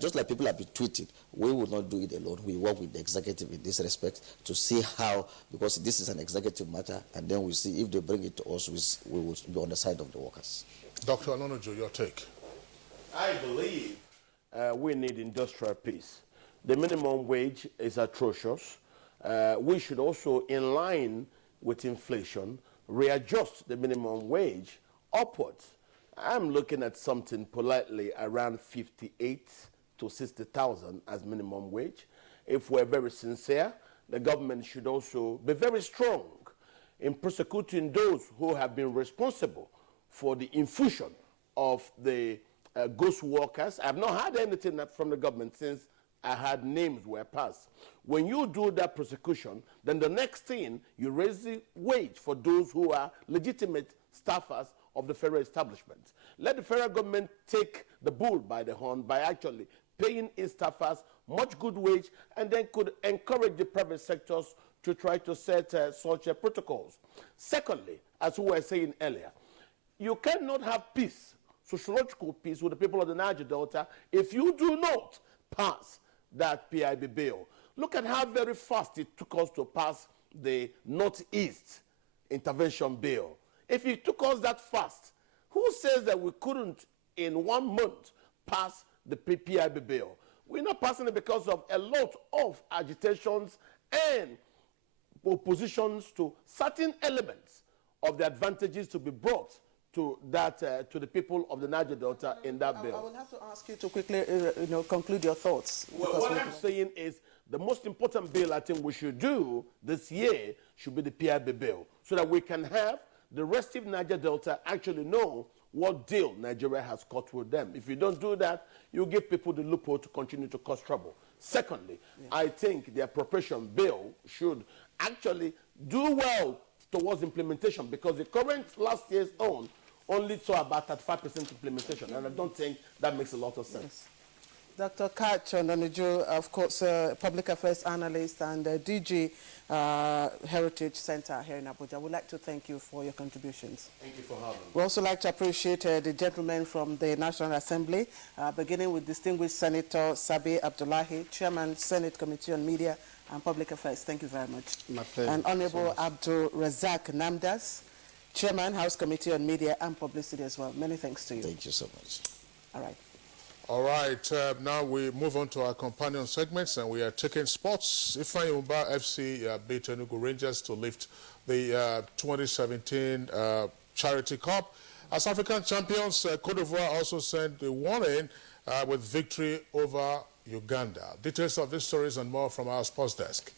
just like people have been tweeted, we will not do it alone. We work with the executive in this respect to see how, because this is an executive matter, and then we see if they bring it to us, we will be on the side of the workers. Dr. Anonojo, your take. I believe we need industrial peace. The minimum wage is atrocious. We should also, in line with inflation, readjust the minimum wage upwards. I'm looking at something politely around 58 to 60,000 as minimum wage. If we're very sincere, the government should also be very strong in prosecuting those who have been responsible for the infusion of the ghost workers. I've not heard anything from the government since I had names were passed. When you do that prosecution, then the next thing, you raise the wage for those who are legitimate staffers of the federal establishment. Let the federal government take the bull by the horn by actually paying its staffers much good wage, and then could encourage the private sectors to try to set such protocols. Secondly, as we were saying earlier, you cannot have peace, sociological peace with the people of the Niger Delta if you do not pass that PIB bill. Look at how very fast it took us to pass the Northeast intervention bill. If it took us that fast, who says that we couldn't in 1 month pass the PIB bill? We're not passing it because of a lot of agitations and oppositions to certain elements of the advantages to be brought to that to the people of the Niger Delta in that bill. I will have to ask you to quickly conclude your thoughts. Well, what I'm saying is the most important bill I think we should do this year should be the PIB bill, so that we can have the restive Niger Delta actually know what deal Nigeria has cut with them. If you don't do that, you give people the loophole to continue to cause trouble. Secondly, I think the appropriation bill should actually do well towards implementation, because the current last year's own only saw about 35% implementation, and I don't think that makes a lot of sense. Dr. Kach Ondoneju, of course, public affairs analyst and DG Heritage Center here in Abuja. We'd like to thank you for your contributions. Thank you for having me. We'd also like to appreciate the gentlemen from the National Assembly, beginning with distinguished Senator Sabi Abdullahi, Chairman, Senate Committee on Media and Public Affairs. Thank you very much. My pleasure. And Honorable Abdul Razak Namdas, Chairman, House Committee on Media and Publicity as well. Many thanks to you. Thank you so much. All right. All right, now we move on to our companion segments, and we are taking sports. Ifeanyi FC beat Enugu Rangers to lift the 2017 Charity Cup. As African champions, Cote d'Ivoire also sent a warning with victory over Uganda. Details of these stories and more from our sports desk.